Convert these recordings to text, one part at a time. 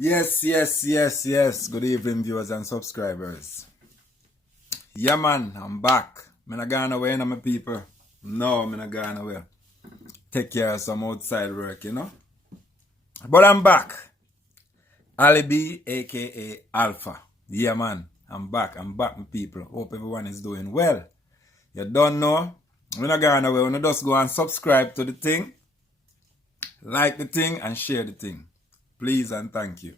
Yes. Good evening, viewers and subscribers. Yeah, man, I'm back. I'm not going away, my people. No, I'm not going away. Take care of some outside work, you know. But I'm back. Ali B, aka Alpha. Yeah, man, I'm back, my people. Hope everyone is doing well. You don't know? I'm not going away. I'm just go and subscribe to the thing, like the thing, and share the thing. Please and thank you.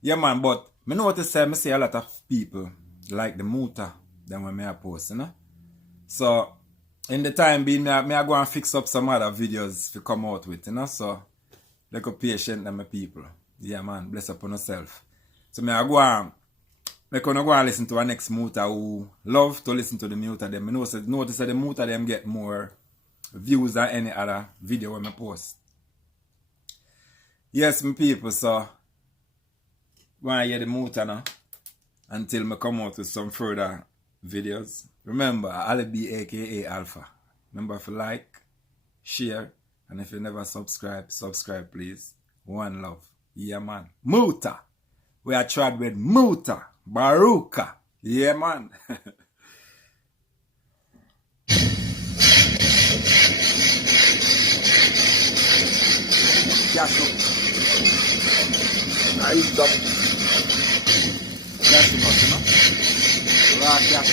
Yeah, man, but I notice I see a lot of people like the muta than when I post, you know. So, in the time being, I go and fix up some other videos to come out with, you know. So, like a patient than my people. Yeah, man, bless upon yourself. So, I go and go and listen to our next muta who love to listen to the muta them. I notice that the muta them get more views than any other video when I post. Yes, my people, so when I hear the muta now, until I come out with some further videos. Remember, I'll be aka Alpha. Remember to like, share, and if you never subscribe, subscribe please. One love. Yeah, man. Muta. We are tried with MUTABARUKA. Yeah, man. Cash up. Nice up. Cash up, you know? Raw cash.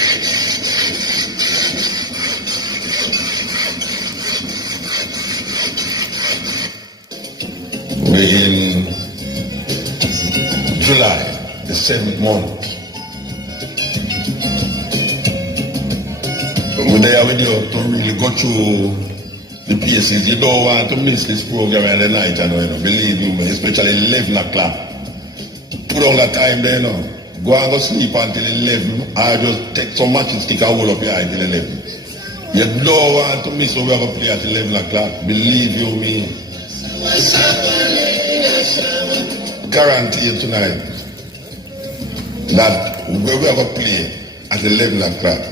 We're in July, the 7th month. We're there with you to really go through the places. You don't want to miss this program at the night, you know, believe me, especially 11 o'clock. Put on that time there, you know. Go and go sleep until 11, or just take some matches, stick a hole up your eye until 11. You don't want to miss what we're going to play at 11 o'clock. Believe you me. Guarantee you tonight that we're going to play at 11 o'clock.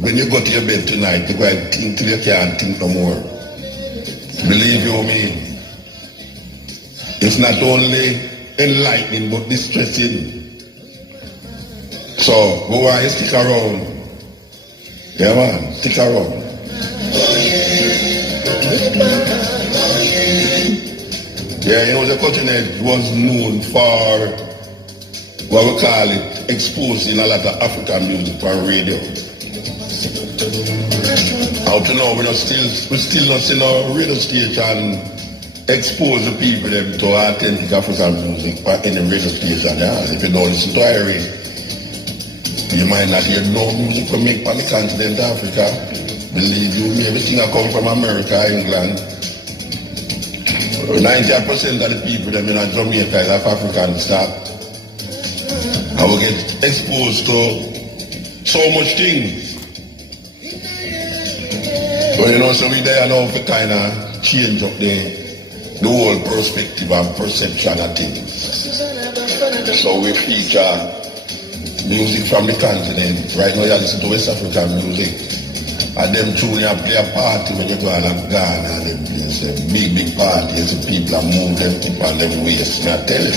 When you go to your bed tonight, you go and think till you can't think no more. Believe you me. It's not only enlightening but distressing. So, go on, you stick around. Yeah, man, stick around. Yeah, you know, the continent was known for what we call it, exposing a lot of African music on radio. Up to now, we still not see no radio station expose the people them to authentic African music on any radio station. Yeah? If you don't listen to Irie, you might not hear no music from make on the continent of Africa. Believe you me, everything I come from America, England. 90% of the people that in Jamaica is African stock. I will get exposed to so much things. But you know, so we there now to kind of change up the whole perspective and perception of things. So we feature music from the continent. Right now you listen to West African music. And them truly play a party when you go on Ghana and them place a big party and people are moving them people on them waist. I tell you.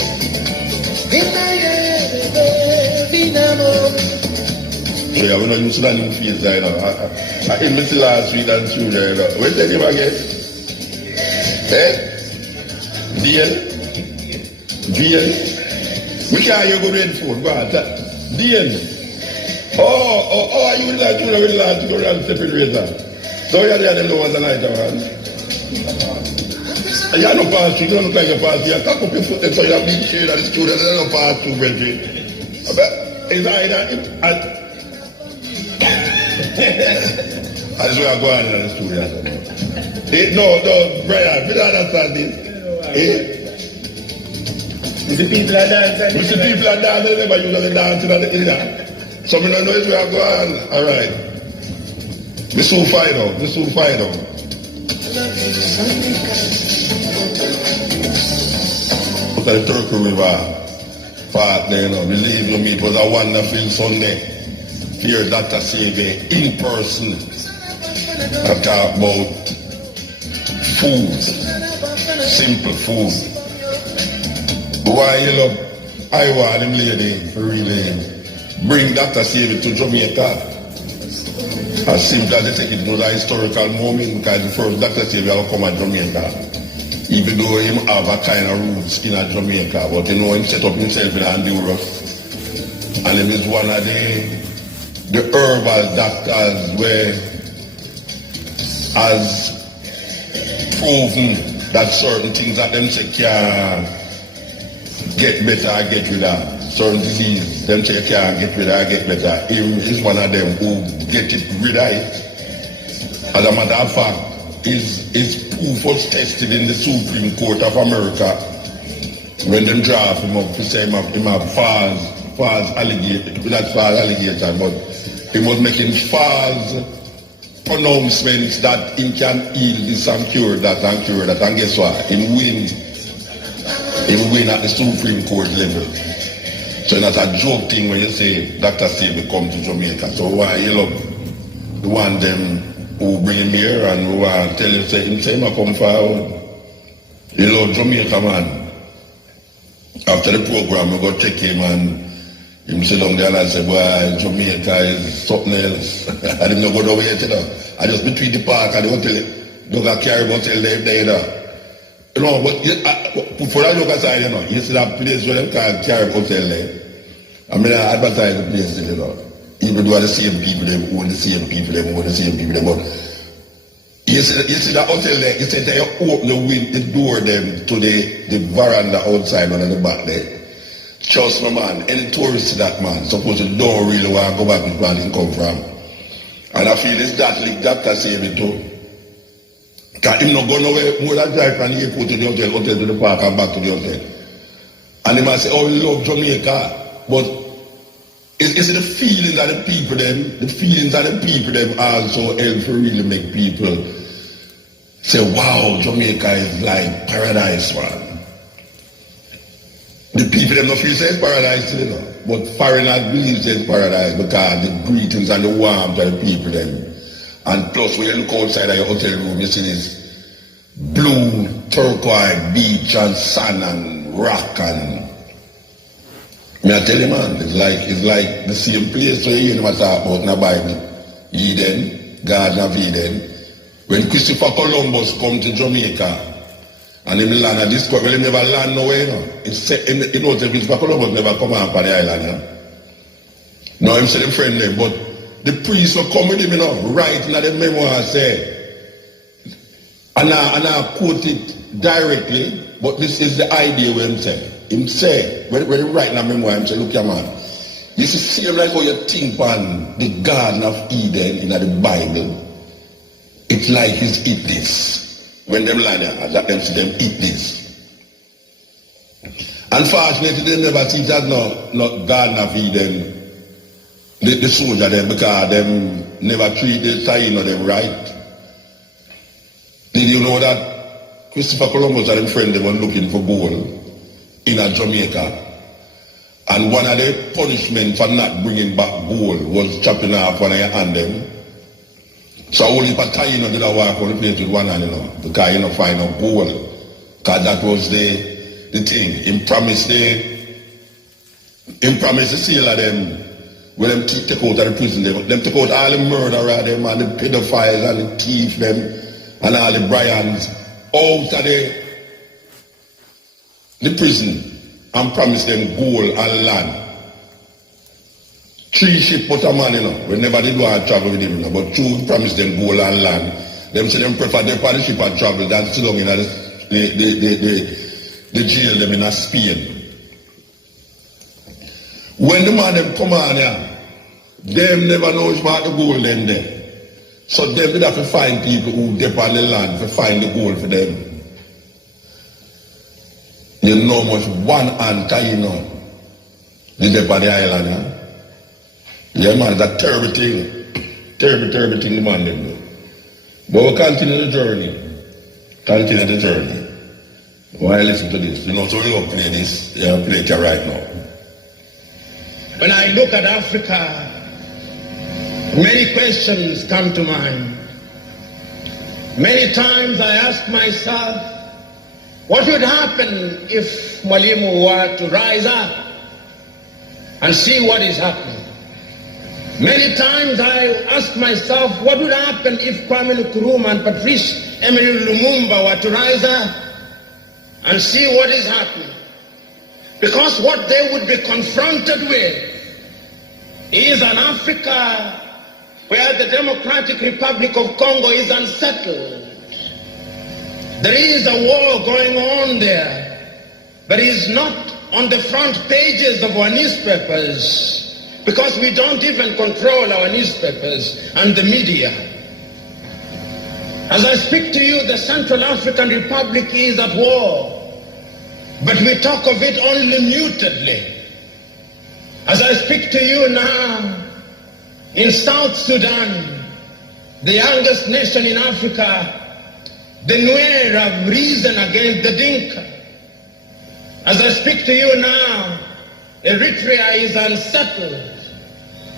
So yeah, we don't use that in face there, you know. I missed last week and through there, you know. Where's the name again? Eh? DL? Which are you going to for? Go on, DL. Oh, you like to go around stepping razor. So you're there, them know what's the night around. You have no pass through, you don't look like a pass through. You cock up your foot and so you have big shade of the students, there's no pass through, Bridget. It's either, that's where I go on in the studio. No, Brian, you don't understand this. The people are dancing. The people are dancing, they never use the dancing at the inner. So I don't know if we are going. Alright. We soon find out. Look at the Turkey River part there, you know. Believe me, it was a wonderful Sunday. Here, Dr. Save in person. I talk about food. Simple food. Why you love I want him lady for really bring Dr. Savvy to Jamaica. As simple as they take it to the historical moment, because the first Dr. Savvy will come at Jamaica. Even though him have a kind of roots in Jamaica, but you know him set up himself in Honduras. And him is one of the herbal doctors where has proven that certain things that them say can get better or get rid of. Certain disease, them say can get rid of or get better. Him is one of them who get it rid of it. As a matter of fact, his proof was tested in the Supreme Court of America when them draft him up to say him have false allegation, not false allegation, but he was making false pronouncements that he can heal this and cure that, and guess what? He win at the Supreme Court level. So it's not a joke thing when you say Dr. Steve come to Jamaica. So why you love the one them who bring him here and who tell you say him say him come forward. You love Jamaica, man. After the program we go check him and him sit down there and say, boy, Jamaica is something else. I didn't know go down here, you know. I just between the park and the hotel, don't got carry hotel there, you know. You know, but for that look aside, you know, you see that place where they call carry hotel there. I mean, I advertise the place, you know. Even though the same people, they own the same people, but you see that hotel there, you say they open the door them to the veranda outside on the back there. Trust me, man, any tourist to that, man, suppose you don't really want to go back with where they come from. And I feel it's that like Dr. Savvy too. Because him not go nowhere more than drive from the airport to the hotel to the park and back to the hotel. And he might say, oh, we love Jamaica. But it's the feelings of the people them also help to really make people say, wow, Jamaica is like paradise, man. The people them not feel say it's paradise, you know. But foreigners believe it's paradise because the greetings and the warmth of the people them. And plus when you look outside of your hotel room, you see this blue, turquoise beach and sun and rock and may I tell you, man, it's like the same place where you know talk about in the Bible. Eden, Garden of Eden. When Christopher Columbus come to Jamaica and him land at this point, well, he never land nowhere, you know. You know, Christopher Columbus never come on the island, you know. No, him say him friend name, but the priest will come with him, you know, writing at the memoir say, and I quote it directly, but this is the idea where him say. Him say, when he write in a memoir, him say, look here, man, this is same like how you think on the Garden of Eden in the Bible. It's like he's eat this. When them lie there, let them see them eat this. Unfortunately, they never see that not Garden of Eden, the soldier them, because them never treat the sign of them right. Did you know that Christopher Columbus and them friend them were looking for gold in a Jamaica? And one of the punishment for not bringing back gold was chopping off one of your hand them. So only for tying did I walk on the place with one hand, you know, because you don't find no gold. Because that was the thing. He promised the seal of them when them take out of the prison. Them take out all the murderers them and the pedophiles and the thieves them and all the Bryans out of the prison and promised them gold and land. 3 ships put a man, you know. We never did want to travel with him, you know, but 2 promised them gold and land. Them say them prefer them on the ship and travel than sit down in the jail them in Spain. When the man them come on here, them never know about the gold then there. So them did have to find people who dip on the land to find the gold for them. You know much one hand tie, you know. They dip on the island, huh? Yeah, man, it's a terrible thing. Terrible thing the man them do. But we'll continue the journey. Why listen to this? You know, so we'll play this. Yeah, I'll play it right now. When I look at Africa, many questions come to mind. Many times I ask myself, What would happen if Mwalimu were to rise up and see what is happening? Many times I ask myself, what would happen if Kwame Nkrumah and Patrice Emery Lumumba were to rise up and see what is happening? Because what they would be confronted with is an Africa where the Democratic Republic of Congo is unsettled. There is a war going on there, but it is not on the front pages of our newspapers, because we don't even control our newspapers and the media. As I speak to you, the Central African Republic is at war, but we talk of it only mutedly. As I speak to you now, in South Sudan, the youngest nation in Africa, the Nuer have risen against the Dinka. As I speak to you now, Eritrea is unsettled.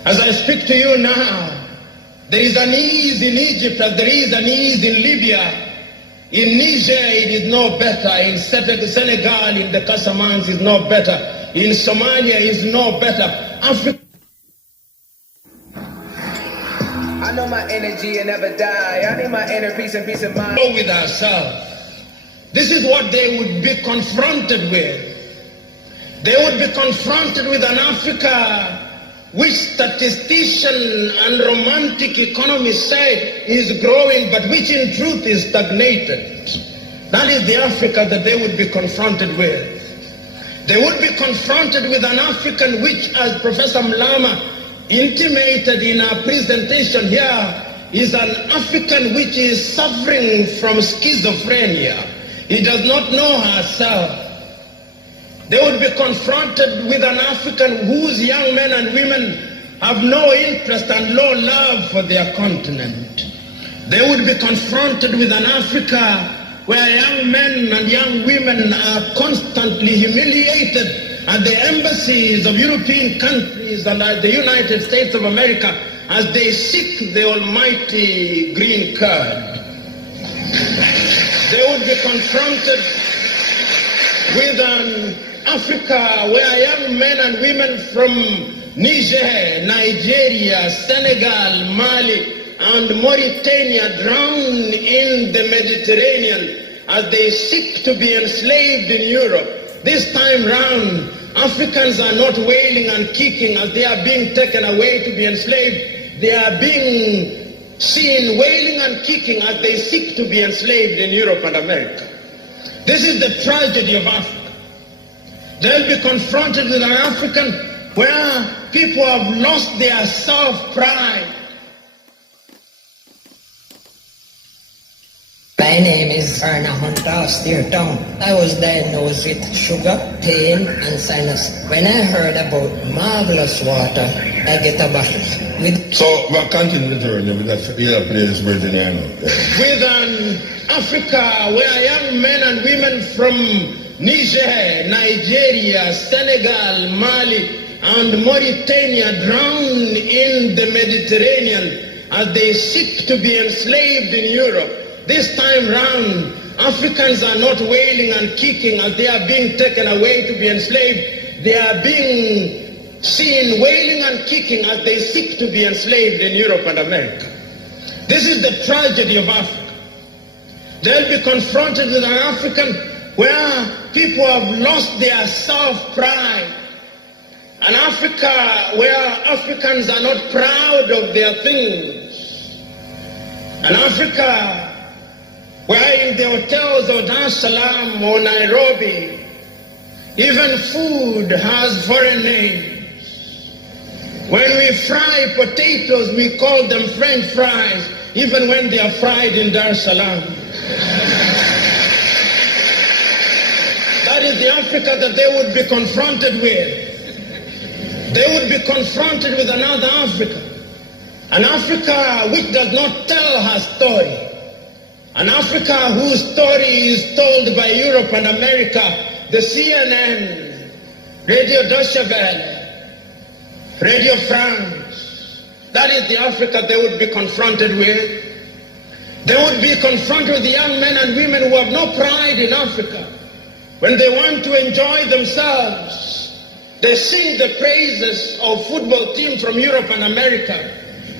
As I speak to you now, there is an ease in Egypt as there is an ease in Libya. In Niger it is no better. In Senegal, in the Casamance is no better. In Somalia is no better. Africa. I know my energy will never die. I need my inner peace and peace of mind. With ourselves. This is what they would be confronted with. They would be confronted with an Africa which statisticians and romantic economists say is growing, but which in truth is stagnated. That is the Africa that they would be confronted with. They would be confronted with an African which, as Professor Mlama intimated in our presentation here, is an African which is suffering from schizophrenia. He does not know herself. They would be confronted with an African whose young men and women have no interest and no love for their continent. They would be confronted with an Africa where young men and young women are constantly humiliated at the embassies of European countries and at the United States of America as they seek the almighty green card. They would be confronted with an Africa where young men and women from Niger, Nigeria, Senegal, Mali, and Mauritania drown in the Mediterranean as they seek to be enslaved in Europe. This time round, Africans are not wailing and kicking as they are being taken away to be enslaved. They are being seen wailing and kicking as they seek to be enslaved in Europe and America. This is the tragedy of Africa. They'll be confronted with an African where people have lost their self-pride. My name is Erna Hunter of Steer Town. I was diagnosed with sugar, pain, and sinus. When I heard about marvelous water, I get a bottle. So we'll continue the journey with that other place where they are now. With an Africa where young men and women from Niger, Nigeria, Senegal, Mali, and Mauritania drown in the Mediterranean as they seek to be enslaved in Europe. This time round, Africans are not wailing and kicking as they are being taken away to be enslaved. They are being seen wailing and kicking as they seek to be enslaved in Europe and America. This is the tragedy of Africa. They'll be confronted with an African where people have lost their self-pride. An Africa where Africans are not proud of their things. An Africa where in the hotels of Dar es Salaam or Nairobi, even food has foreign names. When we fry potatoes, we call them French fries, even when they are fried in Dar es Salaam. That is the Africa that they would be confronted with. They would be confronted with another Africa. An Africa which does not tell her story. An Africa whose story is told by Europe and America, the CNN, Radio Deutsche Welle, Radio France. That is the Africa they would be confronted with. They would be confronted with the young men and women who have no pride in Africa. When they want to enjoy themselves, they sing the praises of football teams from Europe and America.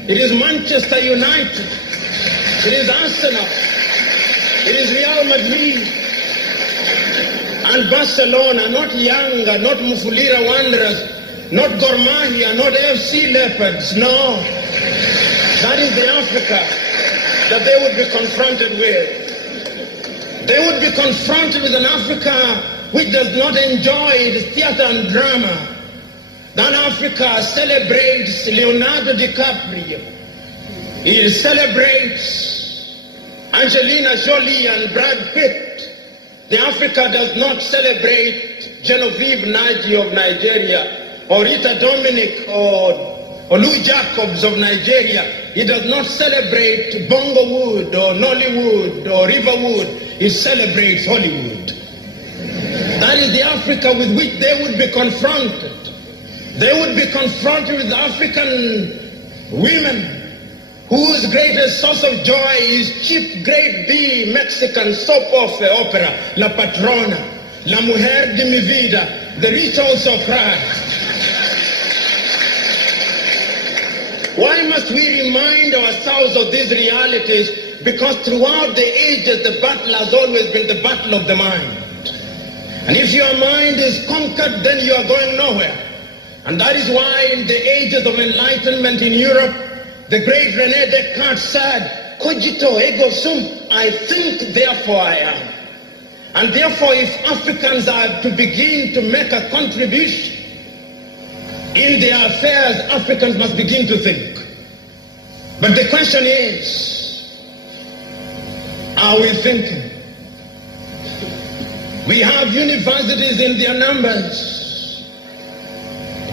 It is Manchester United. It is Arsenal. It is Real Madrid and Barcelona, not Yanga, not Mufulira Wanderers, not Gor Mahia, not FC Leopards. No. That is the Africa that they would be confronted with. They would be confronted with an Africa which does not enjoy the theater and drama. That Africa celebrates Leonardo DiCaprio. It celebrates Angelina Jolie and Brad Pitt. The Africa does not celebrate Genevieve Naji of Nigeria, or Rita Dominic, or Lou Jacobs of Nigeria. It does not celebrate Bongowood or Nollywood or Riverwood. It celebrates Hollywood. That is the Africa with which they would be confronted. They would be confronted with African women whose greatest source of joy is cheap grade B Mexican soap opera, La Patrona, La Mujer de mi Vida, The Rituals of Christ. Why must we remind ourselves of these realities? Because throughout the ages, the battle has always been the battle of the mind. And if your mind is conquered, then you are going nowhere. And that is why in the ages of Enlightenment in Europe, the great René Descartes said, cogito ergo sum, I think, therefore I am. And therefore, if Africans are to begin to make a contribution in their affairs, Africans must begin to think. But the question is, are we thinking? We have universities in their numbers.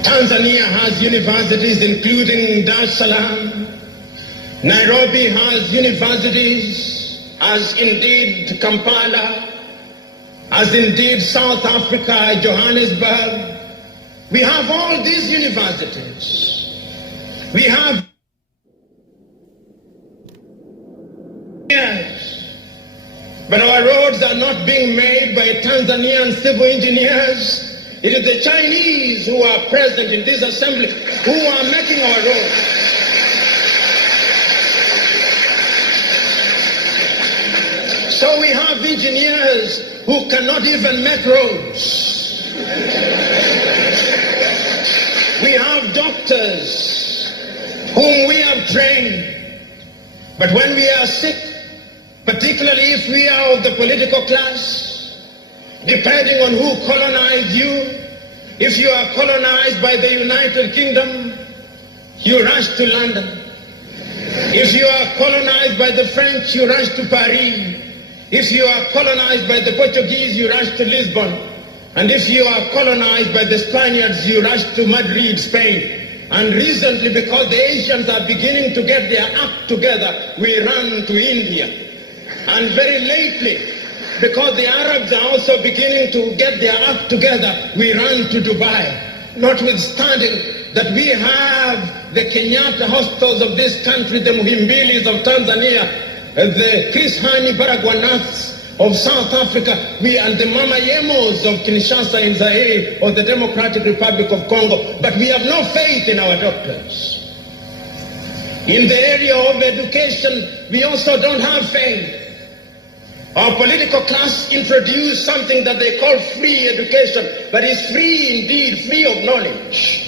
Tanzania has universities including Dar es Salaam. Nairobi has universities, as indeed Kampala, as indeed South Africa, Johannesburg. We have all these universities. We have yes. But our roads are not being made by Tanzanian civil engineers. It is the Chinese who are present in this assembly who are making our roads. So we have engineers who cannot even make roads. We have doctors whom we have trained. But when we are sick, particularly if we are of the political class, depending on who colonized you, if you are colonized by the United Kingdom, you rush to London. If you are colonized by the French, you rush to Paris. If you are colonized by the Portuguese, you rush to Lisbon. And if you are colonized by the Spaniards, you rush to Madrid, Spain. And recently, because the Asians are beginning to get their act together, we run to India. And very lately, because the Arabs are also beginning to get their act together, we run to Dubai. Notwithstanding that we have the Kenyatta hostels of this country, the Muhimbilis of Tanzania, the Chris Hani Baragwanaths of South Africa, and the Mama Yemos of Kinshasa in Zaire or the Democratic Republic of Congo, but we have no faith in our doctors. In the area of education, we also don't have faith. Our political class introduced something that they call free education, but it's free indeed, free of knowledge.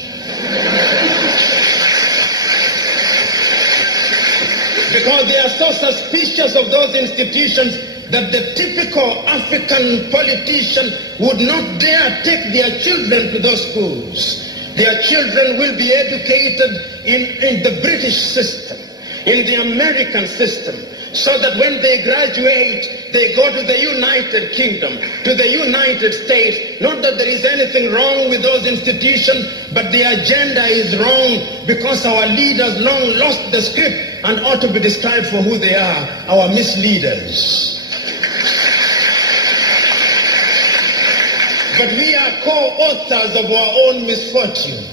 Because they are so suspicious of those institutions that the typical African politician would not dare take their children to those schools. Their children will be educated in the British system, in the American system, so that when they graduate, they go to the United Kingdom, to the United States. Not that there is anything wrong with those institutions, but the agenda is wrong because our leaders long lost the script and ought to be described for who they are, our misleaders. But we are co-authors of our own misfortune.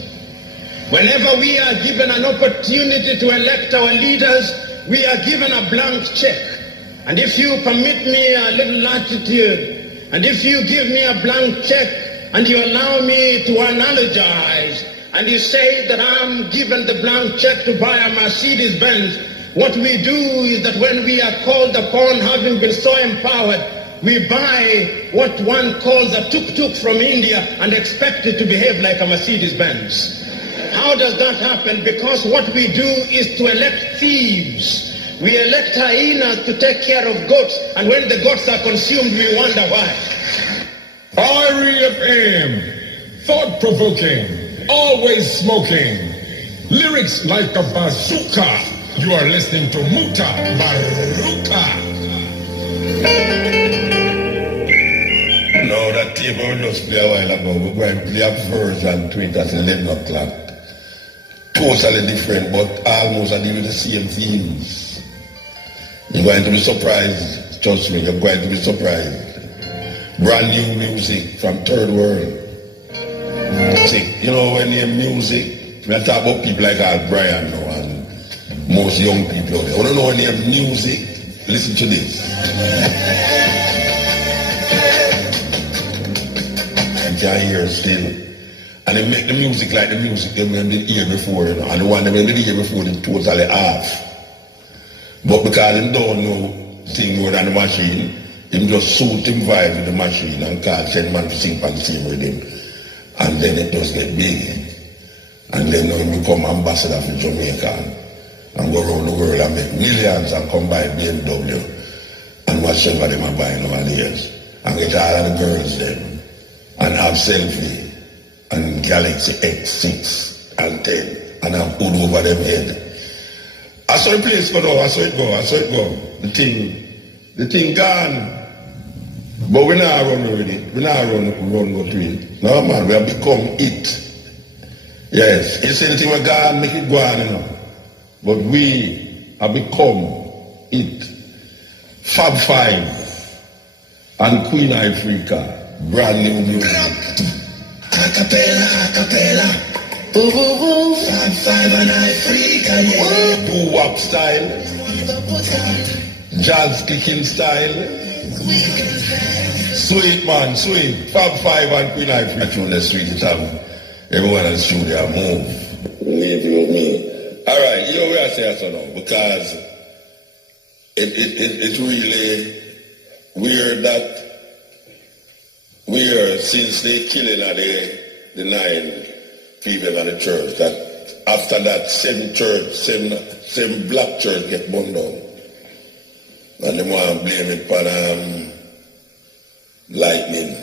Whenever we are given an opportunity to elect our leaders, we are given a blank check. And if you permit me a little latitude, And if you give me a blank check and you allow me to analogize, and you say that I'm given the blank check to buy a Mercedes Benz, what we do is that when we are called upon, having been so empowered, we buy what one calls a tuk-tuk from India and expect it to behave like a Mercedes Benz. How does that happen? Because what we do is to elect thieves. We elect hyenas to take care of goats, and when the goats are consumed, we wonder why. Fiery FM, thought-provoking, always smoking, lyrics like a bazooka. You are listening to MUTABARUKA. No, that table we just play a while ago. We're going to play a version to it at 11 o'clock. Totally different, but almost I deal with the same themes. You're going to be surprised. Trust me, you're going to be surprised. Brand new music from third world. You know, when you music, we talk about people like Al Brian now and most young people out there. I don't know when you have music, listen to this. You can hear still. And they make the music like the music they didn't hear before, you know. And the one they didn't hear before, they totally off. But because they don't know thing more than the machine, they just suit him vibe with the machine and call 10 man to sing on the same rhythm. And then it does get big. And then he become ambassador for Jamaica and go around the world and make millions and come buy BMW and whatever them are buying nowadays. And get all of the girls then and have selfie and Galaxy X6 and 10 and have hood over them head. I saw the place go now, I saw it go. The thing gone. But we're not run with it. We're not run go to it. No man, we have become it. Yes, it's anything we God make it go on, you know. But we have become it. Fab Five and Queen Africa, brand new music. Acapella. Ooh, Fab Five and Africa, yeah. Doo-wop style. Jazz kicking style. Sweet man, sweet. Fab Five and Queen Africa. Tune the street, it have everyone in the studio move. Leave you with me. Alright, you know where I say so now, because it's really weird that since the killing of the 9 people in the church, that after that 7 black church get burned down. And they want to blame it for lightning.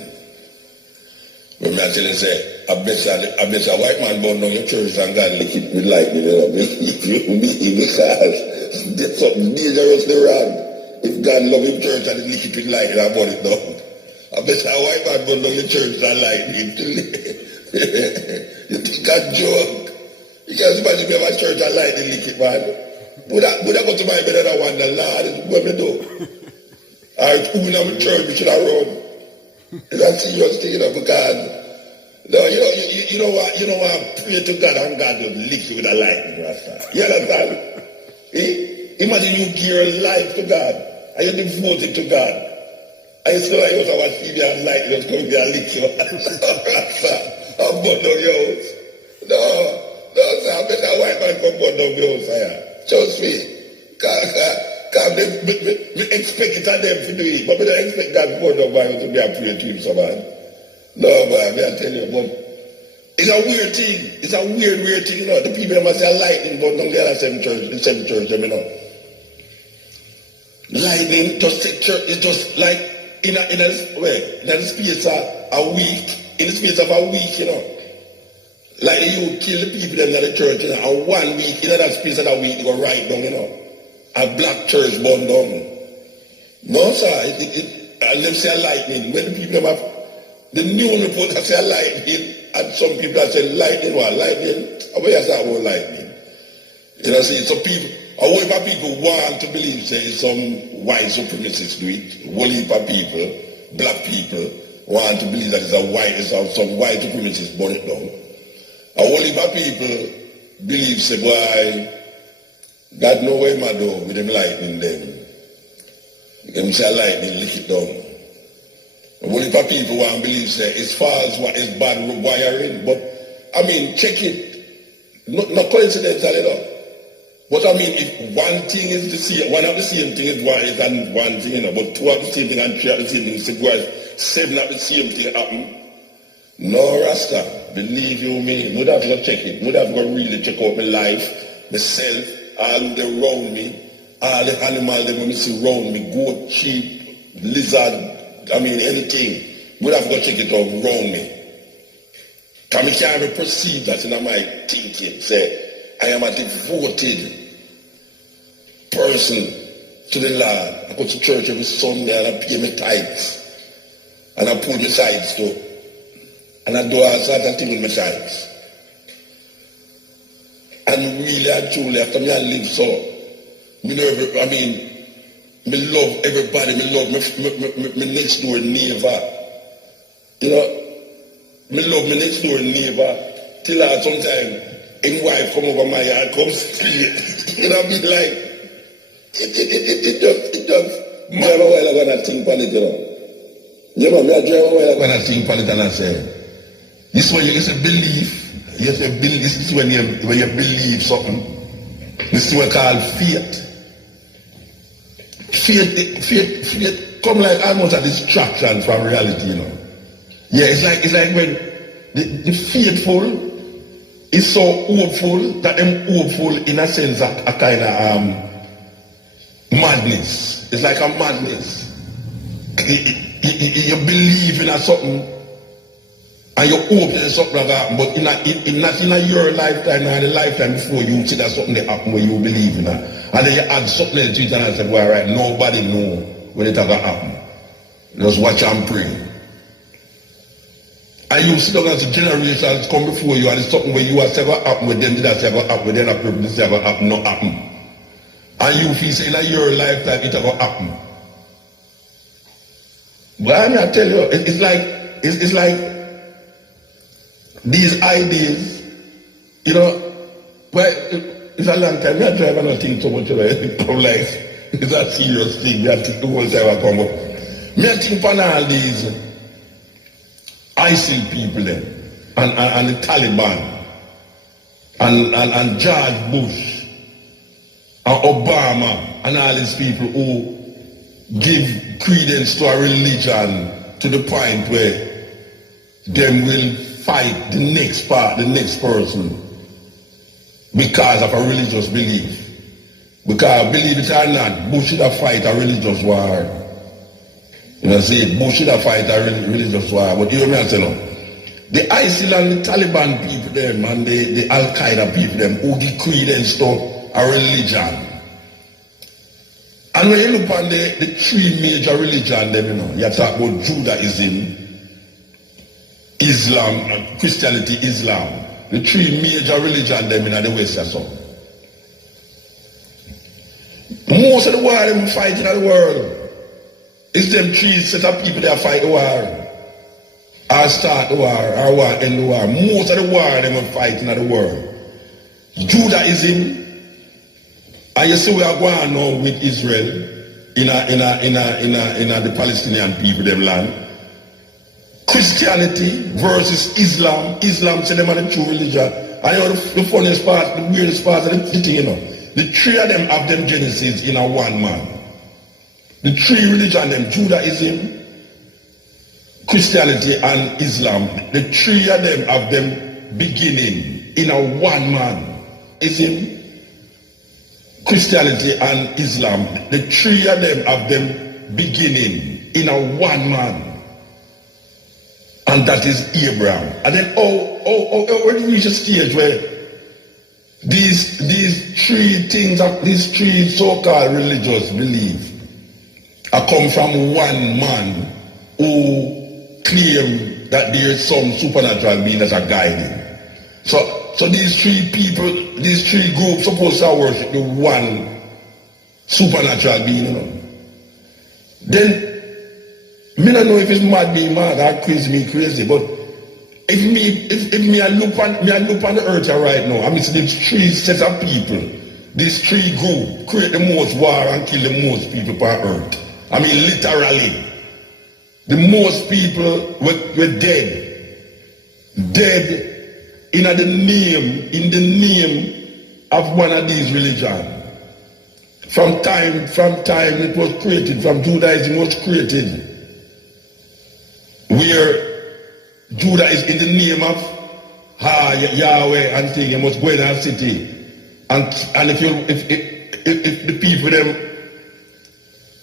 When I tell you, say, I bet a white man burn down your church and God lick it with lightning. You know, because there's something dangerously wrong. If God love his church and he lick it with lightning and burn it down. I bet a white man burn down your church and lightning. You think I joke? You can't imagine me have a church and lightning lick it, man. Would I go to my bed and I wonder, Lord, what we do? Alright, who in our church we should have run? Is that serious thing, you know, because no, you know what, pray to God and God will lick you with a lightning, Rasta. You understand? Imagine you give your life to God and you devote it to God. And you still like you have a TV and lightning just come here and lick you. Rasta, I'm burn down your house. No, sir, I bet a white man come burn down your house, sir. Trust me. Because we expect it of them to do it, but we don't expect God to burn down by you to be a prayer to him, so man. No, man, I tell you, but it's a weird thing. It's a weird thing, you know. The people must say lightning, but don't get the same church, you know. Lightning just take church, it's just like in the space of a week, you know. Like you kill the people in the church, you know, and 1 week, in that space of that week, you go right down, you know. A black church burned down. No, sir, and them say lightning. When the people have the new report that say lightning, and some people have said lightning, what? Lightning? How about you say about lightning? You know, see, so people, a whole heap of people want to believe, say, some white supremacists do it. A whole heap of people, black people, want to believe that some white supremacists burn it down. A whole heap of people believe, say, boy, God know where my do with them lightning them. Them say lightning lick it down. One of the people want to believe say it's false, what is bad wiring, but I mean, check it. Not coincidental at all. But I mean, if one thing is the same, one of the same thing is one thing, you know, but two of the same thing and three of the same thing, seven of the same thing happen. No, Rasta, believe you me, would have to check it. Would have to really check out my life, myself, all who they around me, all the animals that we see around me, goat, sheep, lizard, I mean, anything. Would have to check it out around me. Because I can't even perceive that in my thinking. Say, I am a devoted person to the Lord. I go to church every Sunday and I pay my tithes. And I put my tithes too. And I do all sorts of things with my tithes. And really and truly, after me I live so, me love everybody, me love my next door neighbor. You know, me love my next door neighbor. Till I sometimes, his wife come over my yard, come straight. You know, be like, it does. Me have a while ago and I think about it, you know. You know, me have a while ago and I think about it and I say, this is when you say belief. You say belief. This is when you believe something. This is what we call faith. Faith come like almost a distraction from reality, you know. Yeah, it's like when the faithful is so hopeful that them hopeful in a sense a kind of madness. It's like a madness. You believe in a something and you hope that something like that, but not in your lifetime or the lifetime before you see that something that happen where you believe in that. And then you add something else to it and I said, well, right, nobody know when it's going to happen. Just watch and pray. And you see those generations come before you and it's something where you have ever happened with them, did that ever happen with them, that person this ever happen, not happen. And you feel saying in your lifetime it ever happen. But I mean, I tell you, it's like these ideas, you know, well, it's a long time. I drive and I think so much of it. I'm like, it's a serious thing. I think the whole time I come up. Me I think upon all these ISIL people then, and the Taliban, and George Bush, and Obama, and all these people who give credence to a religion to the point where them will fight the next person because of a religious belief. Because believe it or not, Bush should have fight a religious war. You know, see, Bush should have fight a religious war. But you know what I'm saying? The ISIL and the Taliban people them and the Al-Qaeda people them who give credence to a religion. And when you look on the three major religions, them, you know, you talk about Judaism, Islam, Christianity, Islam. The three major religions them in the West are so. Most of the war them fighting in the world. It's them three set of people that fight the war. Or start the war, or war end the war. Most of the war them fighting in the world. Judaism. And you see we are going now with Israel in the Palestinian people, them land. Christianity versus Islam. Islam say them are the true religion. And you know the funniest part, the weirdest part of the thing, you know. The three of them have them genesis in a one man. The three religions, them Judaism, Christianity and Islam. The three of them have them beginning in a one man. Ism, Christianity and Islam, the three of them have them beginning in a one man. And that is Abraham. And then when we reach a stage where these three things, these three so-called religious beliefs are come from one man who claim that there is some supernatural being that are guiding. So these three people, these three groups supposed to worship the one supernatural being, you know. Then, me don't know if it's mad being mad or crazy, but if me I look on the earth right now, I mean these three sets of people, these three groups create the most war and kill the most people on earth. I mean literally. the most people were dead. Dead in the name of one of these religions. From time it was created, from Judaism was created, where Judah is in the name of Yahweh and thing. You must go in our city, and if the people them,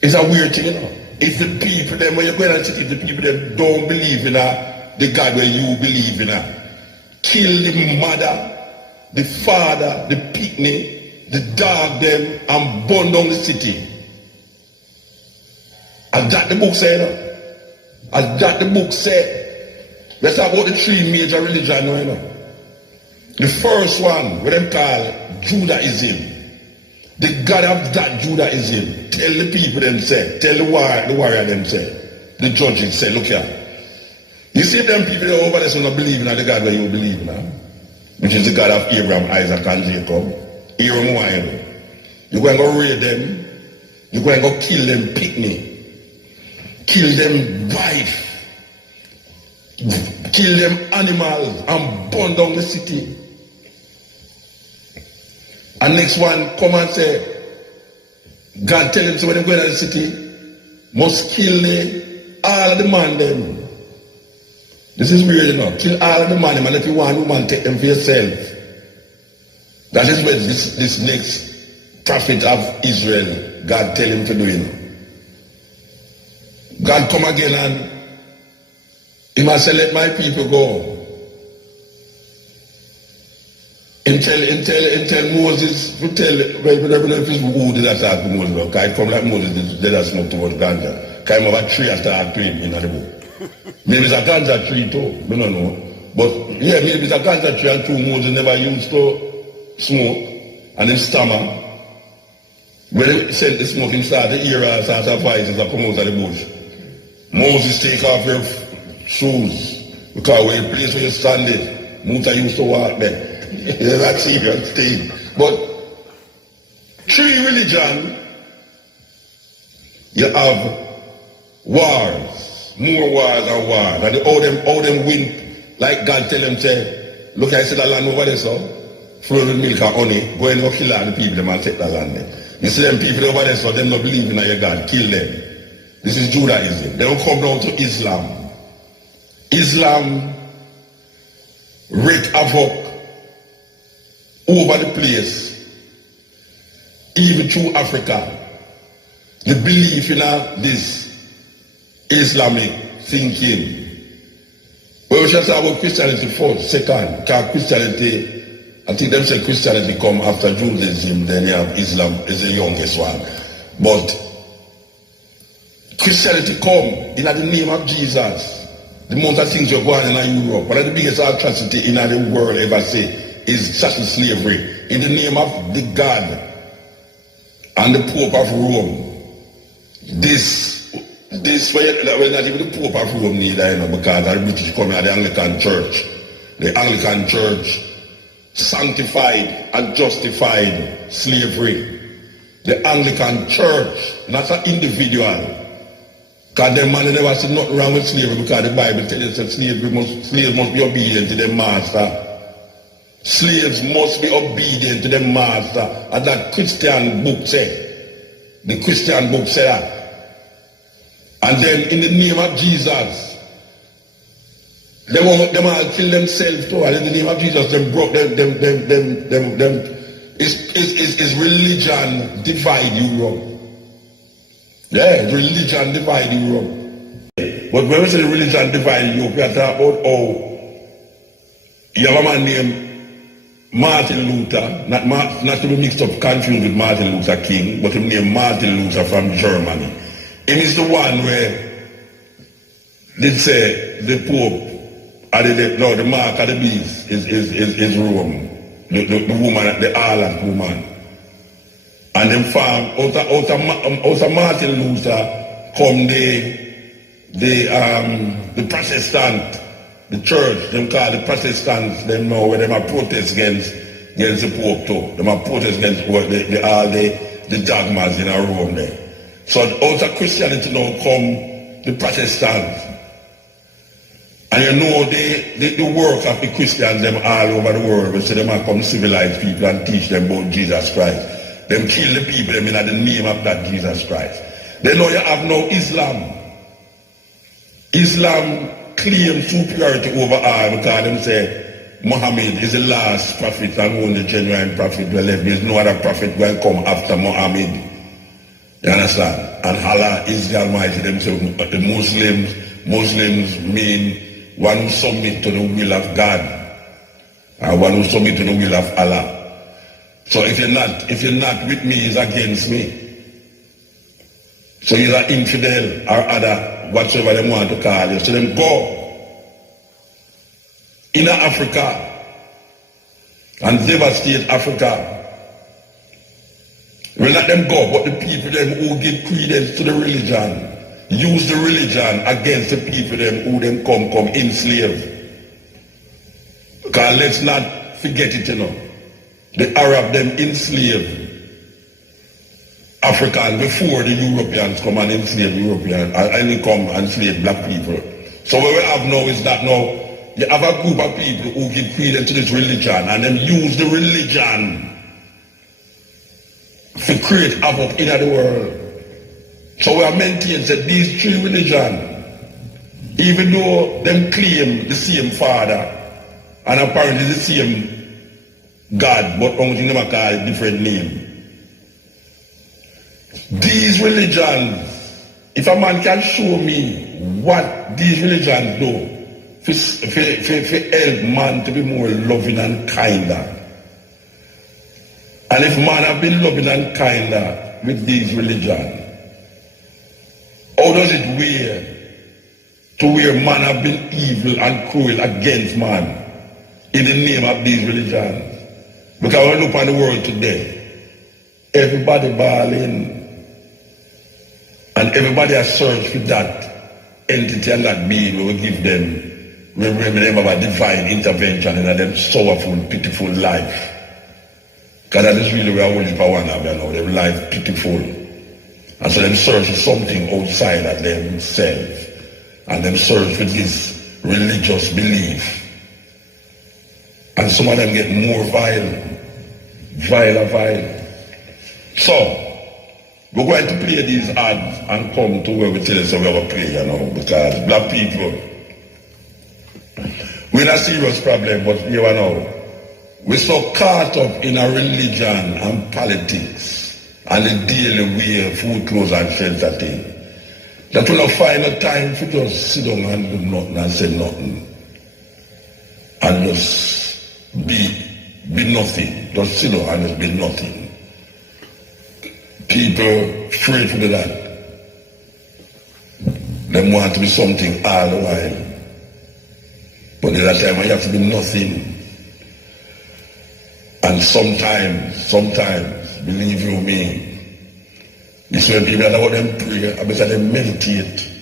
it's a weird thing, you know. If the people them, when you go in our city, if the people them don't believe in the God where you believe in, kill the mother, the father, the picnic, the dog them, and burn down the city. As that the book said, as that the book said. Let's talk about the three major religions now, you know. The first one, what them call Judaism. The God of that Judaism, tell the people them say, tell the warrior them say, the judges say, look here. You see them people that over there so not believe in the God where you believe in, which is the God of Abraham, Isaac, and Jacob. Hear them why. You're going to go raid them, you're going to go kill them picnic, kill them wife, kill them animals, and burn down the city. And next one come and say, God tell him so when they go into the city, must kill all of the man them. This is weird enough. Kill all of the man them, and if you want woman, take them for yourself. That is what this next prophet of Israel, God tell him to do, you know. God come again and he must say, let my people go. And tell Moses, to tell, I don't know if it's who did that talk to Moses, because it come like Moses did that smoke towards ganja. Came over a tree and started to him in the book. Maybe it's a ganja tree too, I don't know. But yeah, maybe it's a ganja tree and two Moses never used to smoke, and his stomach. When they sent the smoke, he started to hear a sort of voices that come out of the bush. Moses take off your shoes, because when the place where you stand it, Muta used to walk there. It's a serious thing. But three religions, you have wars, more wars and wars. And all them win, like God tell them, say, look, I see the land over there, so, flow with milk and honey, go and go kill all the people, them and take the land there. You see them people over there, so them not believe in your God, kill them. This is Judaism. They don't come down to Islam. Islam wreak havoc over the place, even through Africa. The belief in this Islamic thinking. Well, we shall talk about Christianity first, second, because Christianity, I think them say Christianity come after Judaism, then you have Islam is the youngest one. But Christianity come in the name of Jesus. The amount of things you're going on in Europe, one of the biggest atrocity in the world ever say is chattel slavery in the name of the God and the Pope of Rome. This well, not even the Pope of Rome neither, you know, because the British come out of the Anglican Church. The Anglican Church sanctified and justified slavery. The Anglican Church, not an individual. Because them man never said nothing wrong with slavery, because the Bible tells us that slaves must be obedient to their master. Slaves must be obedient to their master. As that Christian book said. The Christian book said that. And then in the name of Jesus, them all kill themselves too. And in the name of Jesus, them broke them. Is religion divide Europe. Yeah, religion divide Europe. But when we say religion divide Europe, we are talking about how you have a man named Martin Luther, not to be mixed up, confused with Martin Luther King, but him named Martin Luther from Germany. Him is the one where they say the Pope, the mark of the beast is Rome, the woman, the Ireland woman. And then from out of Martin Luther come the Protestant, the church, them call the Protestants, them know where them are protest against the Pope too. Them are protest against what the dogmas in our Rome there. So out of Christianity now come the Protestants. And you know the work of the Christians them all over the world, we say them are come civilize people and teach them about Jesus Christ. Them kill the people them in the name of that Jesus Christ. They know you have no Islam. Islam claims superiority over all because them say Muhammad is the last prophet and only genuine prophet we left. There is no other prophet will come after Muhammad. You understand? And Allah is the Almighty. Them say the Muslims mean one who submit to the will of God, and one who submit to the will of Allah. So if you're not with me, is against me. So you're an infidel or other, whatsoever they want to call you. So them go in Africa and devastate Africa. We let them go, but the people them who give credence to the religion use the religion against the people them who them come enslave. Because let's not forget it, you know. The Arab them enslave Africans before the Europeans come and enslave Europeans and come and enslave black people. So what we have now is that now you have a group of people who give credence to this religion and then use the religion to create havoc in the world. So we are maintaining that these three religions, even though them claim the same father and apparently the same God, but only them call a different name. These religions, if a man can show me what these religions do for help man to be more loving and kinder, and if man have been loving and kinder with these religions, how does it wear to where man have been evil and cruel against man in the name of these religions? Because when we look at the world today, everybody bawling and everybody has searched for that entity and that being who will give them remember about divine intervention in their sorrowful, pitiful life. Because that is really where only for one of them now, their life pitiful. And so them search for something outside of themselves. And them search for this religious belief. And some of them get more vile. So, we're going to play these ads and come to where we tell us we have a prayer now, because black people, we're in a serious problem, but you know, we're so caught up in a religion and politics and the daily way food, clothes and shelter thing, that we don't find a time for just sit down and do nothing and say nothing. And just be nothing. Just sit down and just be nothing. People afraid to do that. They want to be something all the while. But there's a time when you have to be nothing. And sometimes, believe you me, this when people that about them pray, I bet them meditate.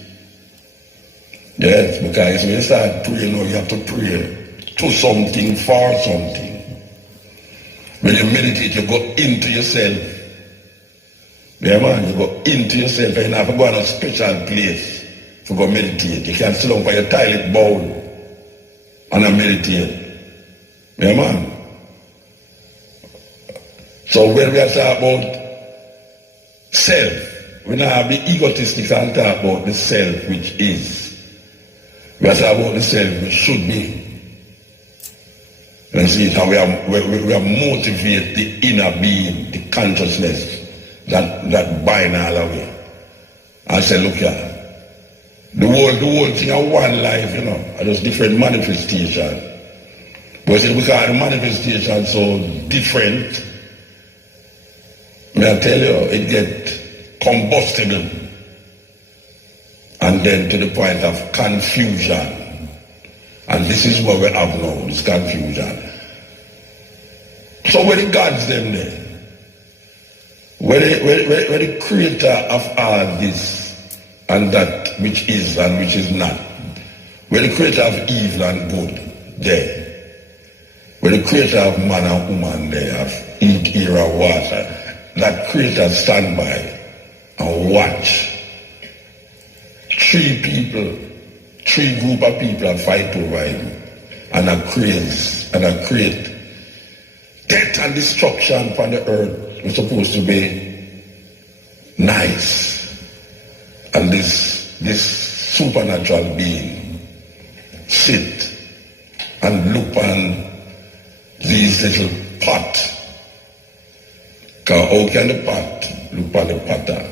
Yes, because when you start praying now, you have to pray to something, for something. When you meditate, you go into yourself. Yeah, man, you go into yourself and you have to go on a special place to go meditate. You can't sit down for your toilet bowl and meditate. Yeah, man. So when we are talking about self, we now be egotistic and talk about the self which is. We are talking about the self which should be. And see how we are motivate the inner being, the consciousness that bind all away. And say, look here, the whole thing of one life, you know, are just different manifestation. But see, because the manifestation so different, may I tell you, it get combustible. And then to the point of confusion. And this is what we have now, this confusion. So where the gods them there? Where the creator of all this and that which is and which is not? Where the creator of evil and good there? Where the creator of man and woman there, of eat, air, and water? That creator stand by and watch three group of people that fight over him, and I create death and destruction upon the earth. It's supposed to be nice, and this supernatural being sit and look on these little pot. Because how can the pot look on the potter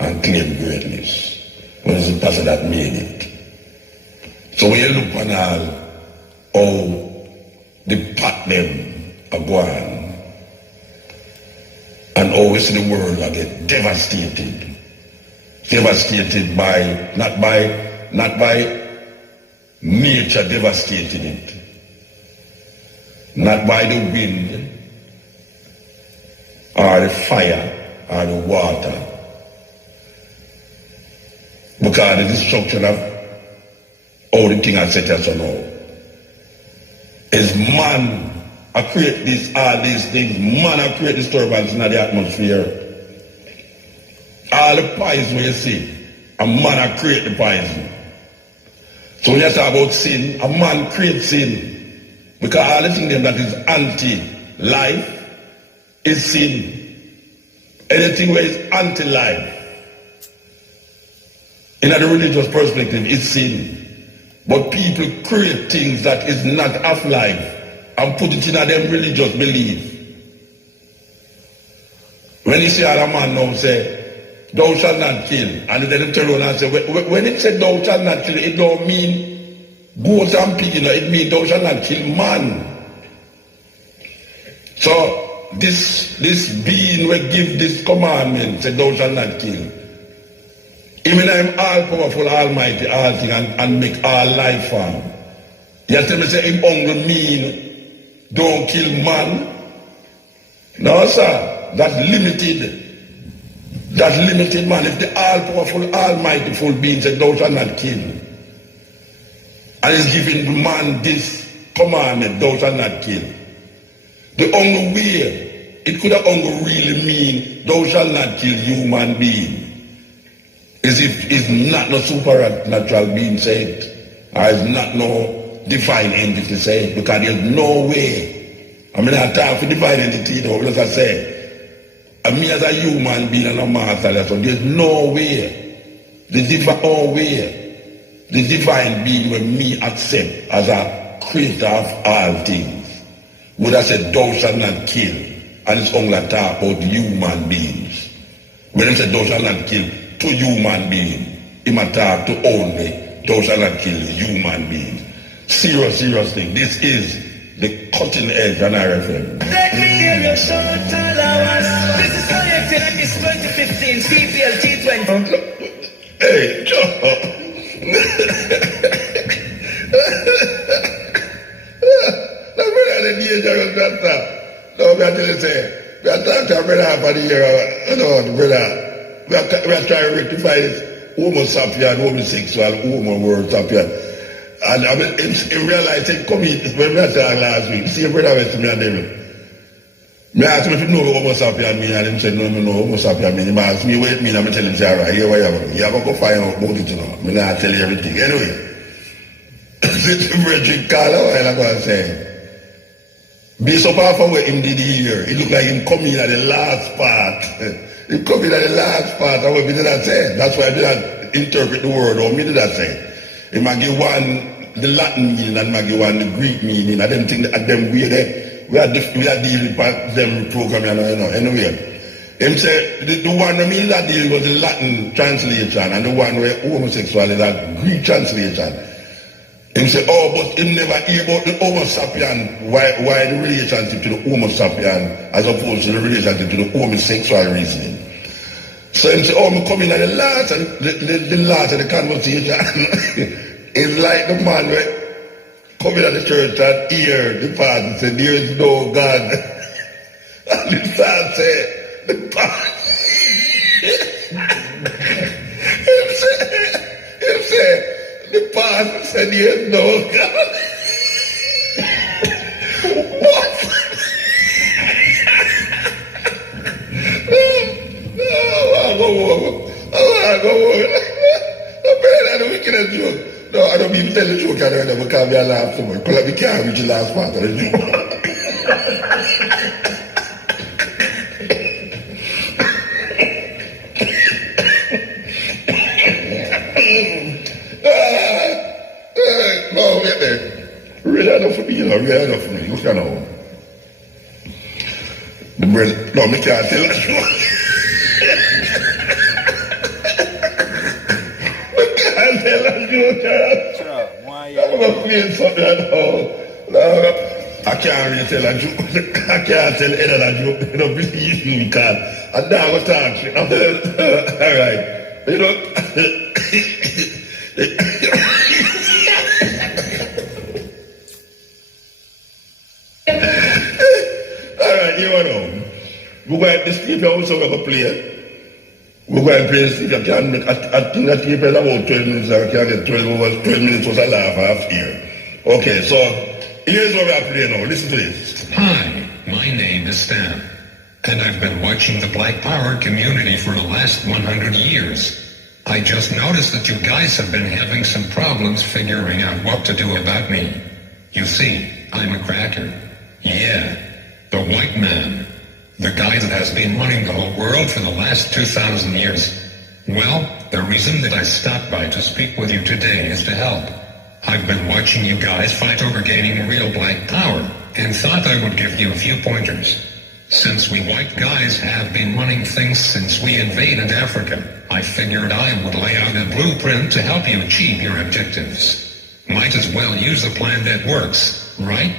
and claim greatness when it's the potter that made it? So when you look on all how the pot them are going, and always the world I get devastated by not by nature devastating it, not by the wind or the fire or the water, because the destruction of all the things I said as now is man. I create all these things. Man, I create disturbance in the atmosphere. All the poison you see, a man, I create the poison. So when you talk about sin, a man creates sin. Because all the things that is anti-life is sin. Anything where is anti-life, in a religious perspective, is sin. But people create things that is not of life and put it in a them religious belief. When you see a man now say, thou shalt not kill, and then they turn around and say, when it said thou shalt not kill, it don't mean goats and pig, it means thou shalt not kill man. So this being will give this commandment, say thou shalt not kill. Even I'm all powerful, almighty, all thing, and make all life form. You tell me say him only mean don't kill man? No, sir. That's limited. That's limited, man. If the all-powerful, almighty full being said, thou shalt not kill, and is giving man this commandment, thou shalt not kill, the only way it could have only really mean, thou shalt not kill human being, is if it's not no supernatural being said, or it's not no divine entity say, because there's no way. I mean, I talk for divine entity, though, as I say, I mean, as a human being and a master, so there's no way. The divine being will me accept as a creator of all things would have said, thou shalt not kill, and it's only talk about human beings. When I said, thou shalt not kill to human beings, it might talk to only, thou shalt not kill human beings. Serious thing. This is the cutting edge on RFM. Let me hear your short allowance. This is connected at this 2015 CPL T20. Hey, Joe. No, brother, the danger of that. No, we are telling you, say, we are talking to a brother for the year. No, brother, we are trying to rectify this homo sapien, homosexual, homo world sapien. And I mean, in real life, they come in, when we talked last week, see a brother went to me and them. I asked him if you know what homo sapien mean, and him said, no, homo sapien mean. He asked me what it mean, and I tell him, say, all right, here what you have. You have to go find out about it, you know. I not tell you everything. Anyway, the Frederick called a while ago and said, based upon what him did here, it looked like him coming at the last part. He coming at the last part of what we did not say. That's why I did not interpret the word, or me did not say. He might give one the Latin meaning and might give one the Greek meaning. I don't think that them way there. We are dealing with them program, you know. Anyway, him say the one I mean that deal was the Latin translation, and the one where homosexual is a Greek translation. Him say, oh, but him never hear about the Homo sapien. Why the relationship to the Homo sapien as opposed to the relationship to the homosexual reasoning? So him say, oh, I'm coming at the last of the conversation. It's like the man where coming at the church and hear the pastor say, there is no God. And the pastor say, the pastor. him say, the pastor said, there is no God. What? I go home. can't hear them because we are laughing so much. Because we can't reach the last part of the joke. No, wait there. Really enough for me, you know, really enough for me. Look at now. The bread, no, me can't tell that joke. Me can't tell that joke, Charles. Sure, why I'm going to play something now. No, I can't really tell a joke. I can't tell any of that joke. You don't believe me, because I'm not going to talk to you. All right. You know, alright, you know. We're going to sleep also going to play. We're going to play sleep. I think that tape is about 12 minutes. I can get 12 minutes was a laugh half here. Okay, so here's what we're playing now. Listen to this. Hi, my name is Stan, and I've been watching the Black Power community for the last 100 years. I just noticed that you guys have been having some problems figuring out what to do about me. You see, I'm a cracker. Yeah, the white man. The guy that has been running the whole world for the last 2,000 years. Well, the reason that I stopped by to speak with you today is to help. I've been watching you guys fight over gaining real black power, and thought I would give you a few pointers. Since we white guys have been running things since we invaded Africa, I figured I would lay out a blueprint to help you achieve your objectives. Might as well use a plan that works, right?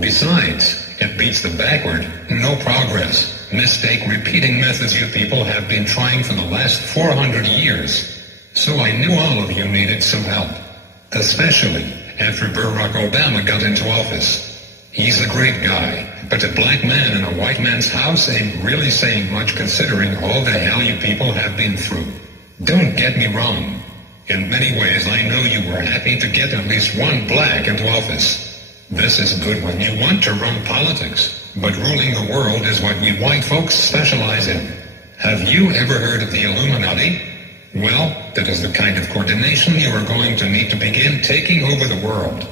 Besides, it beats the backward, no progress, mistake repeating methods you people have been trying for the last 400 years. So I knew all of you needed some help. Especially after Barack Obama got into office. He's a great guy, but a black man in a white man's house ain't really saying much considering all the hell you people have been through. Don't get me wrong. In many ways I know you were happy to get at least one black into office. This is good when you want to run politics, but ruling the world is what we white folks specialize in. Have you ever heard of the Illuminati? Well, that is the kind of coordination you are going to need to begin taking over the world.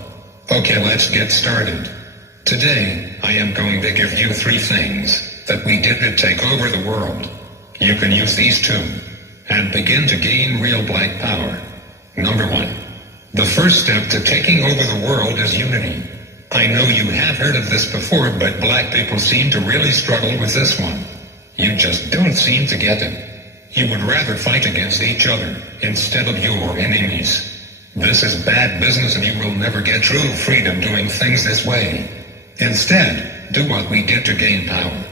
Okay, let's get started. Today, I am going to give you 3 things that we did to take over the world. You can use these 2 and begin to gain real black power. Number 1. The first step to taking over the world is unity. I know you have heard of this before, but black people seem to really struggle with this one. You just don't seem to get it. You would rather fight against each other instead of your enemies. This is bad business and you will never get true freedom doing things this way. Instead, do what we did to gain power.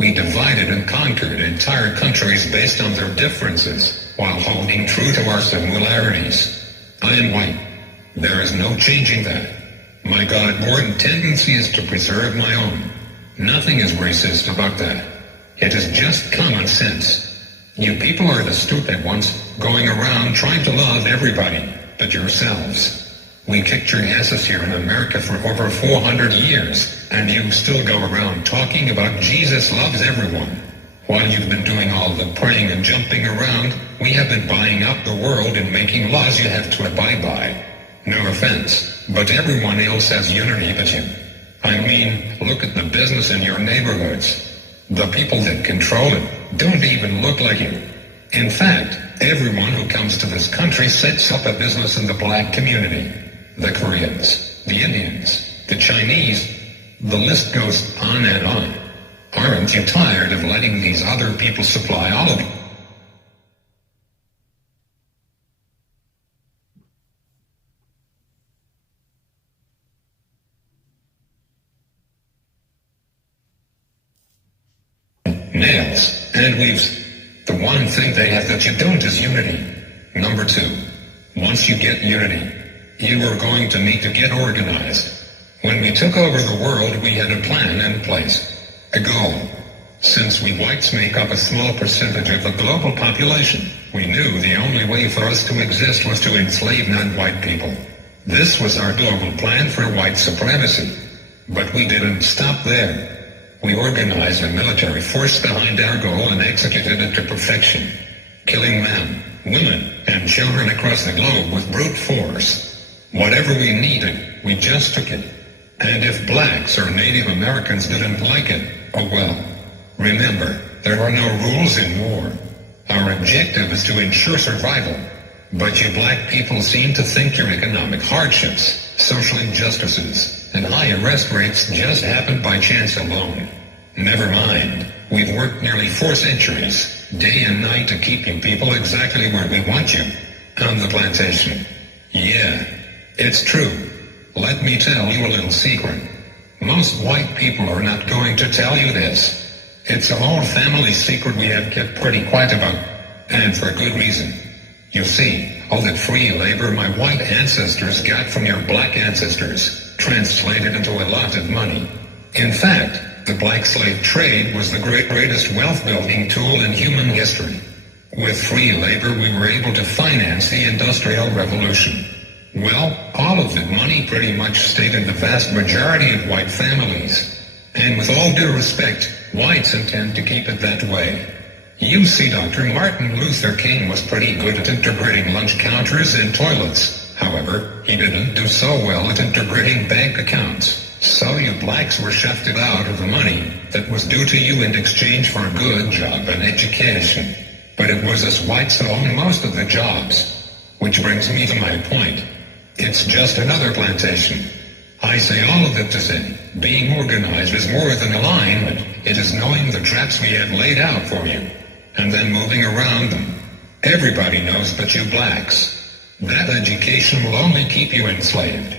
We divided and conquered entire countries based on their differences, while holding true to our similarities. I am white. There is no changing that. My God-born tendency is to preserve my own. Nothing is racist about that. It is just common sense. You people are the stupid ones, going around trying to love everybody but yourselves. We kicked your asses here in America for over 400 years, and you still go around talking about Jesus loves everyone. While you've been doing all the praying and jumping around, we have been buying up the world and making laws you have to abide by. No offense, but everyone else has unity but you. I mean, look at the business in your neighborhoods. The people that control it don't even look like you. In fact, everyone who comes to this country sets up a business in the black community. The Koreans, the Indians, the Chinese, the list goes on and on. Aren't you tired of letting these other people supply all of you? Nails and weaves. The one thing they have that you don't is unity. Number 2, once you get unity, you are going to need to get organized. When we took over the world, we had a plan in place, a goal. Since we whites make up a small percentage of the global population, we knew the only way for us to exist was to enslave non-white people. This was our global plan for white supremacy. But we didn't stop there. We organized a military force behind our goal and executed it to perfection, killing men, women, and children across the globe with brute force. Whatever we needed, we just took it. And if blacks or Native Americans didn't like it, oh well. Remember, there are no rules in war. Our objective is to ensure survival. But you black people seem to think your economic hardships, social injustices, and high arrest rates just happened by chance alone. Never mind. We've worked nearly 4 centuries, day and night, to keep you people exactly where we want you. On the plantation. Yeah, it's true. Let me tell you a little secret. Most white people are not going to tell you this. It's a whole family secret we have kept pretty quiet about. And for good reason. You see, all that free labor my white ancestors got from your black ancestors translated into a lot of money. In fact, the black slave trade was the greatest wealth-building tool in human history. With free labor, we were able to finance the Industrial Revolution. Well, all of that money pretty much stayed in the vast majority of white families. And with all due respect, whites intend to keep it that way. You see, Dr. Martin Luther King was pretty good at integrating lunch counters and toilets. However, he didn't do so well at integrating bank accounts. So you blacks were shafted out of the money that was due to you in exchange for a good job and education. But it was us whites who owned most of the jobs. Which brings me to my point. It's just another plantation. I say all of it to say, being organized is more than alignment. It is knowing the traps we have laid out for you, and then moving around them. Everybody knows but you blacks. That education will only keep you enslaved.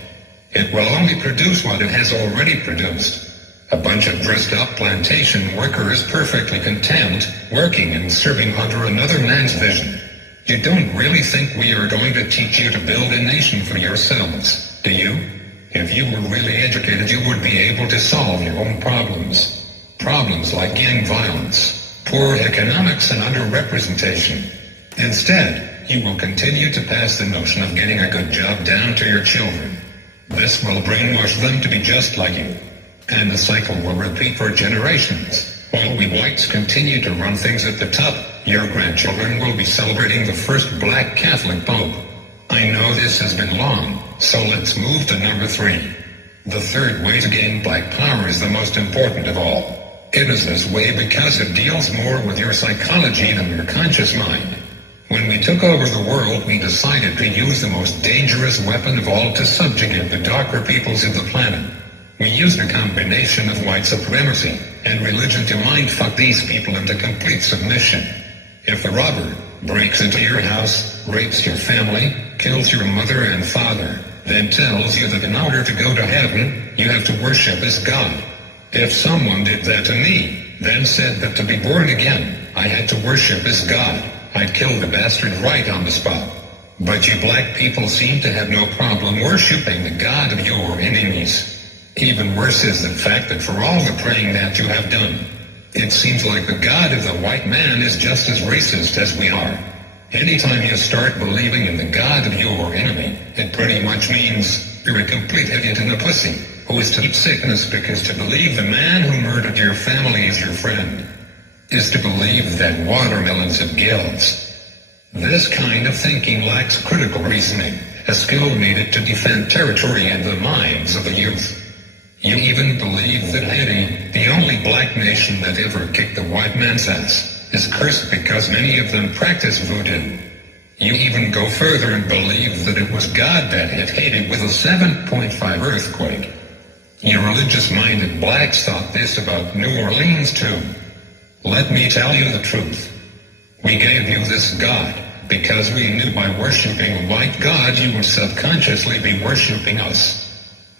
It will only produce what it has already produced. A bunch of dressed-up plantation workers perfectly content working and serving under another man's vision. You don't really think we are going to teach you to build a nation for yourselves, do you? If you were really educated, you would be able to solve your own problems. Problems like gang violence, poor economics, and underrepresentation. Instead, you will continue to pass the notion of getting a good job down to your children. This will brainwash them to be just like you. And the cycle will repeat for generations. While we whites continue to run things at the top, your grandchildren will be celebrating the first black Catholic Pope. I know this has been long, so let's move to number 3. The third way to gain black power is the most important of all. It is this way because it deals more with your psychology than your conscious mind. When we took over the world, we decided to use the most dangerous weapon of all to subjugate the darker peoples of the planet. We used a combination of white supremacy and religion to mindfuck these people into complete submission. If a robber breaks into your house, rapes your family, kills your mother and father, then tells you that in order to go to heaven, you have to worship as God. If someone did that to me, then said that to be born again, I had to worship as God, I'd kill the bastard right on the spot. But you black people seem to have no problem worshiping the God of your enemies. Even worse is the fact that for all the praying that you have done, it seems like the God of the white man is just as racist as we are. Anytime you start believing in the God of your enemy, it pretty much means you're a complete idiot and a pussy who is to eat sickness, because to believe the man who murdered your family is your friend is to believe that watermelons have gills. This kind of thinking lacks critical reasoning, a skill needed to defend territory and the minds of the youth. You even believe that Haiti, the only black nation that ever kicked the white man's ass, is cursed because many of them practice voodoo. You even go further and believe that it was God that hit Haiti with a 7.5 earthquake. You religious-minded blacks thought this about New Orleans too. Let me tell you the truth. We gave you this God because we knew by worshiping a white God you would subconsciously be worshiping us.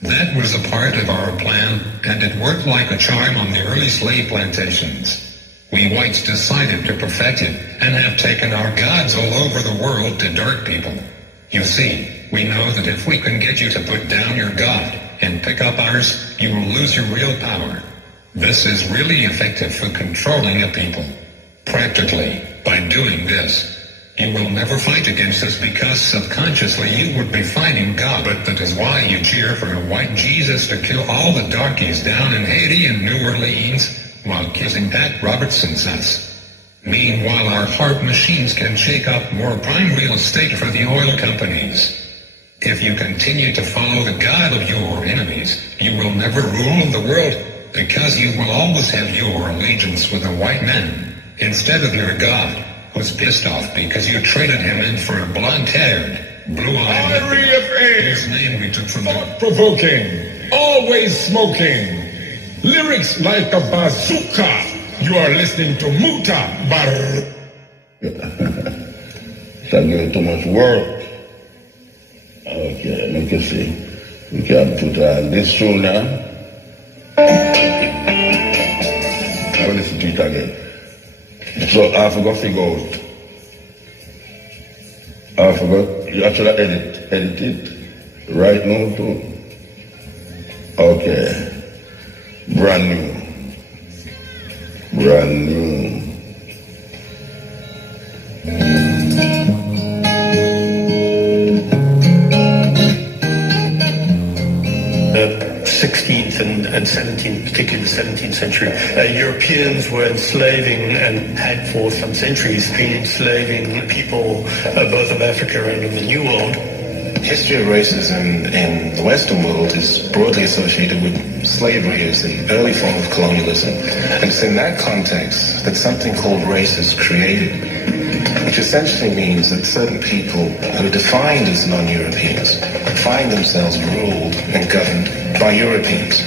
That was a part of our plan, and it worked like a charm on the early slave plantations. We whites decided to perfect it, and have taken our gods all over the world to dark people. You see, we know that if we can get you to put down your God and pick up ours, you will lose your real power. This is really effective for controlling a people. Practically, by doing this, you will never fight against us because subconsciously you would be fighting God. But that is why you cheer for a white Jesus to kill all the darkies down in Haiti and New Orleans while kissing Pat Robertson's ass. Meanwhile, our heart machines can shake up more prime real estate for the oil companies. If you continue to follow the God of your enemies, you will never rule the world, because you will always have your allegiance with a white man instead of your God, who's pissed off because you traded him in for a blonde-haired, blue-eyed whose name we took from the... Thought-provoking, always smoking, lyrics like a bazooka. You are listening to MUTABARUKA. Start giving too much work. Okay, let me see. We can put this tune now. I will listen to it again. So I forgot to figure out. I forgot. You actually edit it right now too. Okay. Brand new. 16th and 17th, particularly the 17th century, Europeans were enslaving and had for some centuries been enslaving people both of Africa and of the New World. History of racism in the Western world is broadly associated with slavery as an early form of colonialism. And it's in that context that something called race is created, which essentially means that certain people who are defined as non-Europeans find themselves ruled and governed by Europeans.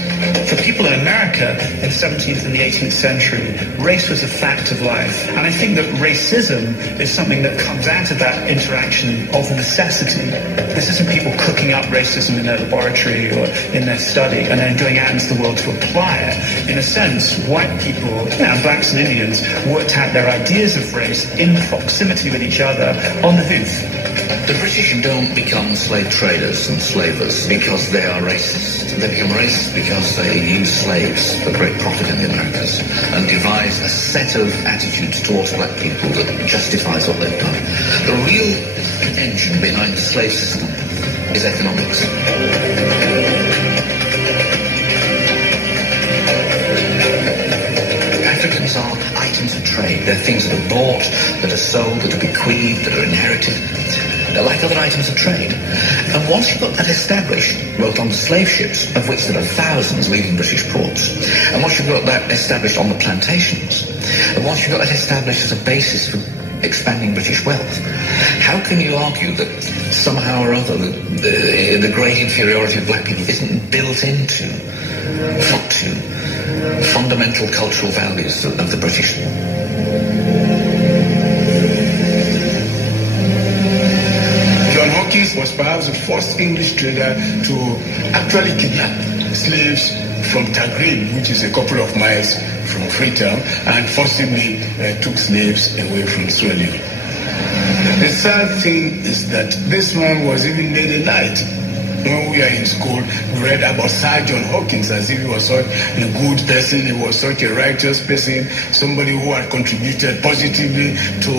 For people in America in the 17th and the 18th century, race was a fact of life. And I think that racism is something that comes out of that interaction of necessity. This isn't people cooking up racism in their laboratory or in their study and then going out into the world to apply it. In a sense, white people, and blacks and Indians, worked out their ideas of race in proximity with each other on the hoof. The British don't become slave traders and slavers because they are racist. They become racist because they use slaves for great profit in the Americas and devise a set of attitudes towards black people that justifies what they've done. The real engine behind the slave system is economics. Africans are items of trade. They're things that are bought, that are sold, that are bequeathed, that are inherited. They're like other items of trade. And once you've got that established, both on the slave ships, of which there are thousands leaving British ports, and once you've got that established on the plantations, and once you've got that established as a basis for expanding British wealth, how can you argue that somehow or other the great inferiority of black people isn't built into fundamental cultural values of the British? Was perhaps the first English trader to actually kidnap slaves from Tagrib, which is a couple of miles from Freetown, and forcibly took slaves away from Sierra Leone. The sad thing is that this man was even made a knight. When we were in school, we read about Sir John Hawkins as if he was such a good person, he was such a righteous person, somebody who had contributed positively to,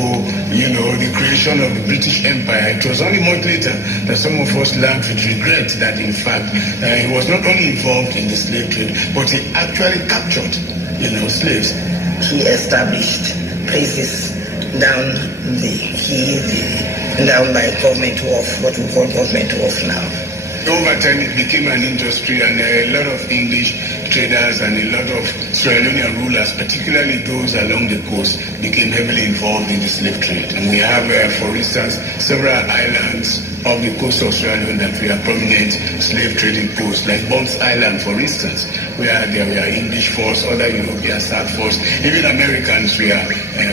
the creation of the British Empire. It was only much later that some of us learned with regret that, in fact, he was not only involved in the slave trade, but he actually captured, slaves. He established places down down by Government Wharf, what we call Government Wharf now. Over time, it became an industry, and a lot of English traders and a lot of Sierra Leonean rulers, particularly those along the coast, became heavily involved in the slave trade. And we have, for instance, several islands off the coast of Sierra Leone that we are prominent slave trading posts, like Bonds Island, for instance, where there were English force, other European South force, even Americans were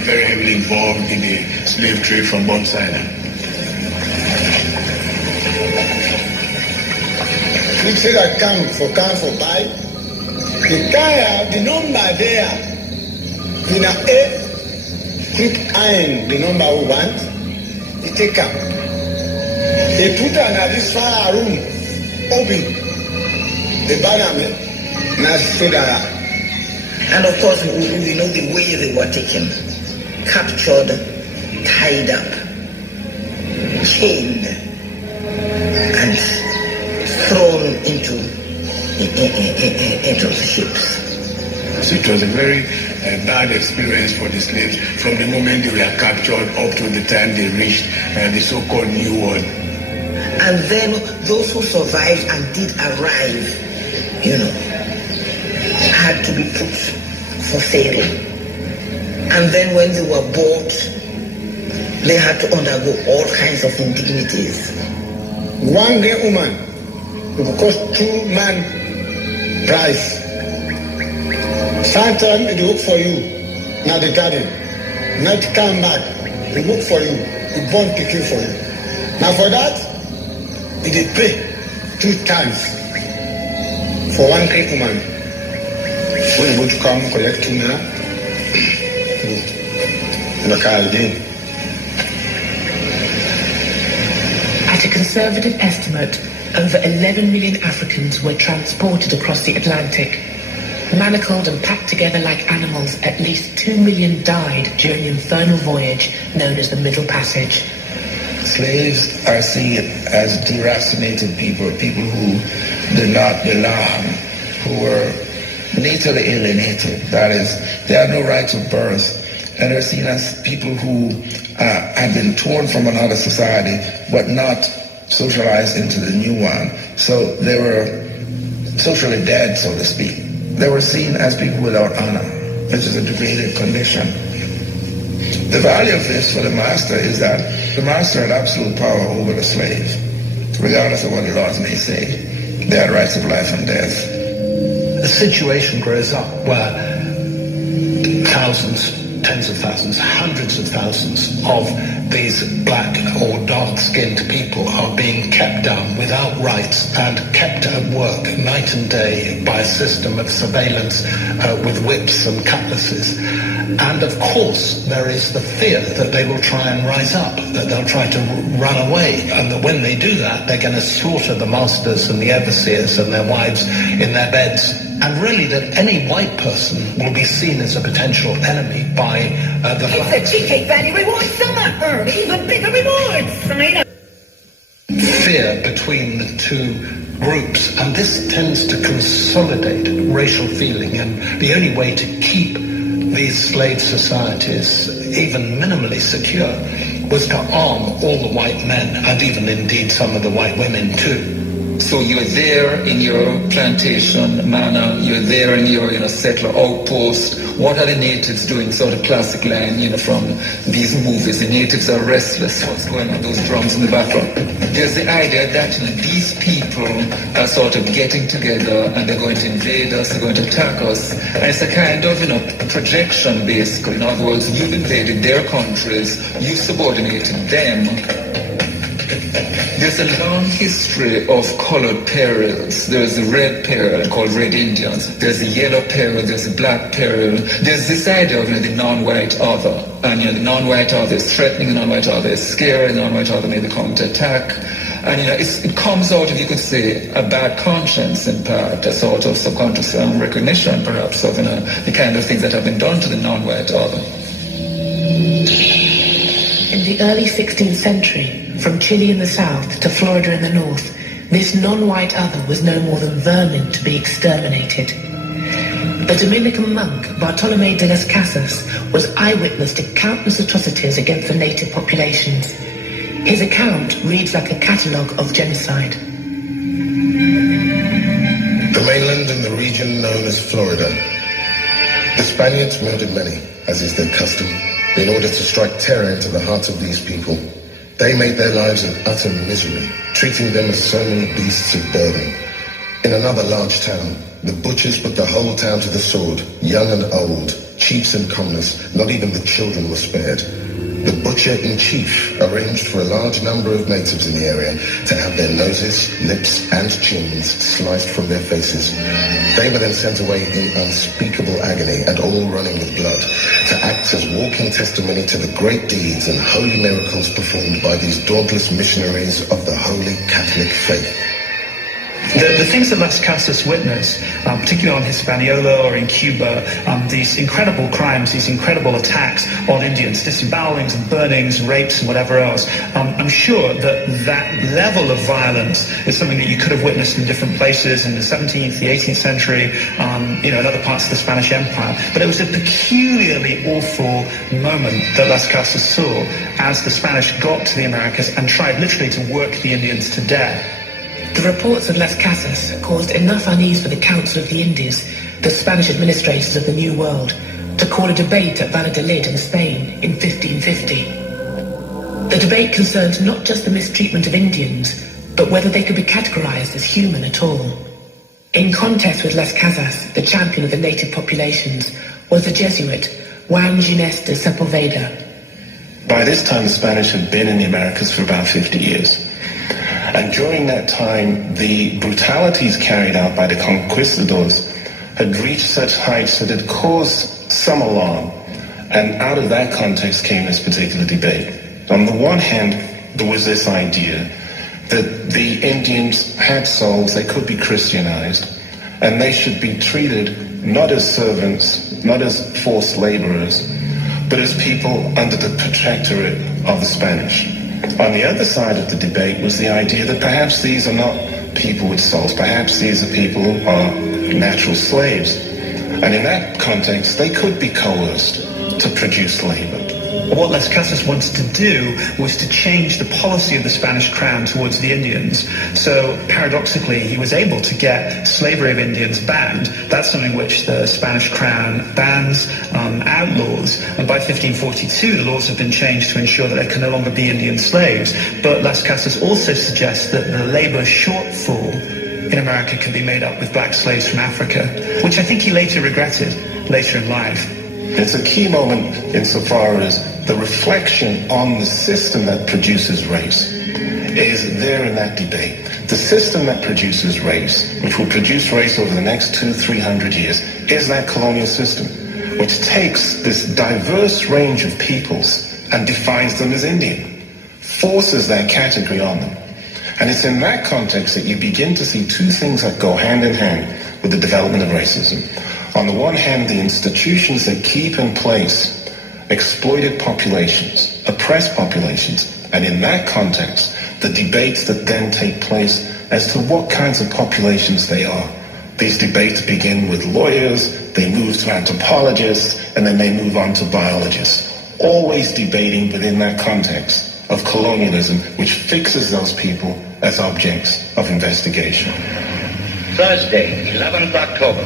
very heavily involved in the slave trade from Bonds Island. We say that come for buy. The number there, in a click iron, the number we want, you take up. They put on this fire room, open, the banner, and of course, we know the way they were taken, captured, tied up, chained, and thrown into the ships. So it was a very bad experience for the slaves from the moment they were captured up to the time they reached the so-called New World. And then those who survived and did arrive, had to be put for sale. And then when they were bought, they had to undergo all kinds of indignities. One gay woman will cost 2 man price. Sometimes it work for you, not the garden. Not come back, it work for you, it born picking for you. Now for that, it pay 2 times for one gay woman. When you to come collect 2 men, you can't do. At a conservative estimate, over 11 million Africans were transported across the Atlantic. Manacled and packed together like animals, at least 2 million died during the infernal voyage known as the Middle Passage. Slaves are seen as deracinated people who do not belong, who were natally alienated. That is, they have no right of birth, and they're seen as people who have been torn from another society, but not socialized into the new one. So they were socially dead, so to speak. They were seen as people without honor, which is a degraded condition. The value of this for the master is that the master had absolute power over the slave, regardless of what the laws may say. They had rights of life and death. A situation grows up where thousands, tens of thousands, hundreds of thousands of these black or dark-skinned people are being kept down without rights and kept at work night and day by a system of surveillance with whips and cutlasses. And of course, there is the fear that they will try and rise up, that they'll try to run away, and that when they do that, they're going to slaughter the masters and the overseers and their wives in their beds. And really that any white person will be seen as a potential enemy by the blacks. It's a ticket value reward, some are earned even bigger rewards. Fear between the two groups, and this tends to consolidate racial feeling, and the only way to keep these slave societies even minimally secure was to arm all the white men, and even indeed some of the white women too. So you're there in your plantation manor, you're there in your settler outpost. What are the natives doing? Sort of classic line, from these movies. The natives are restless. What's going on? Those drums in the background. There's the idea that these people are sort of getting together and they're going to invade us, they're going to attack us. And it's a kind of projection basically. In other words, you've invaded their countries, you subordinated them. There's a long history of colored perils. There's the red peril called Red Indians. There's the yellow peril, there's the black peril. There's this idea of the non-white other. And the non-white other is threatening, the non-white other is scary, the non-white other may come to attack. And it comes out of, you could say, a bad conscience in part, a sort of subconscious recognition perhaps of the kind of things that have been done to the non-white other. In the early 16th century, from Chile in the south to Florida in the north, this non-white other was no more than vermin to be exterminated. The Dominican monk Bartolomé de las Casas was eyewitness to countless atrocities against the native populations. His account reads like a catalogue of genocide. The mainland and the region known as Florida. The Spaniards murdered many, as is their custom, in order to strike terror into the hearts of these people. They made their lives an utter misery, treating them as so many beasts of burden. In another large town, the butchers put the whole town to the sword, young and old, chiefs and commoners, not even the children were spared. The butcher-in-chief arranged for a large number of natives in the area to have their noses, lips and chins sliced from their faces. They were then sent away in unspeakable agony and all running with blood to act as walking testimony to the great deeds and holy miracles performed by these dauntless missionaries of the Holy Catholic faith. The things that Las Casas witnessed, particularly on Hispaniola or in Cuba, these incredible crimes, these incredible attacks on Indians, disembowelings and burnings, rapes and whatever else, I'm sure that that level of violence is something that you could have witnessed in different places in the 17th, the 18th century, in other parts of the Spanish Empire. But it was a peculiarly awful moment that Las Casas saw as the Spanish got to the Americas and tried literally to work the Indians to death. The reports of Las Casas caused enough unease for the Council of the Indies, the Spanish administrators of the New World, to call a debate at Valladolid in Spain in 1550. The debate concerned not just the mistreatment of Indians, but whether they could be categorized as human at all. In contest with Las Casas, the champion of the native populations was the Jesuit Juan Ginés de Sepulveda. By this time, the Spanish had been in the Americas for about 50 years. And during that time, the brutalities carried out by the conquistadors had reached such heights that it caused some alarm. And out of that context came this particular debate. On the one hand, there was this idea that the Indians had souls, they could be Christianized, and they should be treated not as servants, not as forced laborers, but as people under the protectorate of the Spanish. On the other side of the debate was the idea that perhaps these are not people with souls, perhaps these are people who are natural slaves. And in that context, they could be coerced to produce labor. What Las Casas wanted to do was to change the policy of the Spanish crown towards the Indians. So paradoxically, he was able to get slavery of Indians banned. That's something which the Spanish crown bans, outlaws. And by 1542, the laws have been changed to ensure that there can no longer be Indian slaves. But Las Casas also suggests that the labor shortfall in America can be made up with black slaves from Africa, which I think he later regretted later in life. It's a key moment insofar as the reflection on the system that produces race is there in that debate. The system that produces race, which will produce race over the next 200-300 years, is that colonial system, which takes this diverse range of peoples and defines them as Indian, forces that category on them. And it's in that context that you begin to see two things that go hand in hand with the development of racism. On the one hand, the institutions that keep in place exploited populations, oppressed populations, and in that context, the debates that then take place as to what kinds of populations they are. These debates begin with lawyers, they move to anthropologists, and then they move on to biologists, always debating within that context of colonialism, which fixes those people as objects of investigation. Thursday, 11th October.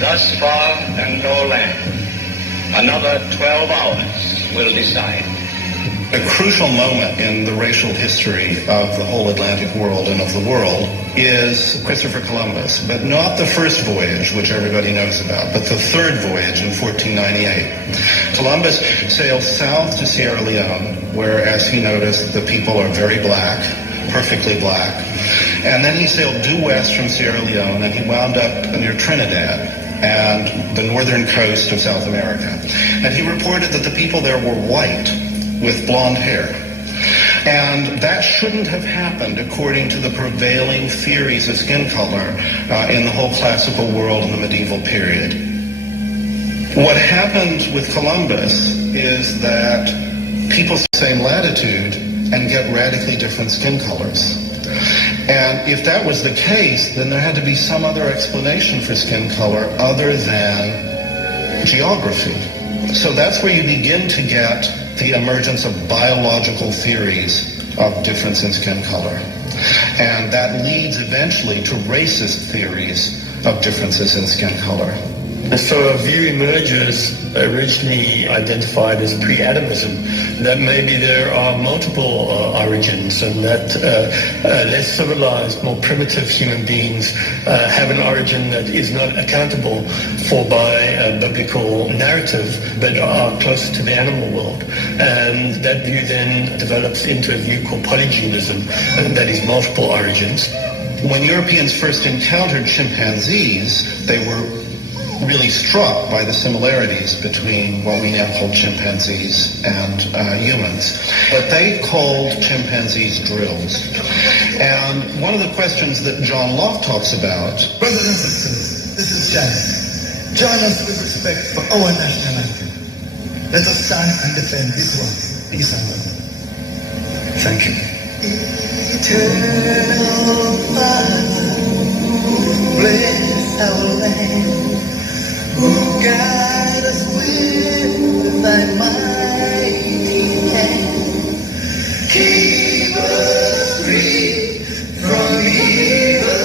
Thus far and no land. Another 12 hours will decide. A crucial moment in the racial history of the whole Atlantic world and of the world is Christopher Columbus, but not the first voyage, which everybody knows about, but the third voyage in 1498. Columbus sailed south to Sierra Leone, where, as he noticed, the people are very black, perfectly black. And then he sailed due west from Sierra Leone, and he wound up near Trinidad and the northern coast of South America. And he reported that the people there were white with blonde hair. And that shouldn't have happened according to the prevailing theories of skin color in the whole classical world in the medieval period. What happened with Columbus is that people stay in the same latitude and get radically different skin colors. And if that was the case, then there had to be some other explanation for skin color other than geography. So that's where you begin to get the emergence of biological theories of difference in skin color. And that leads eventually to racist theories of differences in skin color. So a view emerges originally identified as pre-Adamism, that maybe there are multiple origins and that less civilized, more primitive human beings have an origin that is not accountable for by a biblical narrative, but are closer to the animal world. And that view then develops into a view called polygenism, and that is multiple origins. When Europeans first encountered chimpanzees, they were really struck by the similarities between what we now call chimpanzees and humans. But they called chimpanzees drills. And one of the questions that John Locke talks about... Brothers and sisters, this is China. Join us with respect for our national anthem. Let us stand and defend this one. Peace and love. Thank you. Eternal Father, bless our land, who guide us with thy mighty hand. Keep us free from evil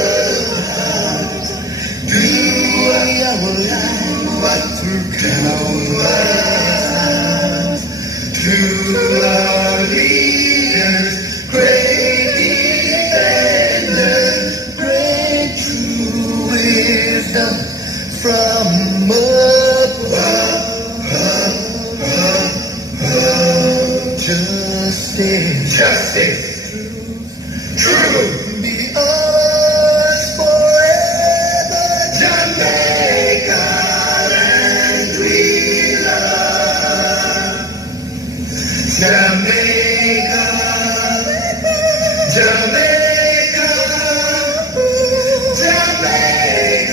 hearts. Do our life but through countless hours. To our leaders, great defenders, great true wisdom from above. Justice, truth, be ours forever. Jamaica, land we love. Jamaica, Jamaica, Jamaica,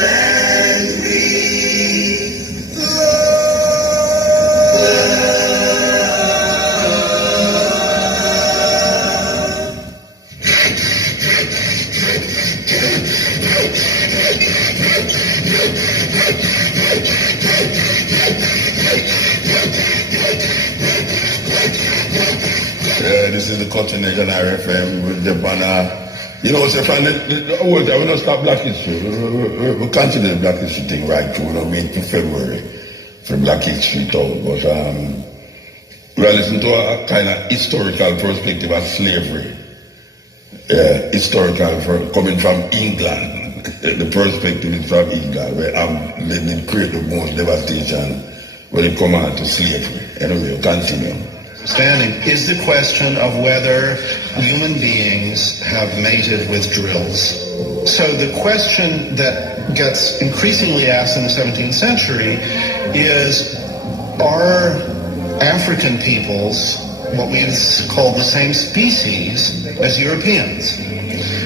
land we This is the Colonialism RFM with the banner. You know, so from the whole time, we don't stop Black History. We continue the Black History thing right through, in February for Black History Town. But we are listening to a kind of historical perspective of slavery. Historical coming from England. The perspective is from England, where they create the most devastation when it comes out to slavery. Anyway, we'll continue. Standing is the question of whether human beings have mated with drills. So the question that gets increasingly asked in the 17th century is, are African peoples what we call the same species as Europeans?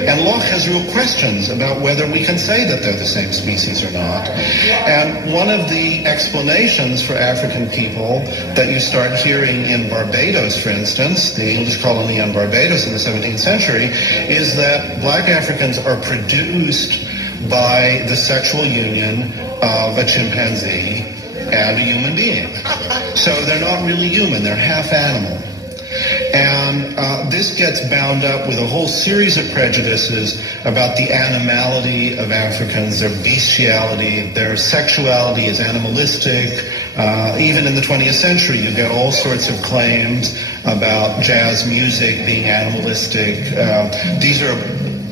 And Locke has real questions about whether we can say that they're the same species or not. And one of the explanations for African people that you start hearing in Barbados, for instance, the English colony on Barbados in the 17th century, is that black Africans are produced by the sexual union of a chimpanzee and a human being. So they're not really human, they're half animal. And this gets bound up with a whole series of prejudices about the animality of Africans, their bestiality, their sexuality is animalistic. Even in the 20th century, you get all sorts of claims about jazz music being animalistic. These are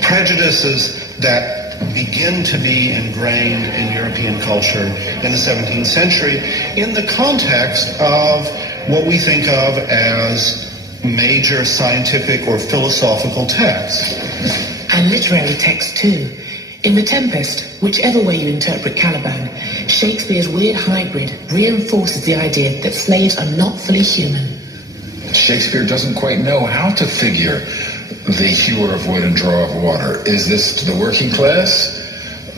prejudices that begin to be ingrained in European culture in the 17th century in the context of what we think of as major scientific or philosophical texts. And literary texts too. In The Tempest, whichever way you interpret Caliban, Shakespeare's weird hybrid reinforces the idea that slaves are not fully human. Shakespeare doesn't quite know how to figure the hewer of wood and drawer of water. Is this the working class?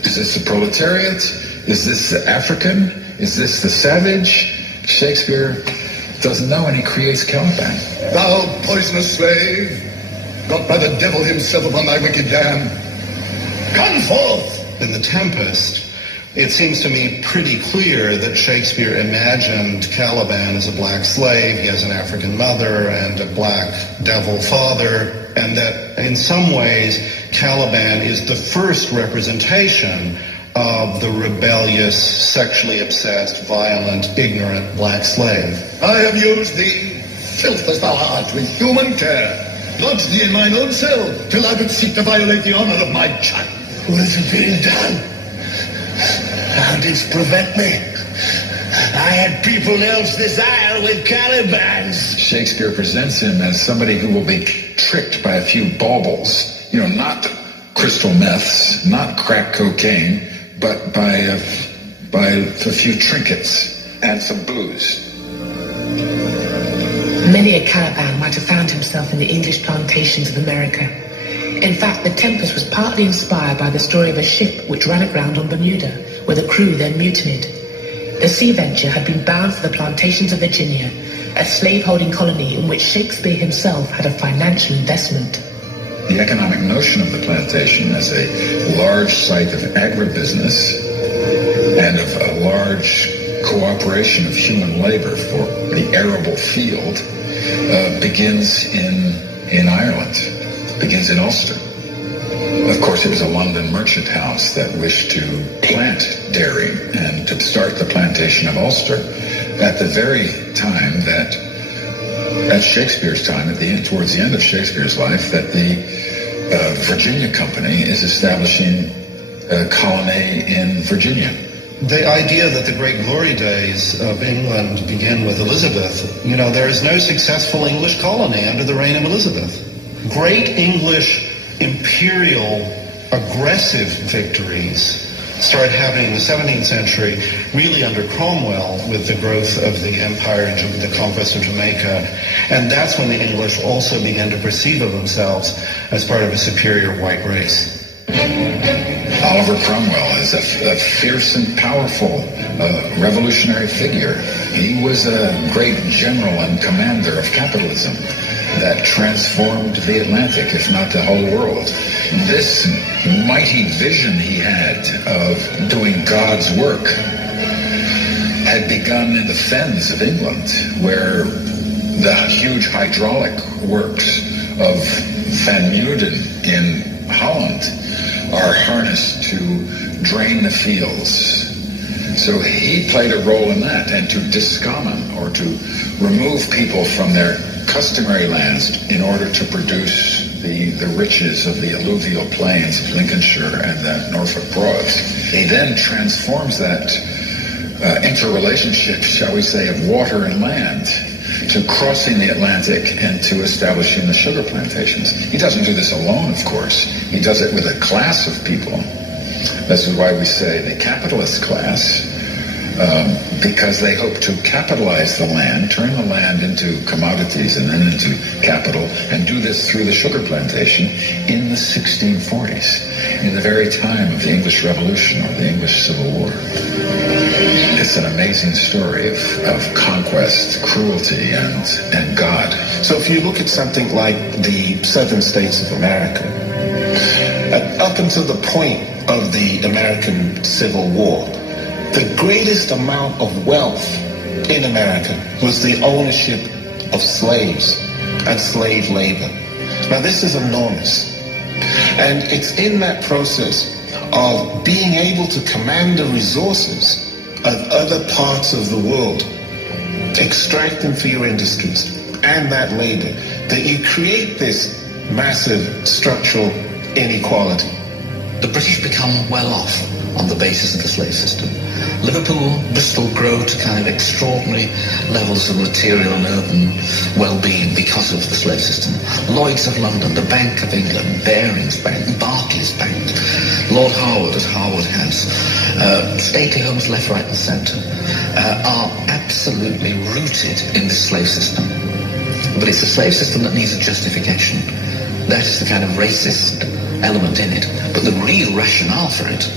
Is this the proletariat? Is this the African? Is this the savage? Shakespeare doesn't know, and he creates Caliban. Thou poisonous slave, got by the devil himself upon thy wicked dam, come forth! In The Tempest, it seems to me pretty clear that Shakespeare imagined Caliban as a black slave. He has an African mother and a black devil father, and that in some ways Caliban is the first representation of the rebellious, sexually obsessed, violent, ignorant black slave. I have used thee, filth as thou art, with human care, lodged thee in mine own cell, till thou didst seek to violate the honor of my child. What is being done? Thou didst prevent me. I had people else this isle with Calibans. Shakespeare presents him as somebody who will be tricked by a few baubles, not crystal meths, not crack cocaine, but by by a few trinkets and some booze. Many a caravan might have found himself in the English plantations of America. In fact, the Tempest was partly inspired by the story of a ship which ran aground on Bermuda, where the crew then mutinied. The Sea Venture had been bound for the plantations of Virginia, a slave-holding colony in which Shakespeare himself had a financial investment. The economic notion of the plantation as a large site of agribusiness and of a large cooperation of human labor for the arable field begins in Ireland, begins in Ulster. Of course, it was a London merchant house that wished to plant dairy and to start the plantation of Ulster at the very time that, at Shakespeare's time, towards the end of Shakespeare's life, that the Virginia Company is establishing a colony in Virginia. The idea that the great glory days of England begin with Elizabeth, there is no successful English colony under the reign of Elizabeth. Great English imperial aggressive victories started happening in the 17th century, really under Cromwell, with the growth of the empire and the conquest of Jamaica. And that's when the English also began to perceive of themselves as part of a superior white race. Oliver Cromwell is a fierce and powerful revolutionary figure. He was a great general and commander of capitalism that transformed the Atlantic, if not the whole world. This mighty vision he had of doing God's work had begun in the fens of England, where the huge hydraulic works of Van Muden in Holland are harnessed to drain the fields. So he played a role in that, and to discommon, or to remove people from their customary lands in order to produce the riches of the alluvial plains of Lincolnshire and the Norfolk Broads. He then transforms that interrelationship, shall we say, of water and land to crossing the Atlantic and to establishing the sugar plantations. He doesn't do this alone, of course. He does it with a class of people. This is why we say the capitalist class, because they hope to capitalize the land, turn the land into commodities and then into capital, and do this through the sugar plantation in the 1640s, in the very time of the English Revolution or the English Civil War. It's an amazing story of conquest, cruelty, and God. So if you look at something like the southern states of America, up until the point of the American Civil War, the greatest amount of wealth in America was the ownership of slaves and slave labor. Now this is enormous. And it's in that process of being able to command the resources of other parts of the world, extract them for your industries and that labor, that you create this massive structural inequality. The British become well off on the basis of the slave system. Liverpool, Bristol grow to kind of extraordinary levels of material and urban well-being because of the slave system. Lloyd's of London, the Bank of England, Barings Bank, Barclays Bank, Lord Harwood at Harwood House, stately homes left, right and centre, are absolutely rooted in this slave system. But it's a slave system that needs a justification. That is the kind of racist element in it. But the real rationale for it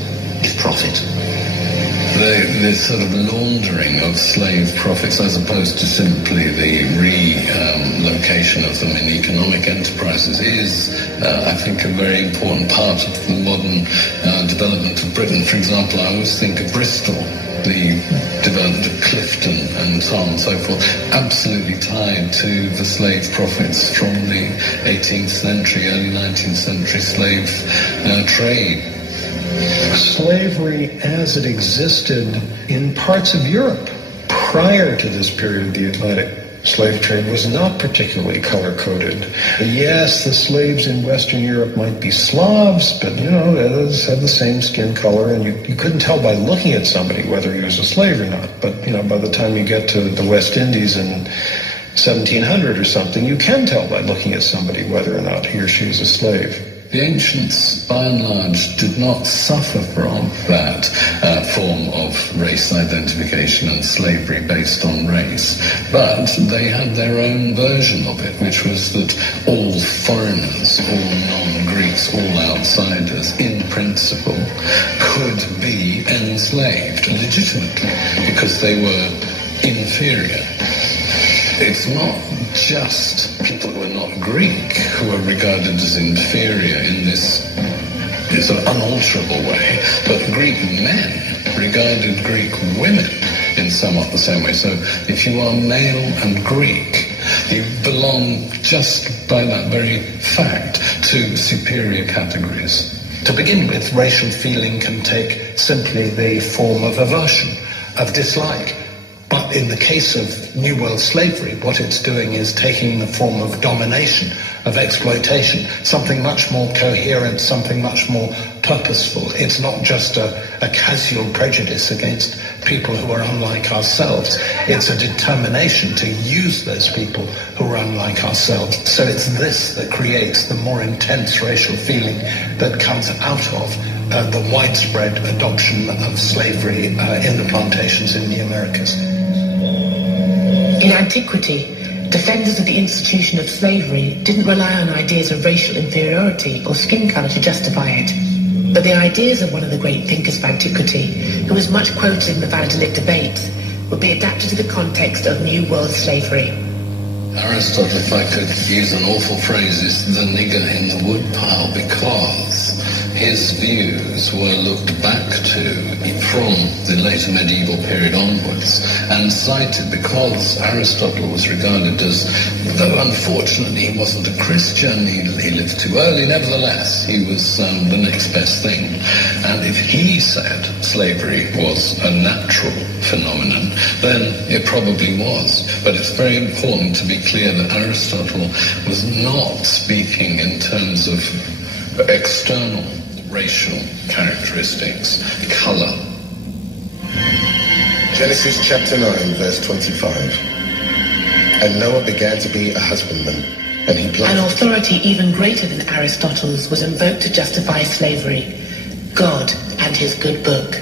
is profit. The sort of laundering of slave profits as opposed to simply the relocation of them in economic enterprises is, I think, a very important part of the modern development of Britain. For example, I always think of Bristol, the development of Clifton and so on and so forth, absolutely tied to the slave profits from the 18th century, early 19th century slave trade. Slavery as it existed in parts of Europe prior to this period of the Atlantic slave trade was not particularly color-coded. Yes, the slaves in Western Europe might be Slavs, but, others had the same skin color, and you couldn't tell by looking at somebody whether he was a slave or not. But, by the time you get to the West Indies in 1700 or something, you can tell by looking at somebody whether or not he or she is a slave. The ancients, by and large, did not suffer from that form of race identification and slavery based on race, but they had their own version of it, which was that all foreigners, all non-Greeks, all outsiders, in principle, could be enslaved legitimately because they were inferior. It's not just people who are not Greek who are regarded as inferior in this sort of unalterable way, but Greek men regarded Greek women in somewhat the same way. So if you are male and Greek, you belong just by that very fact to superior categories. To begin with, racial feeling can take simply the form of aversion, of dislike. But in the case of New World slavery, what it's doing is taking the form of domination, of exploitation, something much more coherent, something much more purposeful. It's not just a casual prejudice against people who are unlike ourselves. It's a determination to use those people who are unlike ourselves. So it's this that creates the more intense racial feeling that comes out of the widespread adoption of slavery in the plantations in the Americas. In antiquity, defenders of the institution of slavery didn't rely on ideas of racial inferiority or skin colour to justify it, but the ideas of one of the great thinkers of antiquity, who was much quoted in the Valladolid debates, would be adapted to the context of New World slavery. Aristotle, if I could use an awful phrase, is the nigger in the woodpile, because his views were looked back to from the later medieval period onwards and cited because Aristotle was regarded as, though unfortunately he wasn't a Christian, he lived too early, nevertheless he was the next best thing. And if he said slavery was a natural phenomenon, then it probably was. But it's very important to be clear that Aristotle was not speaking in terms of external racial characteristics, color. Genesis chapter 9, verse 25. And Noah began to be a husbandman, and he planted... An authority even greater than Aristotle's was invoked to justify slavery: God and his good book.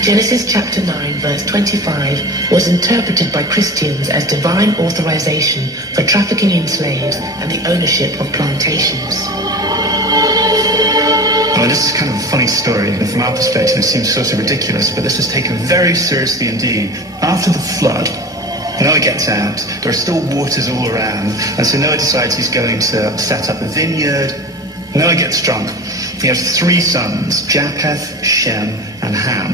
Genesis chapter 9, verse 25 was interpreted by Christians as divine authorization for trafficking in slaves and the ownership of plantations. Well, this is kind of a funny story, and from our perspective it seems sort of ridiculous, but this was taken very seriously indeed. After the flood, Noah gets out, there are still waters all around, and so Noah decides he's going to set up a vineyard. Noah gets drunk. He has 3 sons, Japheth, Shem, and Ham.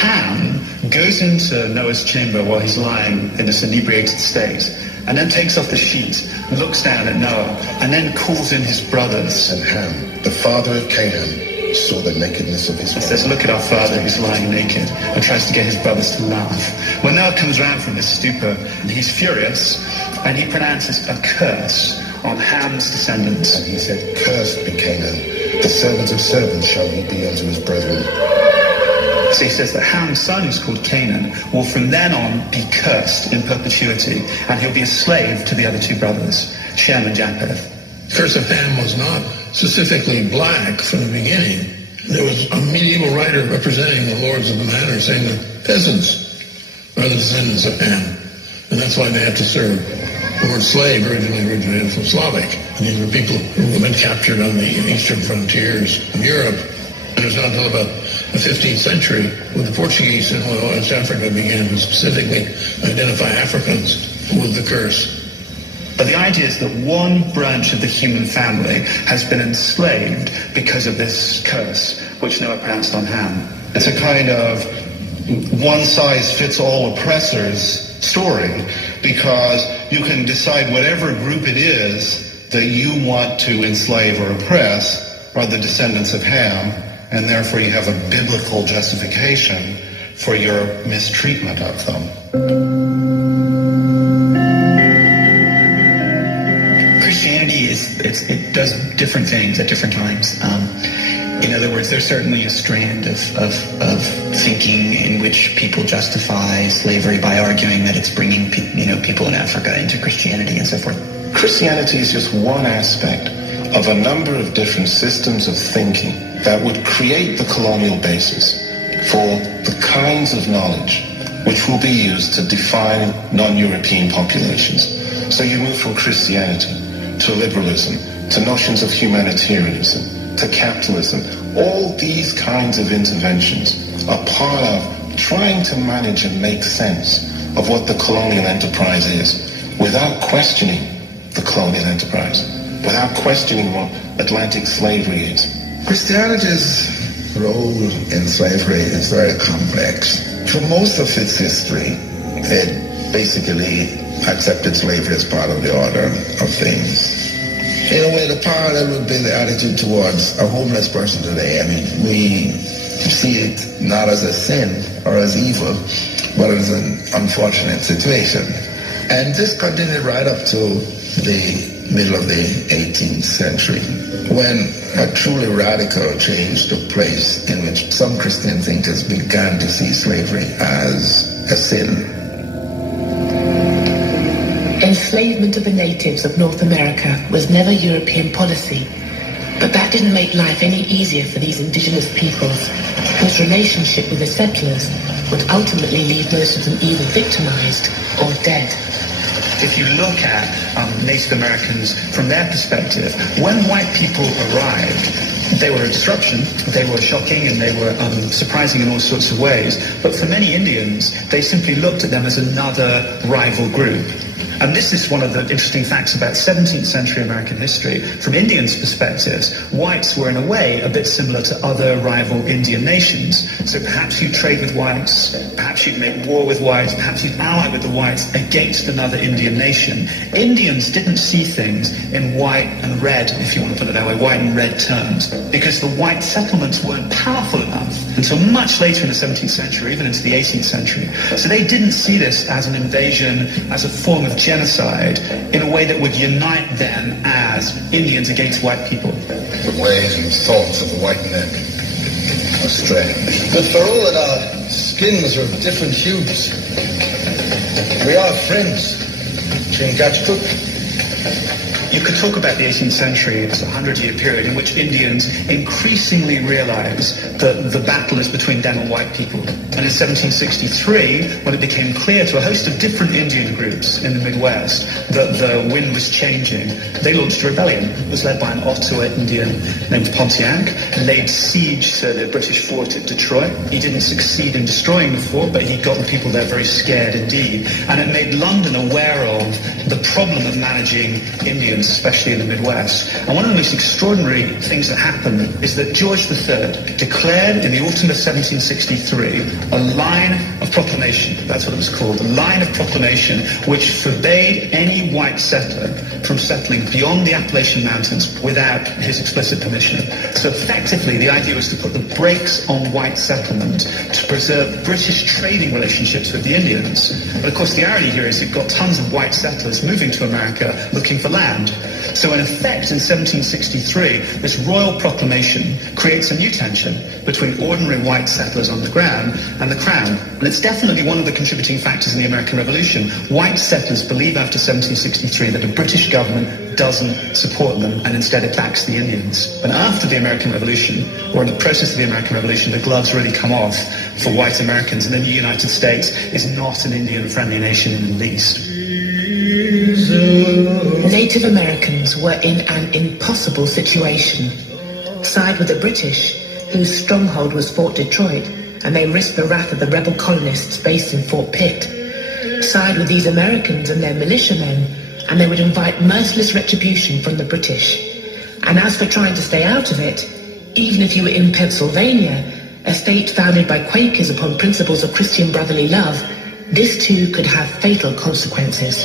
Ham goes into Noah's chamber while he's lying in this inebriated state, and then takes off the sheet, looks down at Noah, and then calls in his brothers. And Ham, the father of Canaan, saw the nakedness of his wife. He says, look at our father who's lying naked, and tries to get his brothers to laugh. When Noah comes round from his stupor, he's furious, and he pronounces a curse on Ham's descendants. And he said, cursed be Canaan, the servant of servants shall he be unto his brethren. So he says that Ham's son, who's called Canaan, will from then on be cursed in perpetuity, and he'll be a slave to the other 2 brothers, Shem and Japheth. The curse of Ham was not specifically black from the beginning. There was a medieval writer representing the lords of the manor saying that peasants are the descendants of Ham, and that's why they have to serve. The word slave originally originated from Slavic, and these were people who had been captured on the eastern frontiers of Europe. It was not until about the 15th century when the Portuguese in West Africa began to specifically identify Africans with the curse. But the idea is that one branch of the human family has been enslaved because of this curse, which Noah pronounced on Ham. It's a kind of one-size-fits-all oppressors story, because you can decide whatever group it is that you want to enslave or oppress are the descendants of Ham, and therefore you have a biblical justification for your mistreatment of them. Christianity it does different things at different times. In other words, there's certainly a strand of thinking in which people justify slavery by arguing that it's bringing people in Africa into Christianity and so forth. Christianity is just one aspect of a number of different systems of thinking that would create the colonial basis for the kinds of knowledge which will be used to define non-European populations. So you move from Christianity to liberalism, to notions of humanitarianism, to capitalism. All these kinds of interventions are part of trying to manage and make sense of what the colonial enterprise is without questioning the colonial enterprise, without questioning what Atlantic slavery is. Christianity's role in slavery is very complex. For most of its history, it basically accepted slavery as part of the order of things. In a way, the parallel would be the attitude towards a homeless person today. I mean, we see it not as a sin or as evil, but as an unfortunate situation. And this continued right up to the middle of the 18th century, when a truly radical change took place in which some Christian thinkers began to see slavery as a sin. Enslavement of the natives of North America was never European policy, but that didn't make life any easier for these indigenous peoples, whose relationship with the settlers would ultimately leave most of them either victimized or dead. If you look at Native Americans from their perspective, when white people arrived, they were a disruption, they were shocking, and they were surprising in all sorts of ways. But for many Indians, they simply looked at them as another rival group. And this is one of the interesting facts about 17th century American history. From Indians' perspectives, whites were in a way a bit similar to other rival Indian nations. So perhaps you'd trade with whites, perhaps you'd make war with whites, perhaps you'd ally with the whites against another Indian nation. Indians didn't see things in white and red, if you want to put it that way, white and red terms, because the white settlements weren't powerful enough until much later in the 17th century, even into the 18th century. So they didn't see this as an invasion, as a form of genocide, in a way that would unite them as Indians against white people. The ways and thoughts of the white men are strange. But for all that our skins are of different hues, we are friends. Chingachgook. You could talk about the 18th century as a 100-year period in which Indians increasingly realized that the battle is between them and white people. And in 1763, when it became clear to a host of different Indian groups in the Midwest that the wind was changing, they launched a rebellion. It was led by an Ottawa Indian named Pontiac, laid siege to the British fort at Detroit. He didn't succeed in destroying the fort, but he got the people there very scared indeed. And it made London aware of the problem of managing Indians, especially in the Midwest. And one of the most extraordinary things that happened is that George III declared in the autumn of 1763 a line of proclamation, that's what it was called, a line of proclamation which forbade any white settler from settling beyond the Appalachian Mountains without his explicit permission. So effectively the idea was to put the brakes on white settlement to preserve British trading relationships with the Indians. But of course the irony here is you've got tons of white settlers moving to America looking for land. So in effect, in 1763, this royal proclamation creates a new tension between ordinary white settlers on the ground and the Crown. And it's definitely one of the contributing factors in the American Revolution. White settlers believe after 1763 that the British government doesn't support them and instead it backs the Indians. And after the American Revolution, or in the process of the American Revolution, the gloves really come off for white Americans, and then the United States is not an Indian-friendly nation in the least. Native Americans were in an impossible situation. Side with the British, whose stronghold was Fort Detroit, and they risked the wrath of the rebel colonists based in Fort Pitt. Side with these Americans and their militiamen, and they would invite merciless retribution from the British. And as for trying to stay out of it, even if you were in Pennsylvania, a state founded by Quakers upon principles of Christian brotherly love, this too could have fatal consequences.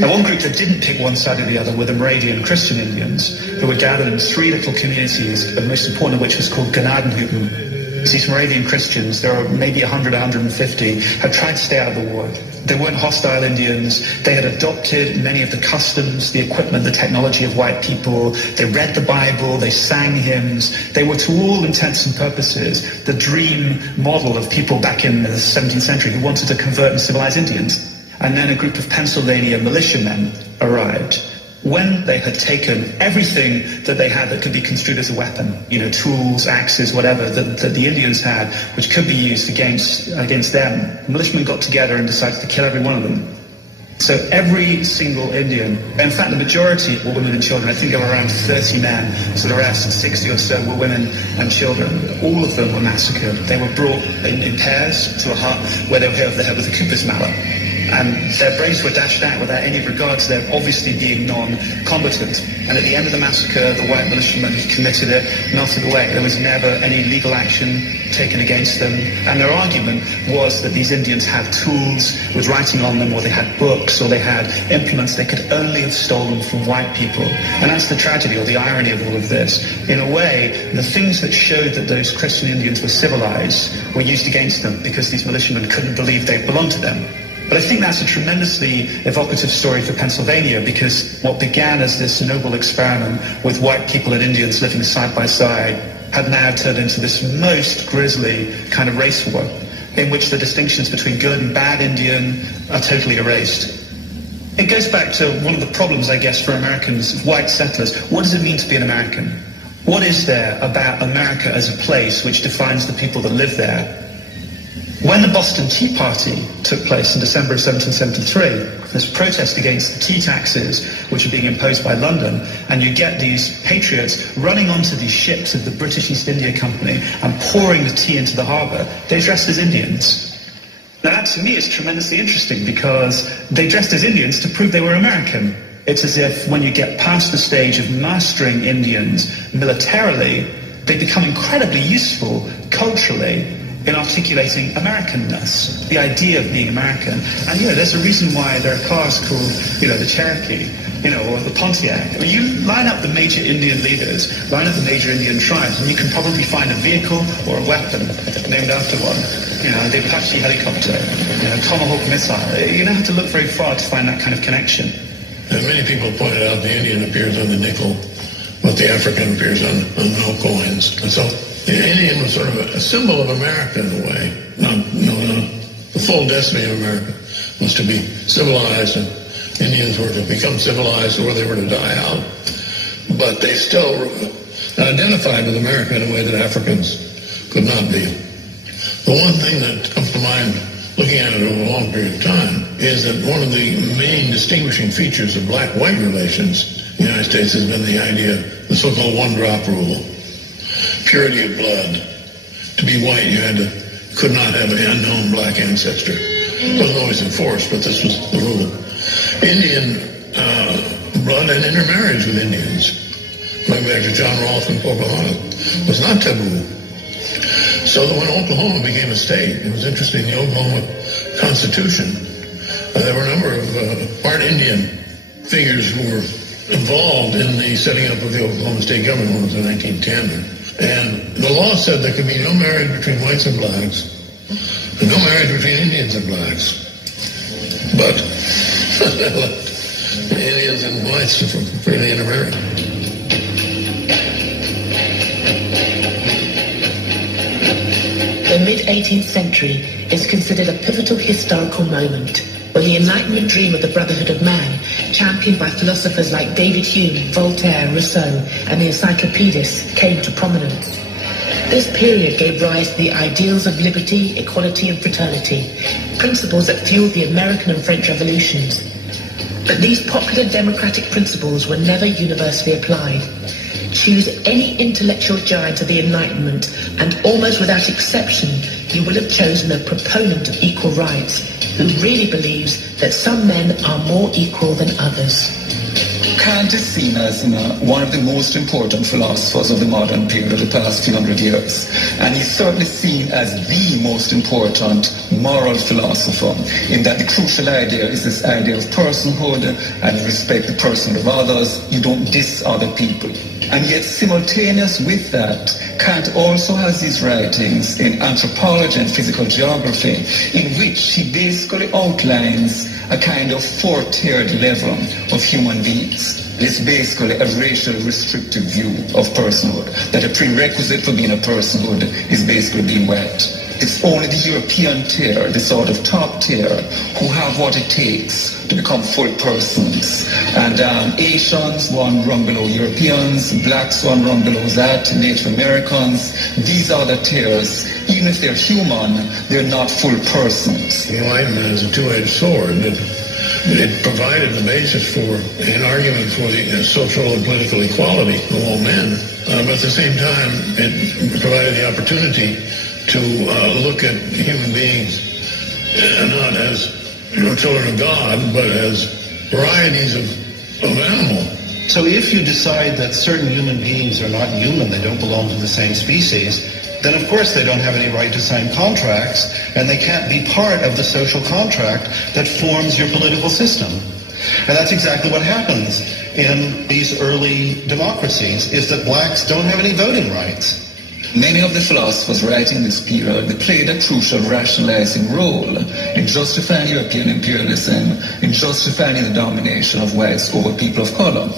Now, one group that didn't pick one side or the other were the Moravian Christian Indians, who were gathered in three little communities, the most important of which was called Gnadenhutten. These Moravian Christians, there are maybe 100, 150, had tried to stay out of the war. They weren't hostile Indians. They had adopted many of the customs, the equipment, the technology of white people. They read the Bible. They sang hymns. They were, to all intents and purposes, the dream model of people back in the 17th century who wanted to convert and civilize Indians. And then a group of Pennsylvania militiamen arrived. when they had taken everything that they had that could be construed as a weapon, tools, axes, whatever, that the Indians had, which could be used against them, the militiamen got together and decided to kill every one of them. So every single Indian, in fact the majority were women and children, I think there were around 30 men, so the rest, 60 or so, were women and children. All of them were massacred. They were brought in pairs to a hut where they were hit over the head with a Cooper's mallet. And their brains were dashed out without any regard to their obviously being non-combatant. And at the end of the massacre, the white militiamen who committed it melted away. There was never any legal action taken against them. And their argument was that these Indians had tools with writing on them, or they had books, or they had implements they could only have stolen from white people. And that's the tragedy or the irony of all of this. In a way, the things that showed that those Christian Indians were civilized were used against them because these militiamen couldn't believe they belonged to them. But I think that's a tremendously evocative story for Pennsylvania, because what began as this noble experiment with white people and Indians living side by side had now turned into this most grisly kind of race war, in which the distinctions between good and bad Indian are totally erased. It goes back to one of the problems, I guess, for Americans, white settlers. What does it mean to be an American? What is there about America as a place which defines the people that live there? When the Boston Tea Party took place in December of 1773, this protest against the tea taxes which are being imposed by London, and you get these patriots running onto these ships of the British East India Company and pouring the tea into the harbour. They dressed as Indians. Now that to me is tremendously interesting, because they dressed as Indians to prove they were American. It's as if when you get past the stage of mastering Indians militarily, they become incredibly useful culturally in articulating Americanness, the idea of being American. And there's a reason why there are cars called, the Cherokee, or the Pontiac. I mean, you line up the major Indian leaders, line up the major Indian tribes, and you can probably find a vehicle or a weapon named after one. The Apache helicopter, Tomahawk missile. You don't have to look very far to find that kind of connection. And many people pointed out the Indian appears on the nickel, but the African appears on no coins. And so the Indian was sort of a symbol of America in a way. The full destiny of America was to be civilized, and Indians were to become civilized or they were to die out. But they still identified with America in a way that Africans could not be. The one thing that comes to mind, looking at it over a long period of time, is that one of the main distinguishing features of black-white relations in the United States has been the idea of the so-called one-drop rule. Purity of blood. To be white, you could not have an unknown black ancestor. It wasn't always enforced, but this was the rule. Indian blood and intermarriage with Indians, going back to John Rolfe and Pocahontas, was not taboo. So that when Oklahoma became a state, it was interesting, the Oklahoma Constitution, there were a number of part Indian figures who were involved in the setting up of the Oklahoma state government when it was in 1910. And the law said there could be no marriage between whites and blacks, and no marriage between Indians and blacks. But Indians and whites freely intermarried. The mid-18th century is considered a pivotal historical moment, where the Enlightenment dream of the brotherhood of man, championed by philosophers like David Hume, Voltaire, Rousseau, and the encyclopedists, came to prominence. This period gave rise to the ideals of liberty, equality, and fraternity, principles that fueled the American and French revolutions. But these popular democratic principles were never universally applied. Choose any intellectual giant of the Enlightenment, and almost without exception, you will have chosen a proponent of equal rights, who really believes that some men are more equal than others. Kant is seen as one of the most important philosophers of the modern period of the past few hundred years. And he's certainly seen as the most important moral philosopher, in that the crucial idea is this idea of personhood, and you respect the person of others, you don't diss other people. And yet simultaneous with that, Kant also has these writings in anthropology and physical geography, in which he basically outlines a kind of four-tiered level of human beings. It's basically a racial restrictive view of personhood, that a prerequisite for being a personhood is basically being white. It's only the European tier, the sort of top tier, who have what it takes to become full persons. And Asians, one rung below Europeans, blacks, one rung below that, Native Americans. These are the tiers. Even if they're human, they're not full persons. The Enlightenment is a two-edged sword. It provided the basis for an argument for the social and political equality of all men. But at the same time, it provided the opportunity to look at human beings not as children of God, but as varieties of animal. So if you decide that certain human beings are not human, they don't belong to the same species, then of course they don't have any right to sign contracts, and they can't be part of the social contract that forms your political system. And that's exactly what happens in these early democracies, is that blacks don't have any voting rights. Many of the philosophers writing in this period, they played a crucial rationalizing role in justifying European imperialism, in justifying the domination of whites over people of color.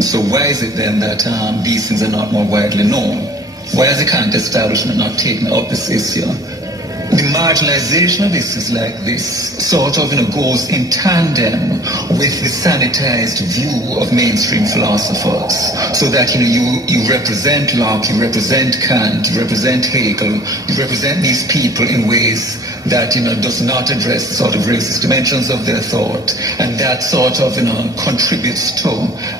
So why is it then that these things are not more widely known? Why is the Kant establishment not taking up this issue? The marginalization of issues like this sort of goes in tandem with the sanitized view of mainstream philosophers. So that you represent Locke, you represent Kant, you represent Hegel, you represent these people in ways that does not address the sort of racist dimensions of their thought, and that sort of contributes to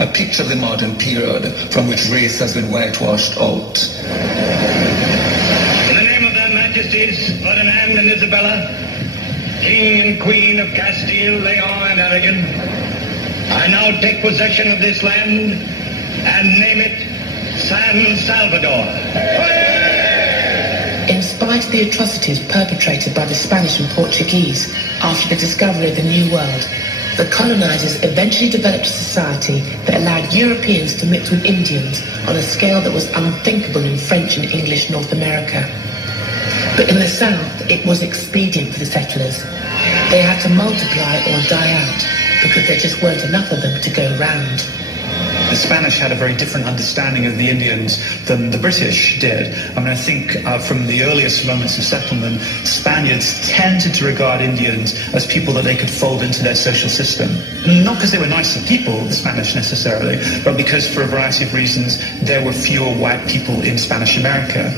a picture of the modern period from which race has been whitewashed out. Majesties, Ferdinand and Isabella, King and Queen of Castile, Leon and Aragon, I now take possession of this land and name it San Salvador. In spite of the atrocities perpetrated by the Spanish and Portuguese after the discovery of the New World, the colonizers eventually developed a society that allowed Europeans to mix with Indians on a scale that was unthinkable in French and English North America. But in the South, it was expedient for the settlers. They had to multiply or die out because there just weren't enough of them to go round. The Spanish had a very different understanding of the Indians than the British did. I think from the earliest moments of settlement, Spaniards tended to regard Indians as people that they could fold into their social system. Not because they were nicer people, the Spanish necessarily, but because for a variety of reasons there were fewer white people in Spanish America.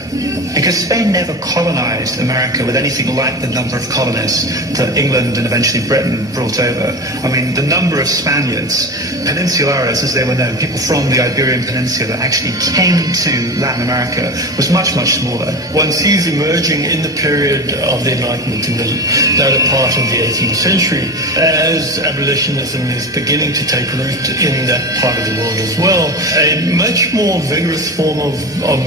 Because Spain never colonized America with anything like the number of colonists that England and eventually Britain brought over. The number of Spaniards, peninsulares as they were known, people from the Iberian Peninsula that actually came to Latin America, was much, much smaller. One sees emerging in the period of the Enlightenment in the latter part of the 18th century, as abolitionism is beginning to take root in that part of the world as well, a much more vigorous form of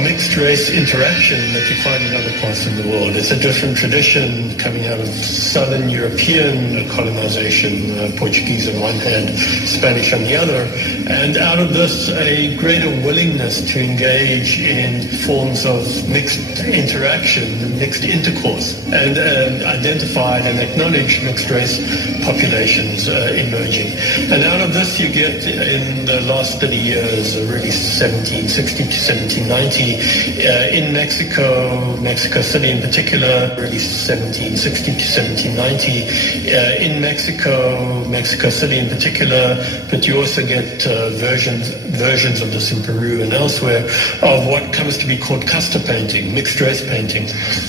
mixed race interaction that you find in other parts of the world. It's a different tradition coming out of Southern European colonization, Portuguese on one hand, Spanish on the other, and out of this a greater willingness to engage in forms of mixed interaction, mixed intercourse, and identified and acknowledged mixed race populations emerging. And out of this you get, in the last 30 years, really 1760 to 1790, in Mexico City in particular, really 1760 to 1790, in Mexico City in particular, but you also get versions of this in Peru and elsewhere, of what comes to be called casta painting, mixed race painting,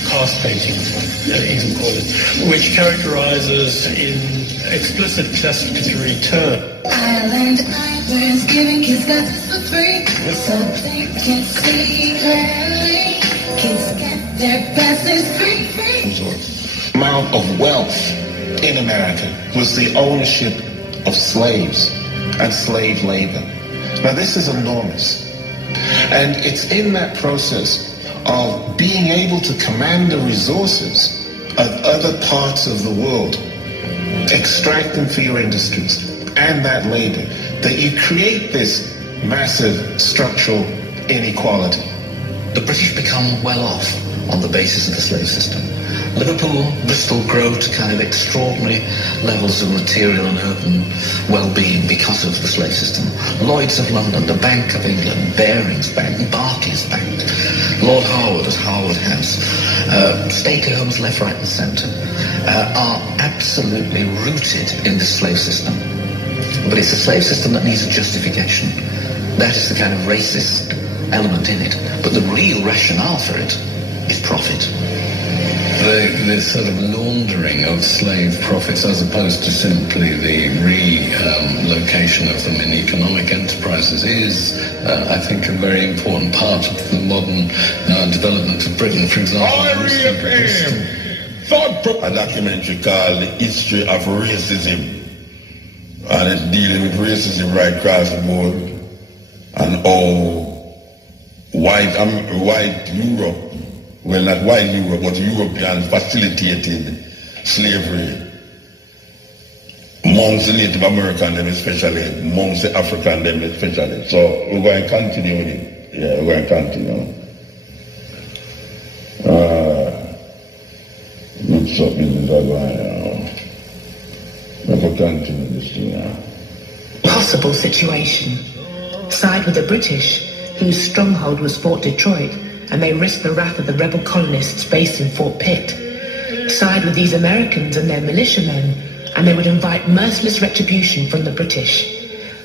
caste painting, even call it, which characterizes in explicit classificatory terms. Islands giving kids justice for free, so they can see clearly. Kids get their passes free. Amount of wealth in America was the ownership of slaves and slave labor. Now this is enormous, and it's in that process of being able to command the resources of other parts of the world, extract them for your industries and that labor, that you create this massive structural inequality. The British become well off on the basis of the slave system. Liverpool, Bristol grow to kind of extraordinary levels of material and urban well-being because of the slave system. Lloyd's of London, the Bank of England, Barings Bank, Barclays Bank, Lord Harwood at Harwood House, stake homes left, right and centre, are absolutely rooted in the slave system. But it's a slave system that needs a justification. That is the kind of racist element in it. But the real rationale for it is profit. The sort of laundering of slave profits, as opposed to simply the relocation of them in economic enterprises, is, I think, a very important part of the modern development of Britain. For example, a documentary called The History of Racism, and it's dealing with racism right across the board, and how white Europe, well, not white Europe, but Europeans facilitated slavery amongst the Native American them especially, amongst the African them especially. So we're going to continue with it. Yeah, we're going to continue. Good stuff is going Let's continue this thing now. Possible situation. Side with the British, whose stronghold was Fort Detroit, and they risked the wrath of the rebel colonists based in Fort Pitt. Side with these Americans and their militiamen, and they would invite merciless retribution from the British.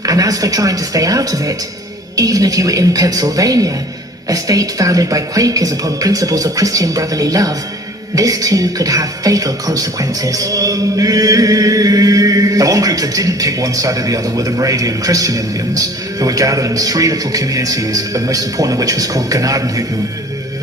And as for trying to stay out of it, even if you were in Pennsylvania, a state founded by Quakers upon principles of Christian brotherly love, this too could have fatal consequences. Now, one group that didn't pick one side or the other were the Moravian Christian Indians, who were gathered in 3 little communities, the most important of which was called Gnadenhutten.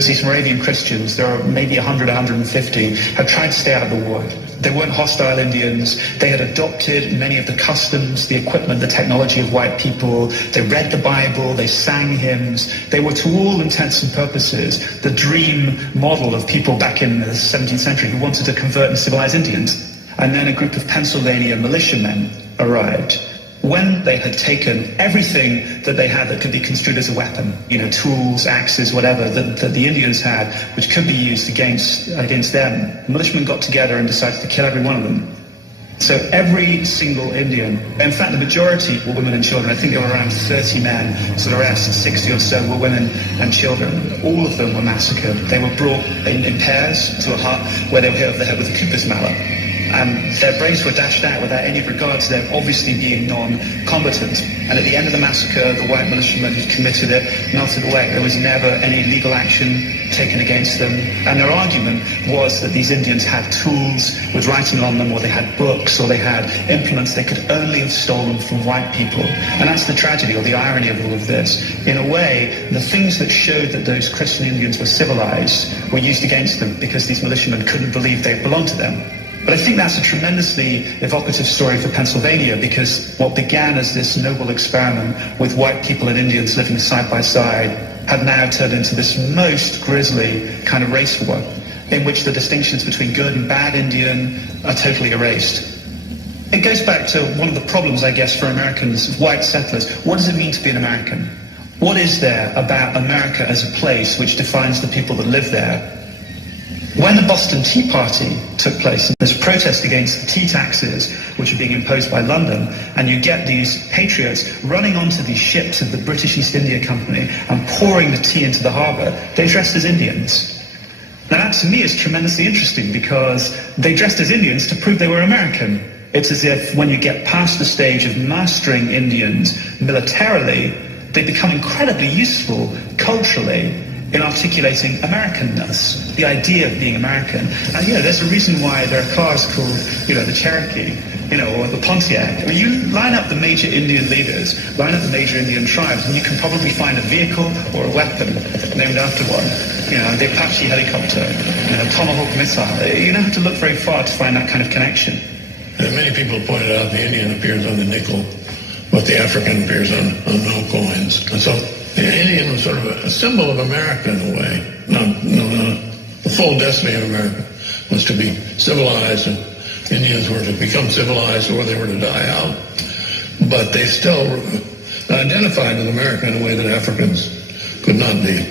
These Moravian Christians, there are maybe 100, 150, had tried to stay out of the war. They weren't hostile Indians. They had adopted many of the customs, the equipment, the technology of white people. They read the Bible. They sang hymns. They were, to all intents and purposes, the dream model of people back in the 17th century who wanted to convert and civilize Indians. And then a group of Pennsylvania militiamen arrived. When they had taken everything that they had that could be construed as a weapon, tools, axes, whatever, that the Indians had, which could be used against them, the militiamen got together and decided to kill every one of them. So every single Indian, in fact the majority were women and children. I think there were around 30 men, so the rest, 60 or so, were women and children. All of them were massacred. They were brought in pairs to a hut where they were hit over the head with a Cooper's mallet. And their brains were dashed out without any regard to them obviously being non-combatant. And at the end of the massacre, the white militiamen who committed it melted away. There was never any legal action taken against them. And their argument was that these Indians had tools with writing on them, or they had books, or they had implements they could only have stolen from white people. And that's the tragedy or the irony of all of this. In a way, the things that showed that those Christian Indians were civilized were used against them because these militiamen couldn't believe they belonged to them. But I think that's a tremendously evocative story for Pennsylvania, because what began as this noble experiment with white people and Indians living side by side had now turned into this most grisly kind of race war, in which the distinctions between good and bad Indian are totally erased. It goes back to one of the problems, I guess, for Americans, white settlers. What does it mean to be an American? What is there about America as a place which defines the people that live there? When the Boston Tea Party took place, and this protest against the tea taxes which are being imposed by London, and you get these patriots running onto these ships of the British East India Company and pouring the tea into the harbour, they dressed as Indians. Now that to me is tremendously interesting, because they dressed as Indians to prove they were American. It's as if when you get past the stage of mastering Indians militarily, they become incredibly useful culturally in articulating Americanness, the idea of being American. And there's a reason why there are cars called, the Cherokee, or the Pontiac. I mean, you line up the major Indian leaders, line up the major Indian tribes, and you can probably find a vehicle or a weapon named after one. The Apache helicopter, Tomahawk missile. You don't have to look very far to find that kind of connection. And many people pointed out the Indian appears on the nickel, but the African appears on no coins. And so the Indian was sort of a symbol of America in a way. The full destiny of America was to be civilized, and Indians were to become civilized or they were to die out. But they still identified with America in a way that Africans could not be.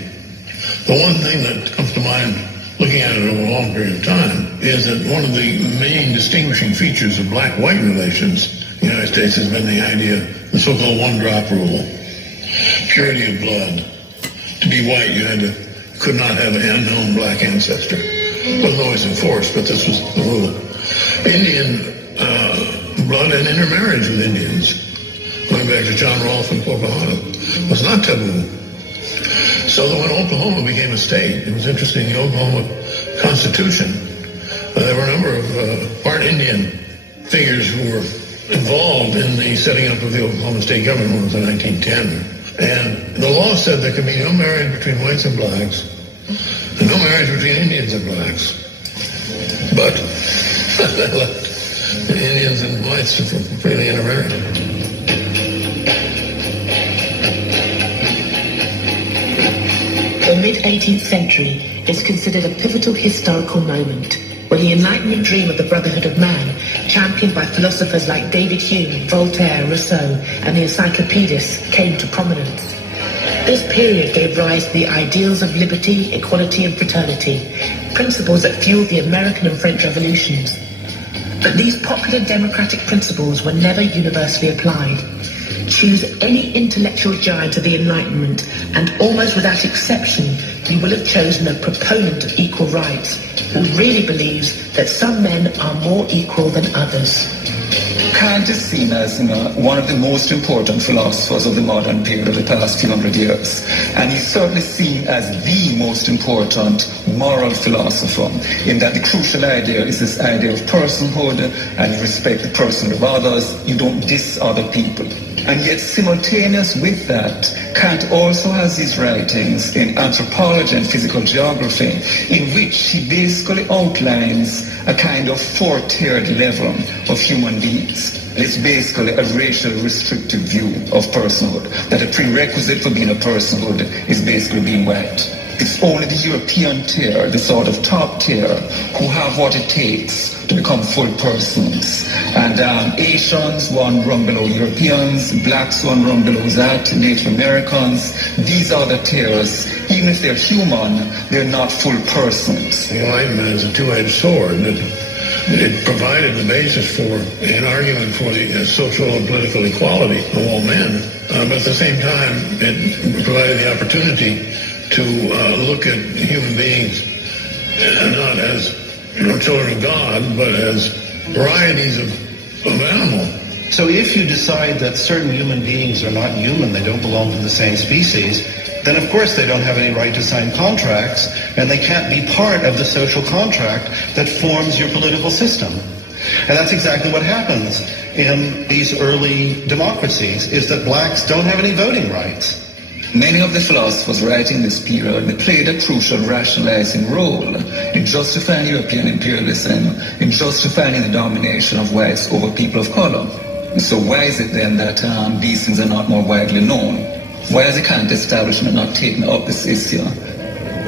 The one thing that comes to mind looking at it over a long period of time, is that one of the main distinguishing features of black-white relations in the United States has been the idea, the so-called one-drop rule, purity of blood. To be white, you could not have an unknown black ancestor. It wasn't always enforced, but this was the rule. Indian blood and intermarriage with Indians, going back to John Rolfe and Pocahontas, was not taboo. So that when Oklahoma became a state, it was interesting, the Oklahoma Constitution, there were a number of part Indian figures who were involved in the setting up of the Oklahoma state government when it was in 1910. And the law said there could be no marriage between whites and blacks, and no marriage between Indians and blacks. But that left the Indians and whites to freely intermarry. The mid-18th century is considered a pivotal historical moment when the Enlightenment dream of the brotherhood of man, championed by philosophers like David Hume, Voltaire, Rousseau, and the encyclopedists, came to prominence. This period gave rise to the ideals of liberty, equality, and fraternity, principles that fueled the American and French revolutions. But these popular democratic principles were never universally applied. Choose any intellectual giant of the Enlightenment, and almost without exception, you will have chosen a proponent of equal rights who really believes that some men are more equal than others. Kant is seen as one of the most important philosophers of the modern period of the past few hundred years. And he's certainly seen as the most important moral philosopher, in that the crucial idea is this idea of personhood, and you respect the personhood of others, you don't diss other people. And yet simultaneous with that, Kant also has his writings in anthropology and physical geography, in which he basically outlines a kind of four-tiered level of human beings. It's basically a racial restrictive view of personhood, that a prerequisite for being a personhood is basically being white. It's only the European tier, the sort of top tier, who have what it takes to become full persons. And Asians, one rung below Europeans, blacks, one rung below that, Native Americans. These are the tiers. Even if they're human, they're not full persons. The Enlightenment is a two-edged sword. It provided the basis for an argument for the social and political equality of all men. But at the same time, it provided the opportunity to look at human beings not as children of God, but as varieties of animal. So if you decide that certain human beings are not human, they don't belong to the same species, then of course they don't have any right to sign contracts, and they can't be part of the social contract that forms your political system. And that's exactly what happens in these early democracies, is that blacks don't have any voting rights. Many of the philosophers writing this period, they played a crucial rationalizing role in justifying European imperialism, in justifying the domination of whites over people of color. So why is it then that these things are not more widely known? Why is the Kant establishment not taking up this issue?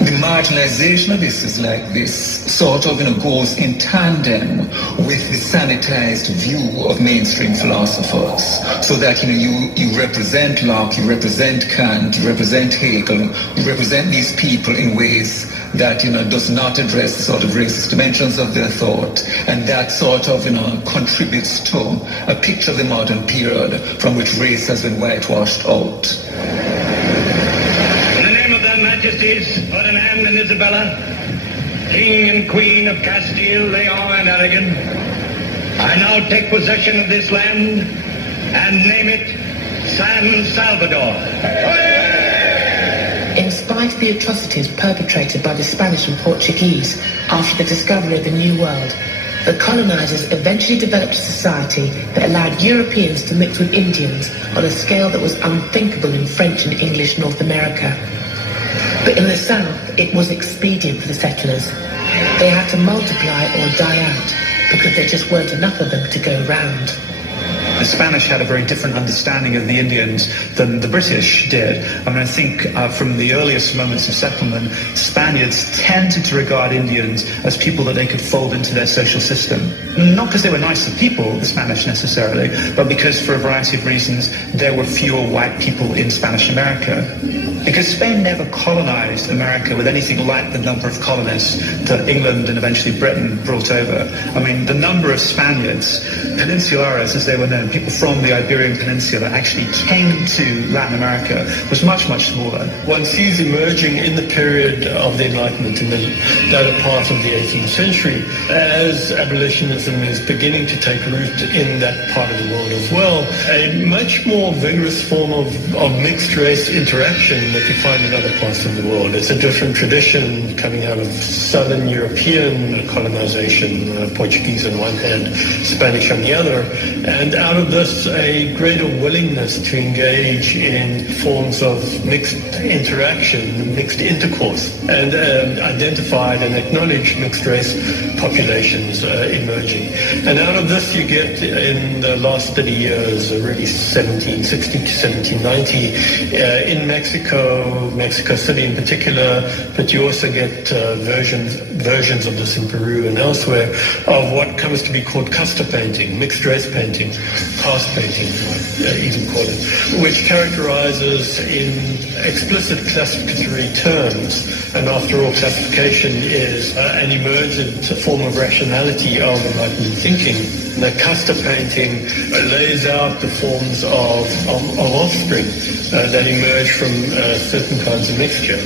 The marginalization of issues like this sort of goes in tandem with the sanitized view of mainstream philosophers. So that you represent Locke, you represent Kant, you represent Hegel, you represent these people in ways that does not address the sort of racist dimensions of their thought, and that sort of contributes to a picture of the modern period from which race has been whitewashed out. Majesties, Ferdinand and Isabella, King and Queen of Castile, Leon and Aragon, I now take possession of this land and name it San Salvador. In spite of the atrocities perpetrated by the Spanish and Portuguese after the discovery of the New World, the colonizers eventually developed a society that allowed Europeans to mix with Indians on a scale that was unthinkable in French and English North America. But in the South, it was expedient for the settlers. They had to multiply or die out because there just weren't enough of them to go round. The Spanish had a very different understanding of the Indians than the British did. I mean, I think from the earliest moments of settlement, Spaniards tended to regard Indians as people that they could fold into their social system. Not because they were nicer people, the Spanish necessarily, but because for a variety of reasons there were fewer white people in Spanish America. Because Spain never colonized America with anything like the number of colonists that England and eventually Britain brought over. I mean, the number of Spaniards, peninsulares as they were known, people from the Iberian Peninsula actually came to Latin America, was much, much smaller. One sees emerging in the period of the Enlightenment, in the latter part of the 18th century, as abolitionism is beginning to take root in that part of the world as well, a much more vigorous form of mixed-race interaction that you find in other parts of the world. It's a different tradition coming out of Southern European colonization, Portuguese on one hand, Spanish on the other, and out of this a greater willingness to engage in forms of mixed interaction, mixed intercourse, and identified and acknowledged mixed-race populations emerging. And out of this you get, in the last 30 years, really 1760 to 1790, in Mexico City in particular, but you also get versions of this in Peru and elsewhere, of what comes to be called casta painting, mixed race painting, caste painting, even call it, which characterizes in explicit classificatory terms. And after all, classification is an emergent form of rationality of Enlightenment thinking. The casta painting lays out the forms of offspring that emerge from certain kinds of mixture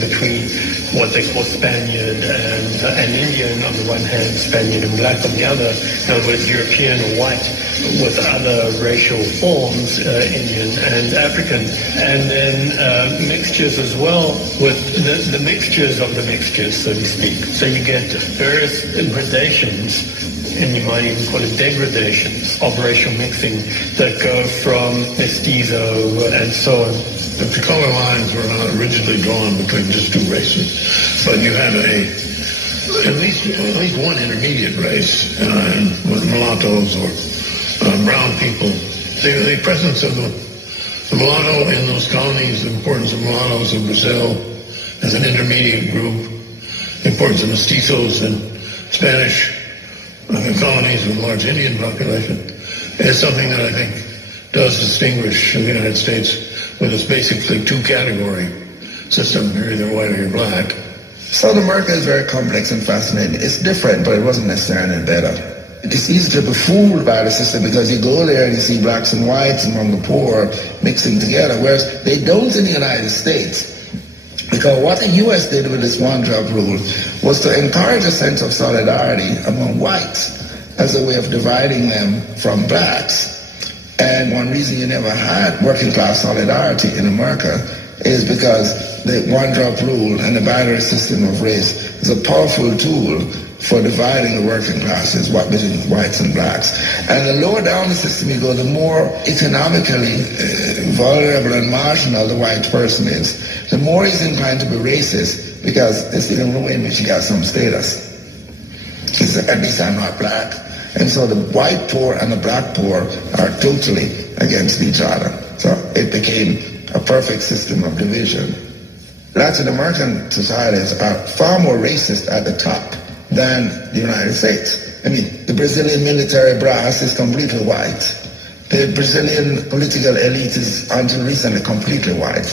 between what they call Spaniard and Indian on the one hand, Spaniard and black on the other, in other words, European or white, with other racial forms, Indian and African, and then mixtures as well with the mixtures of the mixtures, so to speak. So you get various gradations, and you might even call it degradations of racial mixing that go from mestizo and so on. But the color lines were not rigidly drawn between just two races, but you had at least one intermediate race, with mulattoes or brown people. The presence of the mulatto in those colonies, the importance of mulattoes in Brazil as an intermediate group, the importance of mestizos in Spanish colonies with large Indian population, is something that I think does distinguish the United States with its basically two-category system. You're either white or you're black. South America is very complex and fascinating. It's different, but it wasn't necessarily better. It's easy to be fooled by the system because you go there and you see blacks and whites among the poor mixing together, whereas they don't in the United States. Because what the U.S. did with this one-drop rule was to encourage a sense of solidarity among whites as a way of dividing them from blacks. And one reason you never had working-class solidarity in America is because the one-drop rule and the binary system of race is a powerful tool for dividing the working classes, between whites and blacks. And the lower down the system you go, the more economically vulnerable and marginal the white person is, the more he's inclined to be racist, because it's the only way in which he got some status. He said, at least I'm not black. And so the white poor and the black poor are totally against each other. So it became a perfect system of division. Latin American societies are far more racist at the top than the United States. I mean, the Brazilian military brass is completely white. The Brazilian political elite is, until recently, completely white.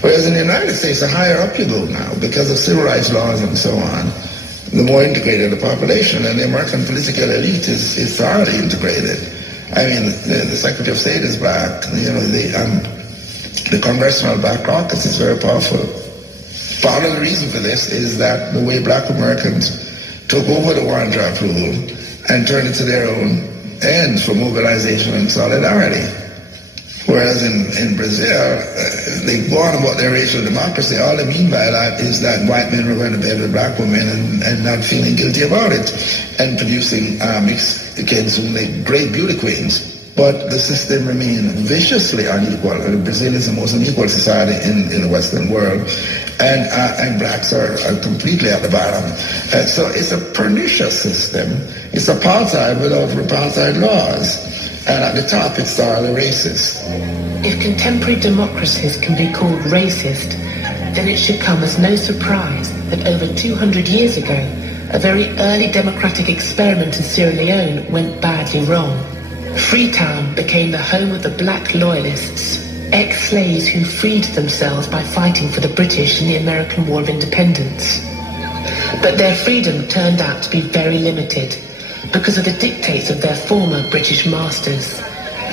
Whereas in the United States, the higher up you go now, because of civil rights laws and so on, the more integrated the population, and the American political elite is thoroughly integrated. I mean, the Secretary of State is black. The Congressional Black Caucus is very powerful. Part of the reason for this is that the way black Americans took over the one-drop rule and turned it to their own ends for mobilization and solidarity. Whereas in Brazil, they go on about their racial democracy. All they mean by that is that white men were going to bed with black women and not feeling guilty about it, and producing mixed kids who make great beauty queens. But the system remained viciously unequal. Brazil is the most unequal society in the Western world, and blacks are completely at the bottom. So it's a pernicious system. It's apartheid without apartheid laws. And at the top, it's all the racist. If contemporary democracies can be called racist, then it should come as no surprise that over 200 years ago, a very early democratic experiment in Sierra Leone went badly wrong. Freetown became the home of the black loyalists, ex-slaves who freed themselves by fighting for the British in the American War of Independence. But their freedom turned out to be very limited because of the dictates of their former British masters.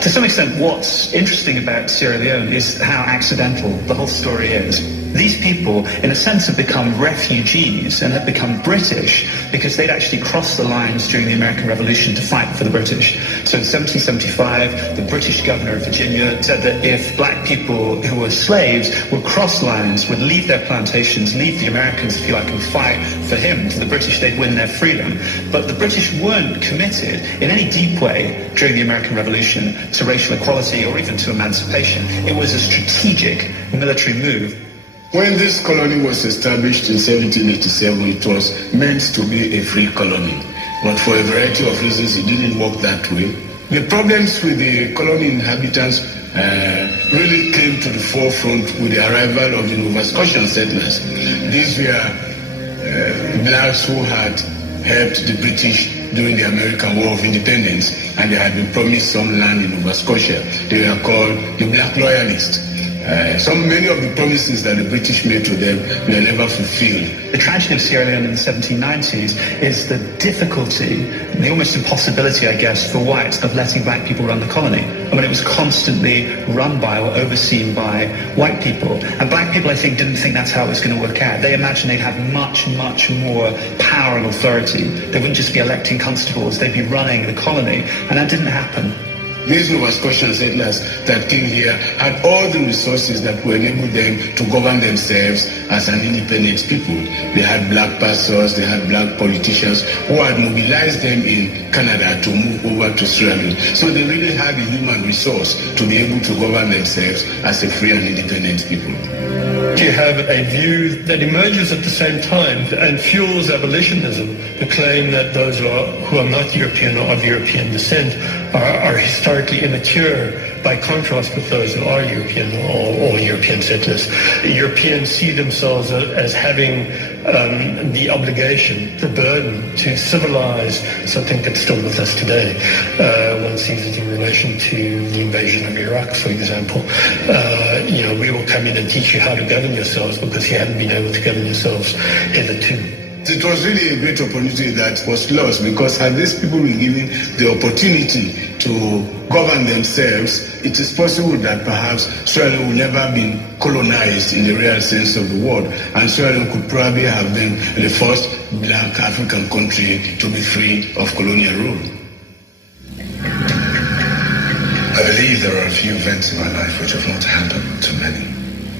To some extent, what's interesting about Sierra Leone is how accidental the whole story is. These people, in a sense, have become refugees and have become British because they'd actually crossed the lines during the American Revolution to fight for the British. So in 1775, the British governor of Virginia said that if black people who were slaves would cross lines, would leave their plantations, leave the Americans, if you like, and fight for him, for the British, they'd win their freedom. But the British weren't committed in any deep way during the American Revolution to racial equality or even to emancipation. It was a strategic military move. When this colony was established in 1787, it was meant to be a free colony. But for a variety of reasons, it didn't work that way. The problems with the colony inhabitants really came to the forefront with the arrival of the Nova Scotian settlers. These were blacks who had helped the British during the American War of Independence, and they had been promised some land in Nova Scotia. They were called the Black Loyalists. Many of the promises that the British made to them were never fulfilled. The tragedy of Sierra Leone in the 1790s is the difficulty, the almost impossibility, I guess, for whites of letting black people run the colony. I mean, it was constantly run by or overseen by white people. And black people, I think, didn't think that's how it was going to work out. They imagined they'd have much, much more power and authority. They wouldn't just be electing constables, they'd be running the colony. And that didn't happen. These Nova Scotian settlers that came here had all the resources that would enable them to govern themselves as an independent people. They had black pastors, they had black politicians who had mobilized them in Canada to move over to Sierra Leone. So they really had the human resource to be able to govern themselves as a free and independent people. You have a view that emerges at the same time and fuels abolitionism, the claim that those who are not European or of European descent are historically immature by contrast with those who are European or European settlers. Europeans see themselves as having the obligation, the burden to civilize something that's still with us today. One sees it in relation to the invasion of Iraq, for example. We will come in and teach you how to govern yourselves because you haven't been able to govern yourselves hitherto. It was really a great opportunity that was lost because had these people been given the opportunity to govern themselves, it is possible that perhaps Sierra Leone would never have been colonized in the real sense of the word, and Sierra Leone could probably have been the first black African country to be free of colonial rule. I believe there are a few events in my life which have not happened to many.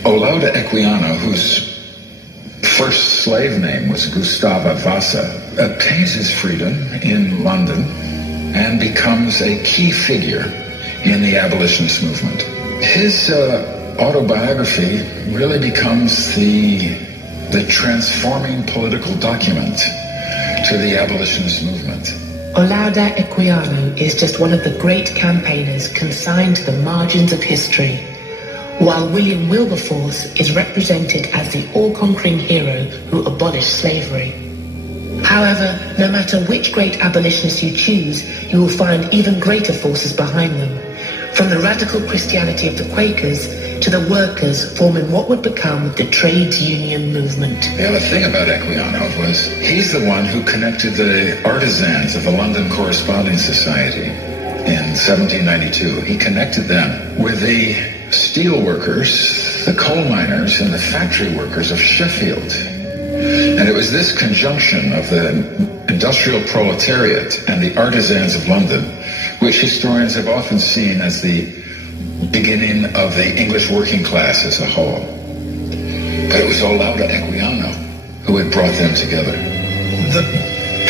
Olaudah Equiano, whose first slave name was Gustava Vasa, obtains his freedom in London and becomes a key figure in the abolitionist movement. His autobiography really becomes the transforming political document to the abolitionist movement. Olaudah Equiano is just one of the great campaigners consigned to the margins of history, while William Wilberforce is represented as the all-conquering hero who abolished slavery. However, no matter which great abolitionists you choose, you will find even greater forces behind them, from the radical Christianity of the Quakers to the workers forming what would become the trades union movement. The other thing about Equiano was he's the one who connected the artisans of the London Corresponding Society in 1792. He connected them with the steel workers, the coal miners, and the factory workers of Sheffield. And it was this conjunction of the industrial proletariat and the artisans of London, which historians have often seen as the beginning of the English working class as a whole. But it was Olaudah Equiano who had brought them together. The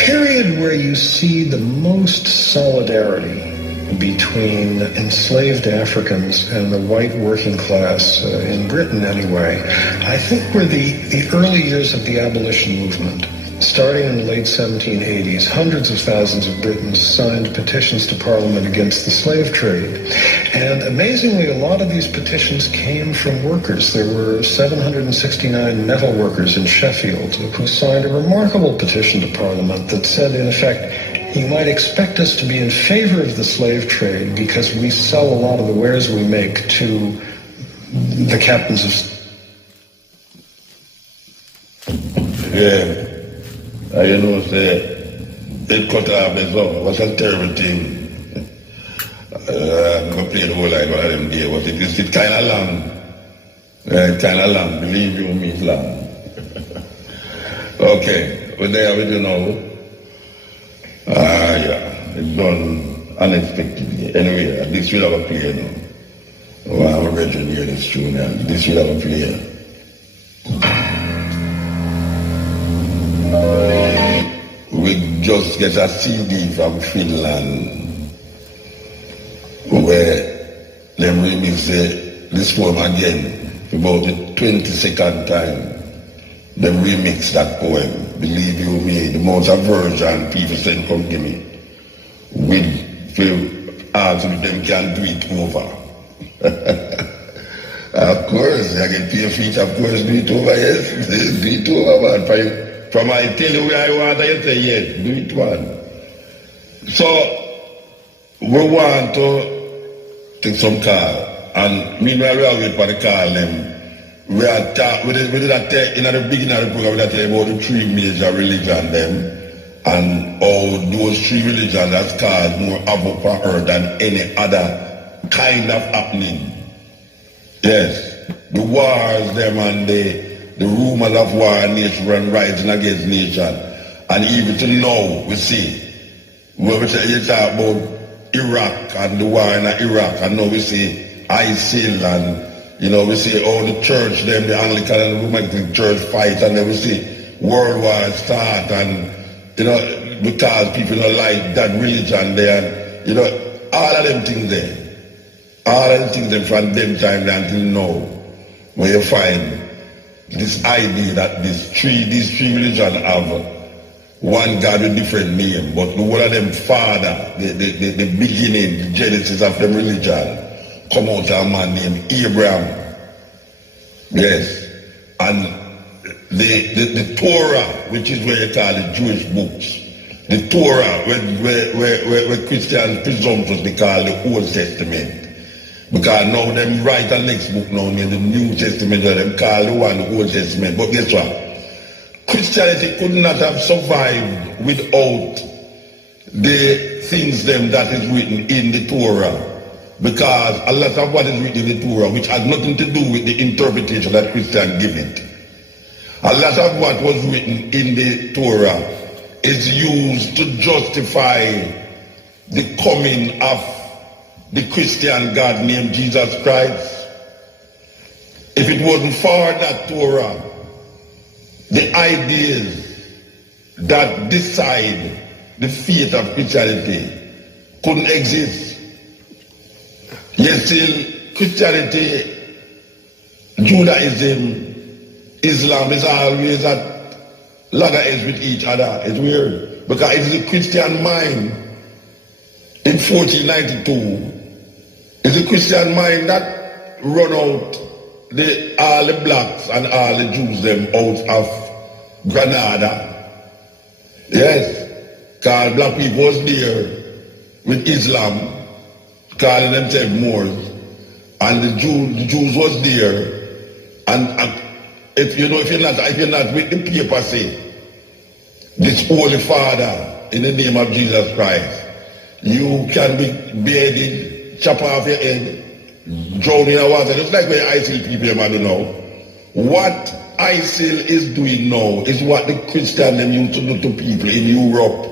period where you see the most solidarity between enslaved Africans and the white working class, in Britain anyway, I think were the early years of the abolition movement. Starting in the late 1780s, hundreds of thousands of Britons signed petitions to Parliament against the slave trade. And amazingly, a lot of these petitions came from workers. There were 769 metal workers in Sheffield who signed a remarkable petition to Parliament that said, in effect, you might expect us to be in favor of the slave trade because we sell a lot of the wares we make to the captains of... Yeah. You know, it cut off the song. It was a terrible thing. I'm going to play the whole life of them there, but it's kind of long. It's kind of long. Believe you me, it's long. Okay, we're there with you now. Yeah, it's done unexpectedly. Anyway, this will have a play now. Oh, I'm ready to hear this tune, and this will have a play. We just get a CD from Finland where them remix this poem again about the 22nd time. Them remix that poem. Believe you me, the most of version people send come give me. With ask if them can do it over. Of course, I get pay feet, of course, do it over, yes. Do it over, man. From I tell you where I want, I say yes, do it one. So, we want to take some call, and meanwhile we are waiting for the call them. We did that in the beginning of the program, we did tell about the three major religions them, and how those three religions has caused more havoc on earth than any other kind of happening. Yes, the wars them and the rumors of war and nation and rising against nation. And even to now, we see, when we talk about Iraq and the war in Iraq, and now we see ISIL and, you know, we see all the church, them, the Anglican and the Roman church fight, and then we see world war start, and, you know, because people don't like that religion there, and, you know, all of them things there. All of them things there from them time until now, where you find this idea that these three religions have one God with different name, but the one of them father, the beginning, the genesis of them religion, come out of a man named Abraham. Yes. And the Torah, which is where you call the Jewish books, the Torah, where Christians presumptuously call the Old Testament. Because now them write a next book now in the New Testament, and them call the one the Old Testament. But guess what? Christianity could not have survived without the things them that is written in the Torah. Because a lot of what is written in the Torah, which has nothing to do with the interpretation that Christians give it. A lot of what was written in the Torah is used to justify the coming of the Christian God named Jesus Christ. If it wasn't for that Torah, the ideas that decide the fate of Christianity couldn't exist. Yet still, Christianity, Judaism, Islam is always at loggerheads with each other. It's weird. Because it's the Christian mind in 1492. It's the Christian mind that run out all the blacks and all the Jews them out of Granada. Yes, because black people was there with Islam, calling themselves Moors, and the Jews was there, and if you're not with the paper say, this Holy Father in the name of Jesus Christ, you can be beheaded, chop off your head, drown in the water. Just like where ISIL people are doing now. What ISIL is doing now is what the Christians them used to do to people in Europe.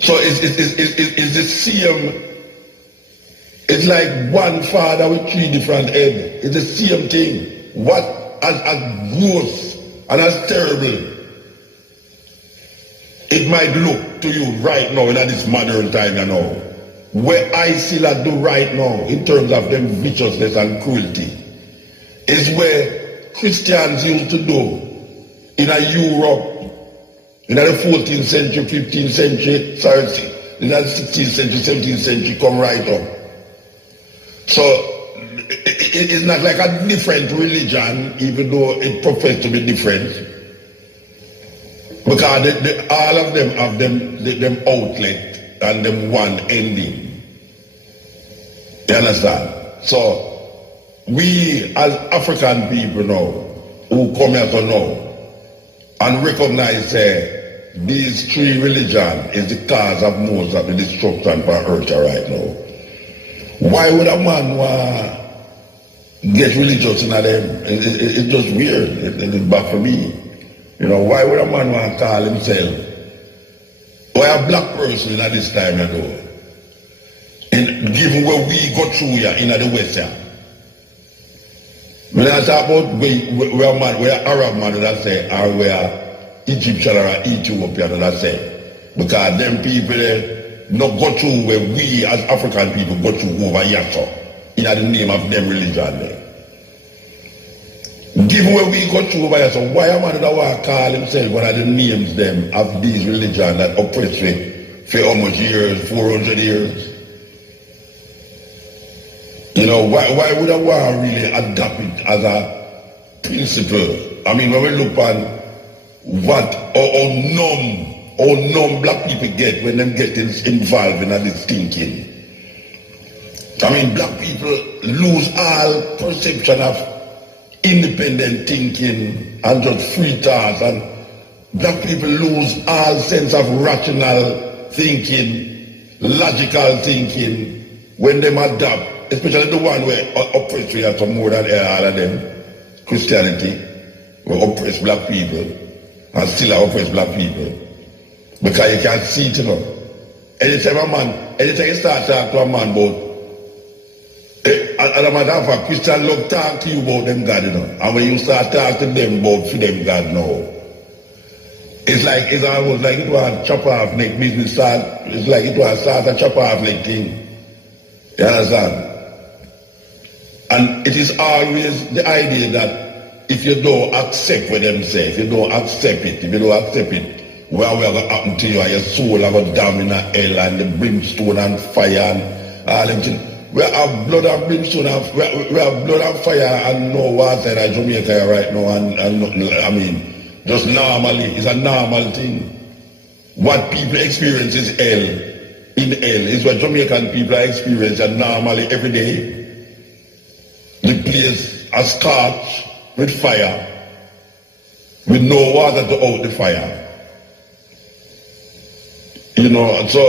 So it's the same. It's like one father with three different heads. It's the same thing. What as gross and as terrible it might look to you right now in this modern time, you know, where ISIL do right now in terms of them viciousness and cruelty is where Christians used to do in a Europe In the 14th century, 15th century, sorry, in the 16th century, 17th century, come right up. So it's not like a different religion, even though it professes to be different. Because all of them have them outlet and them one ending. You understand? So we as African people now, who come here to know and recognize these three religions is the cause of most of the destruction for earth right now. Why would a man want get religious in them? It's just weird. It's bad for me. You know, why would a man want to call himself, why a black person at this time ago? Given where we go through here in the West here. When I talk about where Arab man that say, or where Egyptian or Ethiopia that say, because them people not go through where we as African people go through over here, so, in the name of them religion there. Given where we go through over here, so why a man that want to call himself one of the names them of these religions that oppress for how much years, 400 years? You know, why would I want to really adopt it as a principle? I mean, when we look on how numb black people get when them get involved in this thinking. I mean, black people lose all perception of independent thinking and just free thought, and black people lose all sense of rational thinking, logical thinking when them adopt. Especially the one where oppress we have some more than all of them. Christianity, will oppress black people and still oppress black people. Because you can't see it, you know. Anytime you start talking to a man about, and a matter of fact, Christian love talk to you about them God, you know. And when you start talking to them about for them God now, it's almost like it was chop off neck business start. It's like it was start a chop off neck thing. You understand? And it is always the idea that if you don't accept what them say, if you don't accept it, what will happen to you? And your soul will go down in hell and the brimstone and fire and all them things. We have blood and brimstone and we have blood and fire and no water in Jamaica right now, and I mean, just normally, it's a normal thing. What people experience is hell. In hell is what Jamaican people are experiencing normally every day. The place is scorched with fire, with no water to out the fire. You know, so,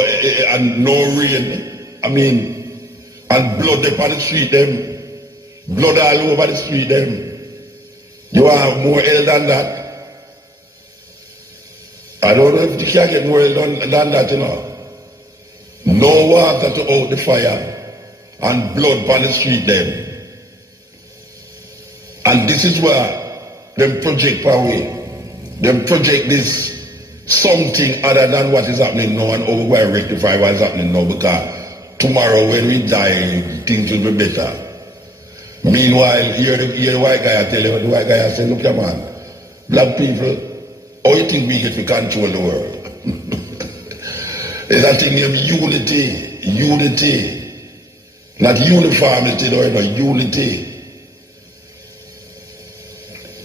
and no rain. I mean, and blood upon the street them. Blood all over the street them. You want more hell than that? I don't know if you can get more hell than that, you know. No water to out the fire and blood upon the street them. And this is where them project power. Them project this something other than what is happening now and over where rectify what is happening now, because tomorrow when we die, things will be better. Meanwhile, here the white guy tell you, the white guy say, look here man, black people, how you think we get to control the world? There's a thing named unity. Not uniformity, no, unity.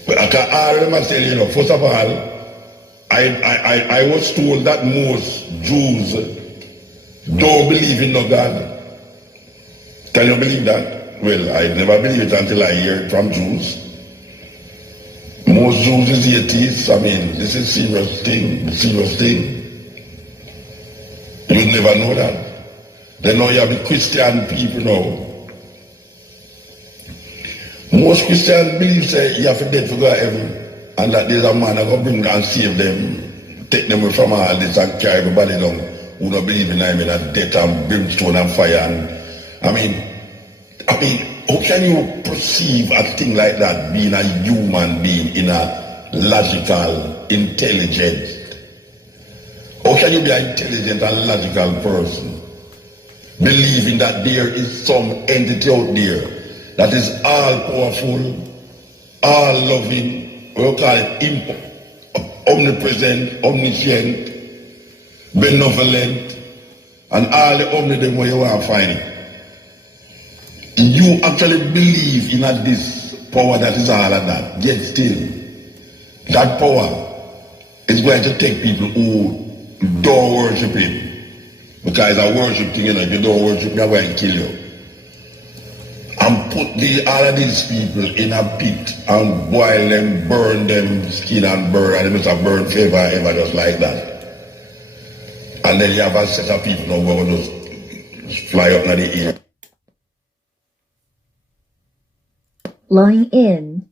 But I can already tell you, first of all, I was told that most Jews don't believe in no God. Can you believe that? Well, I never believed it until I hear it from Jews. Most Jews is atheists. I mean, this is serious thing. You never know that. Then now you have the Christian people now. Most Christians believe say you have to dead to go to heaven, and that there's a man that will bring and save them, take them away from all this and carry everybody down who don't believe in him, in death and brimstone and fire. And I mean, how can you perceive a thing like that being a human being in a logical, intelligent? How can you be an intelligent and logical person believing that there is some entity out there that is all powerful, all loving, we call it omnipresent, omniscient, benevolent, and all the omni them where you want to find it. You actually believe in this power that is all of that, yet still, that power is going to take people who don't worship him. Because it's a worship thing, if you don't worship, they're going to kill you. And put all of these people in a pit and boil them, burn them, skin and burn, and they must have burn forever and ever just like that. And then you have a set of people now who just fly up in the air. Lying in.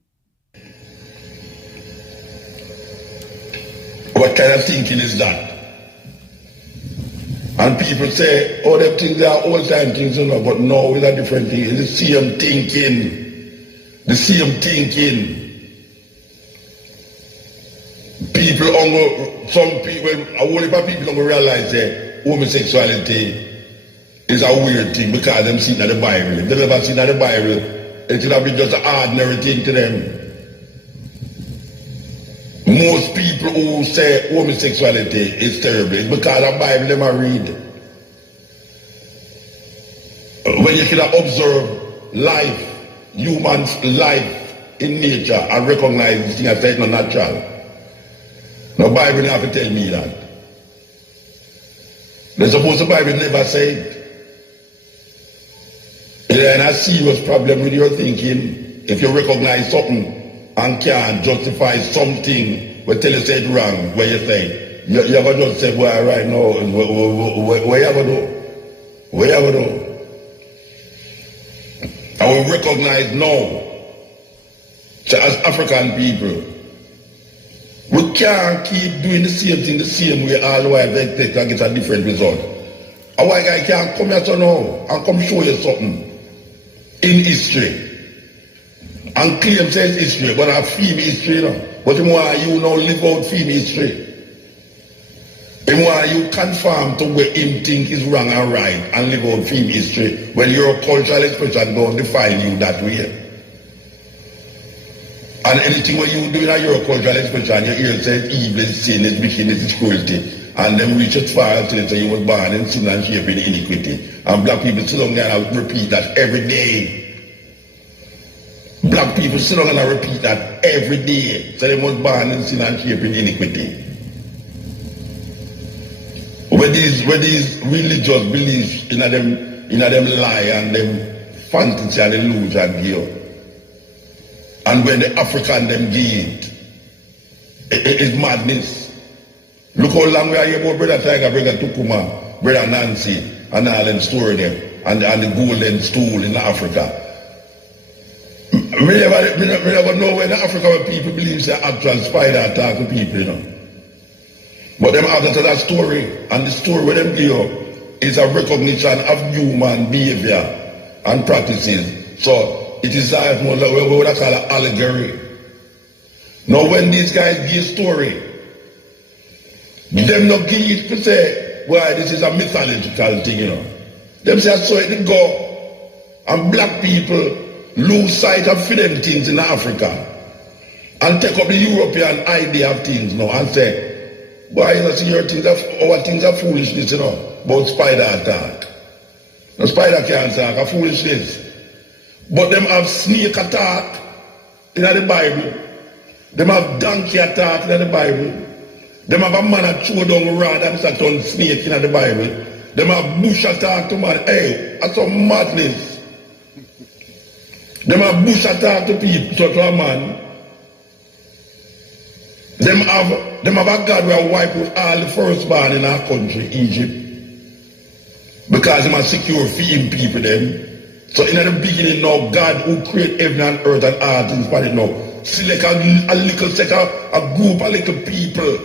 What kind of thinking is that? And people say, oh, them things are old-time things, you know, but no, it's a different thing. It's the same thinking. The same thinking. People, some people, a whole heap of people don't realize that homosexuality is a weird thing because them see it in the Bible. If they never see it in the Bible, it should have been just an ordinary thing to them. Most people who say homosexuality is terrible, it's because the Bible them I read. When you can observe life, human life in nature and recognize this thing as it's not natural. The Bible never have to tell me that. They're supposed the Bible never say it. There's a serious problem with your thinking if you recognize something and can't justify something but tell you say it wrong, where you say, you ever just say, well, right now, where you ever do? Where you ever do? I will recognize now, so as African people, we can't keep doing the same thing the same way all the way they expect and get a different result. A white guy can't come here to now and come show you something in history. And claim says history, but I feel history, you know. But the more you now live out feel history, the more you conform to where him think is wrong and right and live out feel history when your cultural expression don't define you that way. And anything what you do in your cultural expression, you hear say evil, is sin, is wickedness, is cruelty. And them reach as far as to say you was born in sin and shape in iniquity. And black people sit down there and repeat that every day. Black people sit down and repeat that every day. So they was born in sin and shape in iniquity. Where these religious beliefs in them lie and them fantasy and illusion here. And when the African them give it is madness. Look how long we are here about Brother Tiger, Brother Tukuma, Brother Nancy, and all them story them, and the golden stool in Africa. We never know when the African people believe the actual spider attack the people, you know. But them have to that story, and the story where them give is a recognition of human behavior and practices. So it is like what I call an allegory. Now when these guys give story, them not give it to say, well, this is a mythological thing, you know. Them say, so it go. And black people lose sight of them things in Africa and take up the European idea of things now and say, why you see your things our things are foolishness, you know, about spider attack. No spider can't attack, a foolishness. But them have snake attack in the Bible. Them have donkey attack in the Bible. Them have a man that throw down rod and start on snake in the Bible. Them have bush attack to man. Hey, that's some madness. Them have bush attack to people, to a man. Them have a God who will wipe out all the firstborn in our country, Egypt. Because he must secure feeding people them. So in the beginning now, God who create heaven and earth and all things for it now, select a little second, a group of little people,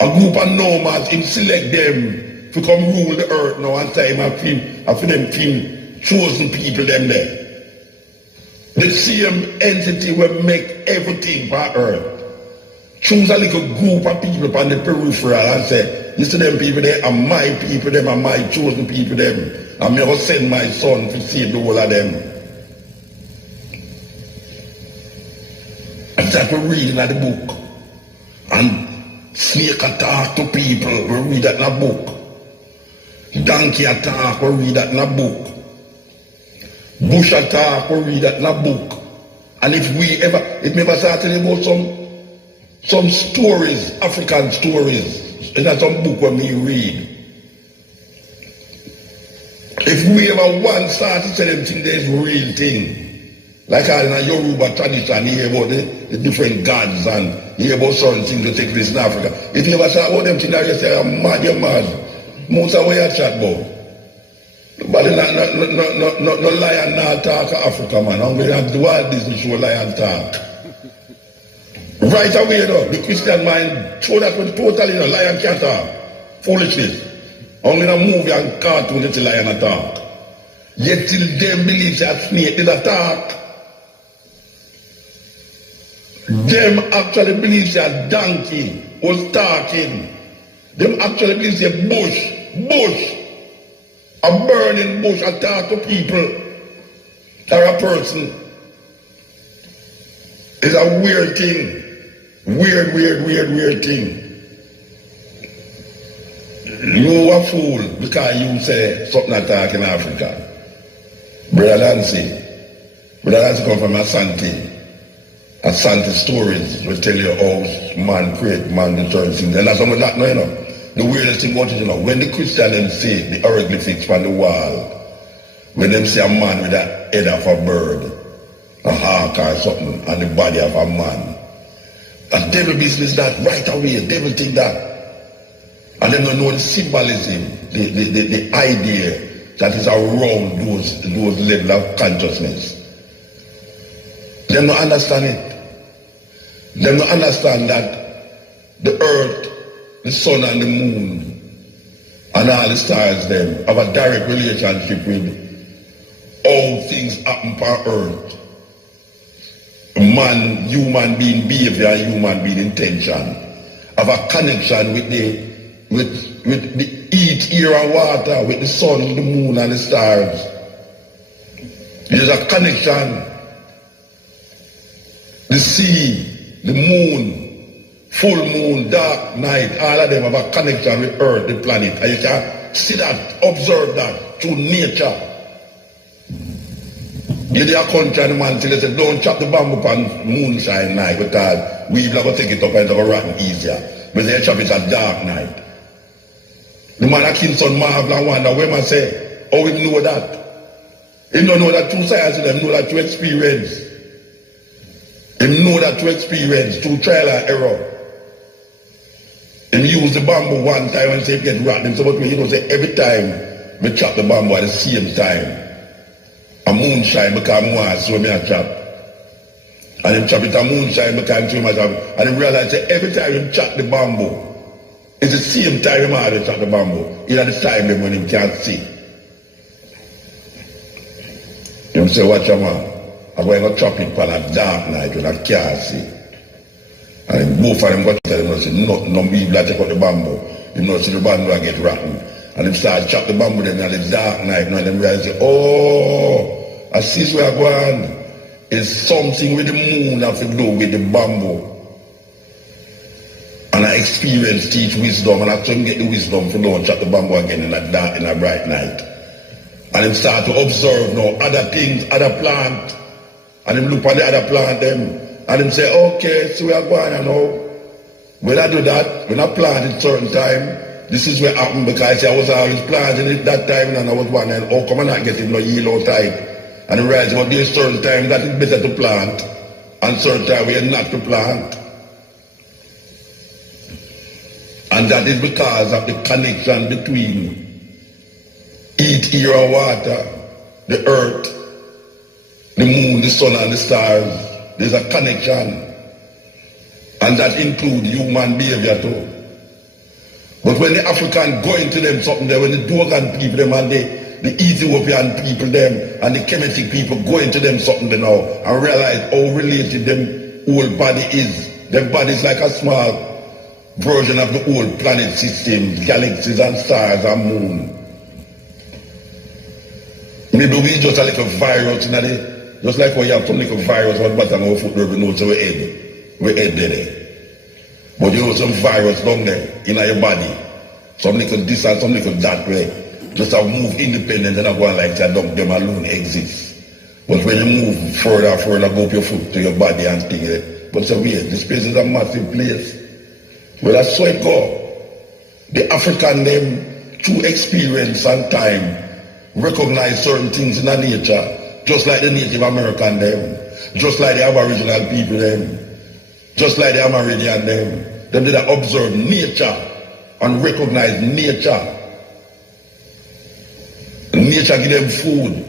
a group of nomads, him select them to come rule the earth now and say him for them chosen people them there. The same entity will make everything for earth. Choose a little group of people on the peripheral and say, listen to them people, they are my people, them are my chosen people, them. I'm going to send my son to save the whole of them. And that's what we're reading at the book. And snake attack to people, we read that in a book. Donkey attack, we read that in a book. Bush attack, we read that in a book. And if we ever start telling about some stories, African stories, in some book when we read. If we ever once start to tell them things, there's real thing. Like in a Yoruba tradition, you hear about the different gods and you hear about certain things that take place in Africa. If you ever start about them things, you say, I'm mad, you're mad. Most of what you chat about. But no lion not talk Africa, man. I'm going to have the Walt Disney show lion talk. Right away, though, the Christian mind throw that one totally, lion can't talk. Foolishness. Only in a movie and cartoon, it's a lion attack. Yet till them believe that snake did attack. Them actually believe that donkey was talking. Them actually believe that bush, a burning bush attack to people or a person. It's a weird thing. Weird thing. You a fool because you say something attack in Africa. Brother Nancy come from Asante stories will tell you how man create man the certain things. And that's what that know, you know. The weirdest thing about it, you know, when the Christian them say the hieroglyphics on the wall, when them see a man with a head of a bird, a hawk or something, and the body of a man, a devil business that right away, devil think that. And them don't know the symbolism, the idea that is around those level of consciousness. Them don't understand it. Them don't understand that the earth, the sun and the moon, and all the stars them have a direct relationship with all things happen on earth. Man, human being behavior and human being intention have a connection with the heat, air and water, with the sun, the moon and the stars. There's a connection. The sea, the moon, full moon, dark night, all of them have a connection with earth, the planet. And you can see that, observe that through nature. You do a country and the man tell you, say, don't chop the bamboo on moonshine night because we've got to take it up and it's going to rotten easier. But they chop it at dark night. The man at Kingston marvel and wonder, where man say, how he know that? He don't know that two sides of them, know that you experience. He know that to experience through trial and error. He use the bamboo one time and say it get rotten. So what we don't say every time we chop the bamboo at the same time. A moonshine because more so me a chop. And him chop it a moonshine because him chop. And he realize that every time him chop the bamboo, it's the same time him always chop the bamboo. It's at the time when him can't see. You say, watch your man. I'm going to chop it on a dark night when I can't see. And both of them got to tell him, say, no people that take out the bamboo. You know, see the bamboo I get rotten. And them start chop the bamboo then in the dark night. And them realize, oh, I see where I'm going. It's something with the moon have to do with the bamboo. And I experience teach wisdom and I try to get the wisdom for don't chop the bamboo again in a dark, in a bright night. And them start to observe now other things, other plants. And him look on the other plant them, and him say, okay, so we are going now. When I do that, when I plant at certain time, this is what happened because I was always planting it that time and I was wondering, oh, come on, not get him no yellow type. And I realized about there's certain time that it's better to plant, and certain time we are not to plant. And that is because of the connection between heat, air, and water, the earth, the moon, the sun and the stars. There's a connection. And that includes human behavior too. But when the African go into them something there, when the Dogon people them and the Ethiopian people them and the Kemetic people go into them something there now and realize how related them whole body is. Their body is like a small version of the whole planet system, galaxies and stars and moon. Maybe we just a little virus in the just like when you have some little virus on the bottom of our foot, we know so we head there. But you have some virus down there in your body. Some little this and some little that way. Just have move independent and go on like that, them alone exist. But when you move further and further, go up your foot to your body and things like that. But so weird, this place is a massive place. Well, that's so it go. The African them, through experience and time, recognize certain things in the nature, just like the Native American them, just like the Aboriginal people them, just like the Amerindian them. Them did observe nature and recognize nature. Nature give them food.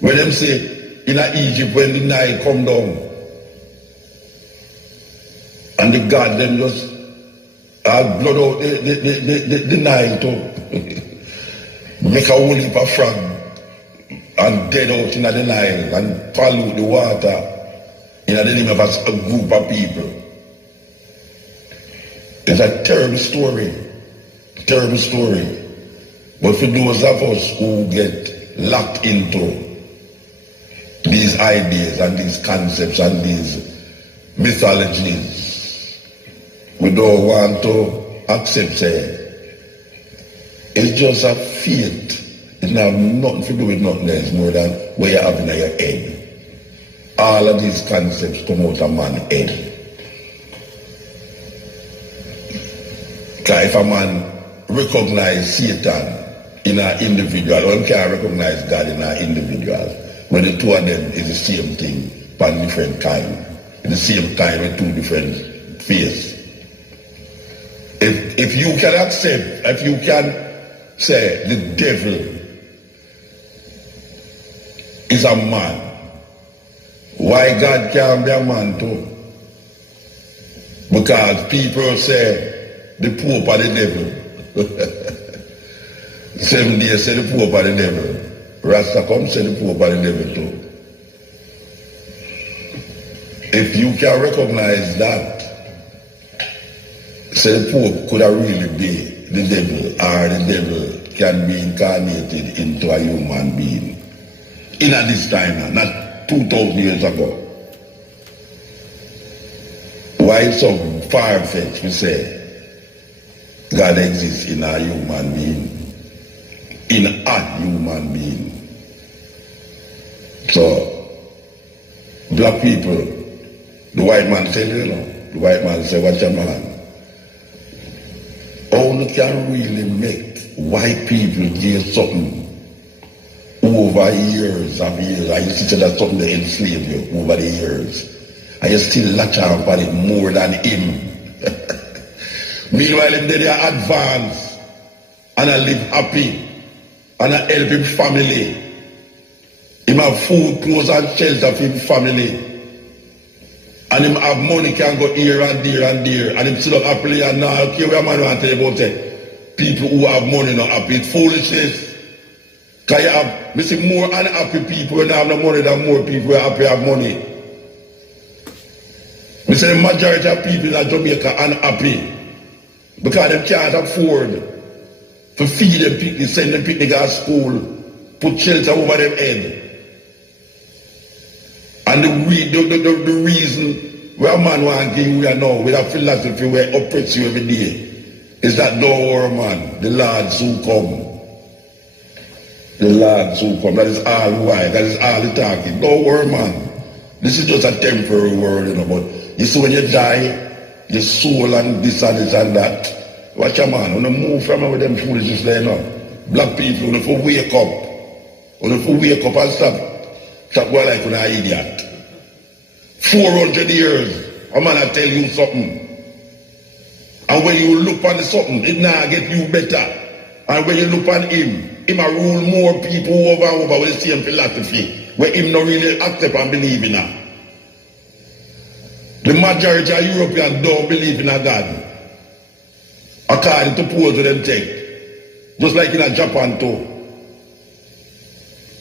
When them say in Egypt when the Nile come down, and the God them just blood out the Nile to make a whole heap of frog and dead out in the Nile and pollute the water in the name of a group of people. It's a terrible story. Terrible story. But for those of us who get locked into these ideas and these concepts and these mythologies, we don't want to accept it. It's just a faith. It have nothing to do with nothing else more than what you have in your head. All of these concepts come out of man's head. Because if a man recognize Satan in an individual, one can't recognize God in an individual. When the two of them is the same thing, but different kind. At the same time with two different faces. If you can accept, if you can say the devil is a man, why God can't be a man too? Because people say the Pope are the devil. 7 days say the Pope are the devil. Rasta come say the Pope are the devil too. If you can recognize that, say the Pope could have really be the devil, or the devil can be incarnated into a human being. In at this time, not 2,000 years ago. Why it's so far-fetched we say God exists in a human being? In a human being. So, black people, the white man said, you know, the white man said, what's your man? Only can really make white people give something over years of years. And you see that something they enslave you over the years. And you still latch on for it more than him. Meanwhile, him they are advanced and I live happy and I help him family. Him have food, clothes and shelter for him family. And him have money can go here and there and there. And him still up happily and now okay, where man want to tell you about it. People who have money not happy. It's foolishness. Because you have, we see more unhappy people when they have no money than more people who are happy have money. We see the majority of people in Jamaica unhappy. Because they can't afford to feed them picnic, send them picnic at school, put shelter over them head. And the reason where a man want to give you now with a philosophy where oppress you every day is that don't worry, man, the Lord soon come. The Lord soon come. That is all why. That is all the talking. Don't worry, man. This is just a temporary world, you know, but you see when you die, your soul and this and this and that. Watch a man, when you move from with them foolishness there now. Black people, when you wake up. When you wake up and stop going like an idiot. 400 years, a man will tell you something. And when you look on something, it now get you better. And when you look on him will rule more people over and over with the same philosophy, where him not really accept and believe in her. The majority of Europeans don't believe in a God. According to polls them take. Just like in Japan too.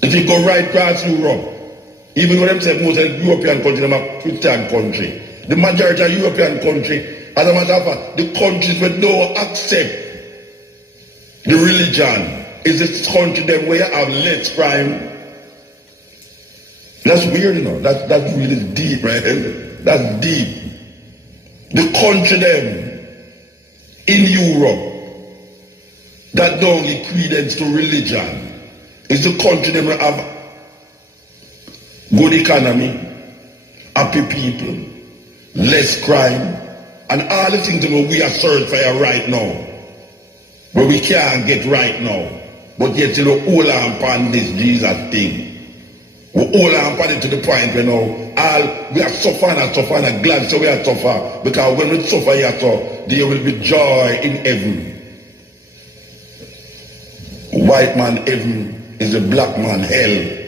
If you go right across Europe, even though them say most of the European countries are a Christian country, the majority of European countries, as a matter of fact, the countries that don't accept the religion is this country them where you have less crime. That's weird, you know. That's really deep, right? That's deep. The country them in Europe that don't give credence to religion is the country them that have good economy, happy people, less crime, and all the things that we are searching for right now, but we can't get right now. But yet you know, hold on upon this Jesus thing. We hold on upon it to the point where now we are suffering and glad so we are suffer, because when we suffer here, so there will be joy in heaven. White man heaven is a black man hell.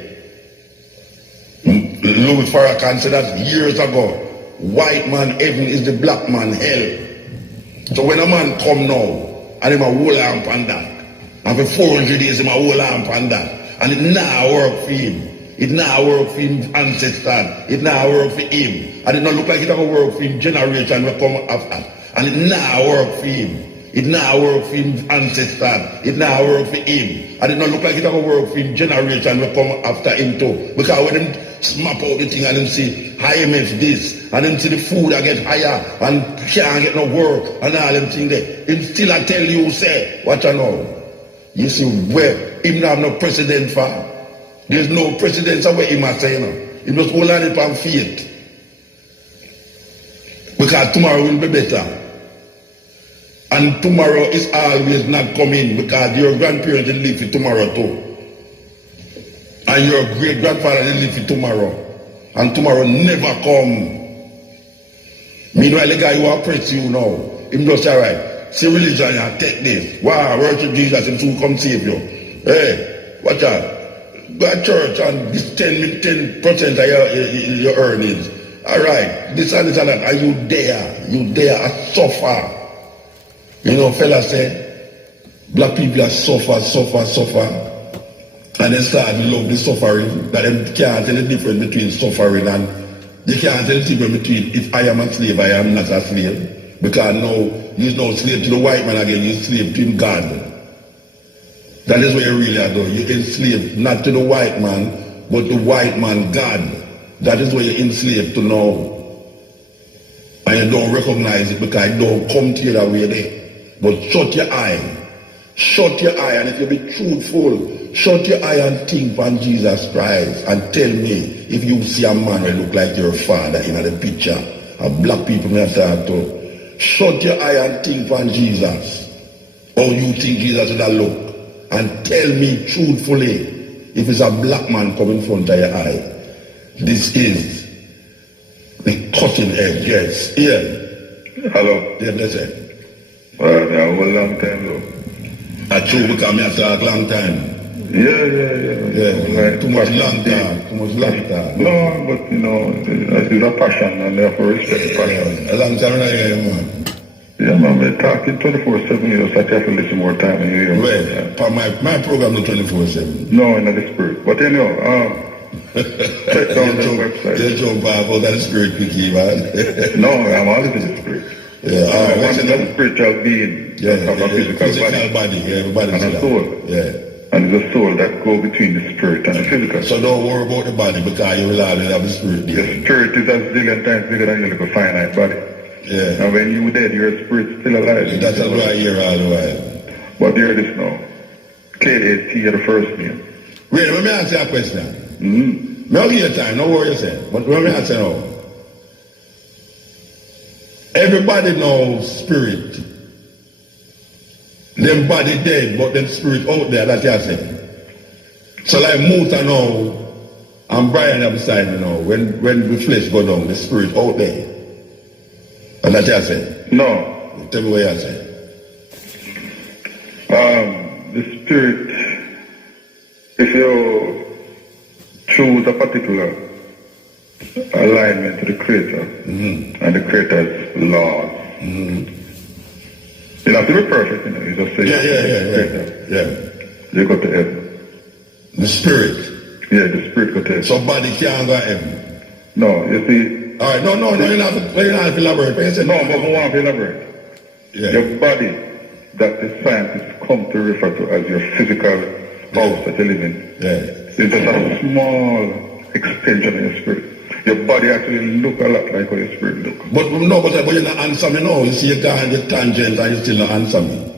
Louis Farrakhan said that years ago. White man heaven is the black man hell. So when a man come now and him a hold on upon that, and for 400 days him a hold on upon that, and it now work for him. It now work for him ancestors. It now work for him. And it not look like it going to work for him generation will come after. And it now work for him. It now work for him ancestors. It now work for him. And it not look like it going to work for him generation will come after him too. Because when him smap out the thing and him see IMF this, and him see the food I get higher and can't get no work and all them things there, him still I tell you say, watch out now. You see where him not have no president for. There's no president where he must say, no. He must hold on it on faith. Because tomorrow will be better. And tomorrow is always not coming, because your grandparents will live for tomorrow too. And your great grandfather will live for tomorrow. And tomorrow never come. Meanwhile, the guy who oppress you now, him just say, right, see religion and take this. Wow, worship Jesus, him soon come save you. Hey, watch out. Go to church and this 10% of your earnings. All right, this and this and that. Are you there? You there at suffer. You know, fella said, black people are suffer. And they start to love the suffering, that they can't tell the difference between suffering and they can't tell the difference between if I am a slave, I am not a slave. Because now, you're no slave to the white man again, you're slave to God. That is what you really are doing. You're enslaved not to the white man, but the white man God. That is what you're enslaved to now. And you don't recognize it because it don't come to you that way there. But shut your eye. Shut your eye, and if you be truthful, shut your eye and think on Jesus Christ and tell me if you see a man that look like your father in the picture. A black people may start to. Shut your eye and think on Jesus. How you think Jesus would look. And tell me truthfully if it's a black man coming in front of your eye. This is the cutting edge, yes. Yeah. Hello. Yeah, that's it. Well, yeah, a long time though. I true because I talk long time. Yeah. Like, too much long time. No, but you know, it's a passion and therefore respect the passion. A long time I hear you, man. Yeah, man, we're talking 24/7, you know, so I have to listen more time and you hear. Well, my program is 24/7. No, in the spirit. But anyhow, check down the website. You jump off out of the spirit quickly, man. No, I'm always in the spirit. Yeah, one is a spiritual being. Yeah, have a physical body. Yeah, everybody and a soul. Yeah. And there's a soul that go between the spirit and the physical. So don't worry about the body because you will always have the spirit there. The spirit is a zillion times bigger than your little finite body. Yeah. And when you dead, your spirit still alive. Yeah, that's what I hear all the while. But hear this now. KAT are the first name. Wait, let me answer a question. Mm-hmm. Now give your time, no worry yourself. But let me answer now. Everybody knows spirit. Them body dead, but them spirit out there, that you're saying. So like Muta now, and Brian are beside me now, when the flesh go down, the spirit out there. And that you're saying? No. Tell me what you're saying. The spirit, if you choose a particular alignment to the Creator and the Creator's laws, you don't have to be perfect, you know. You just say, yeah. You go to heaven. The spirit? Yeah, the spirit go to heaven. So body can't go to heaven? No, you see. All right, no, you're not elaborate. No, but I want to elaborate. Yeah. Your body that the scientists come to refer to as your physical house that you live in. Yeah. It's just a small extension of your spirit. Your body actually look a lot like how your spirit look. But you don't answer me now. You see you go on your tangent and you still don't answer me.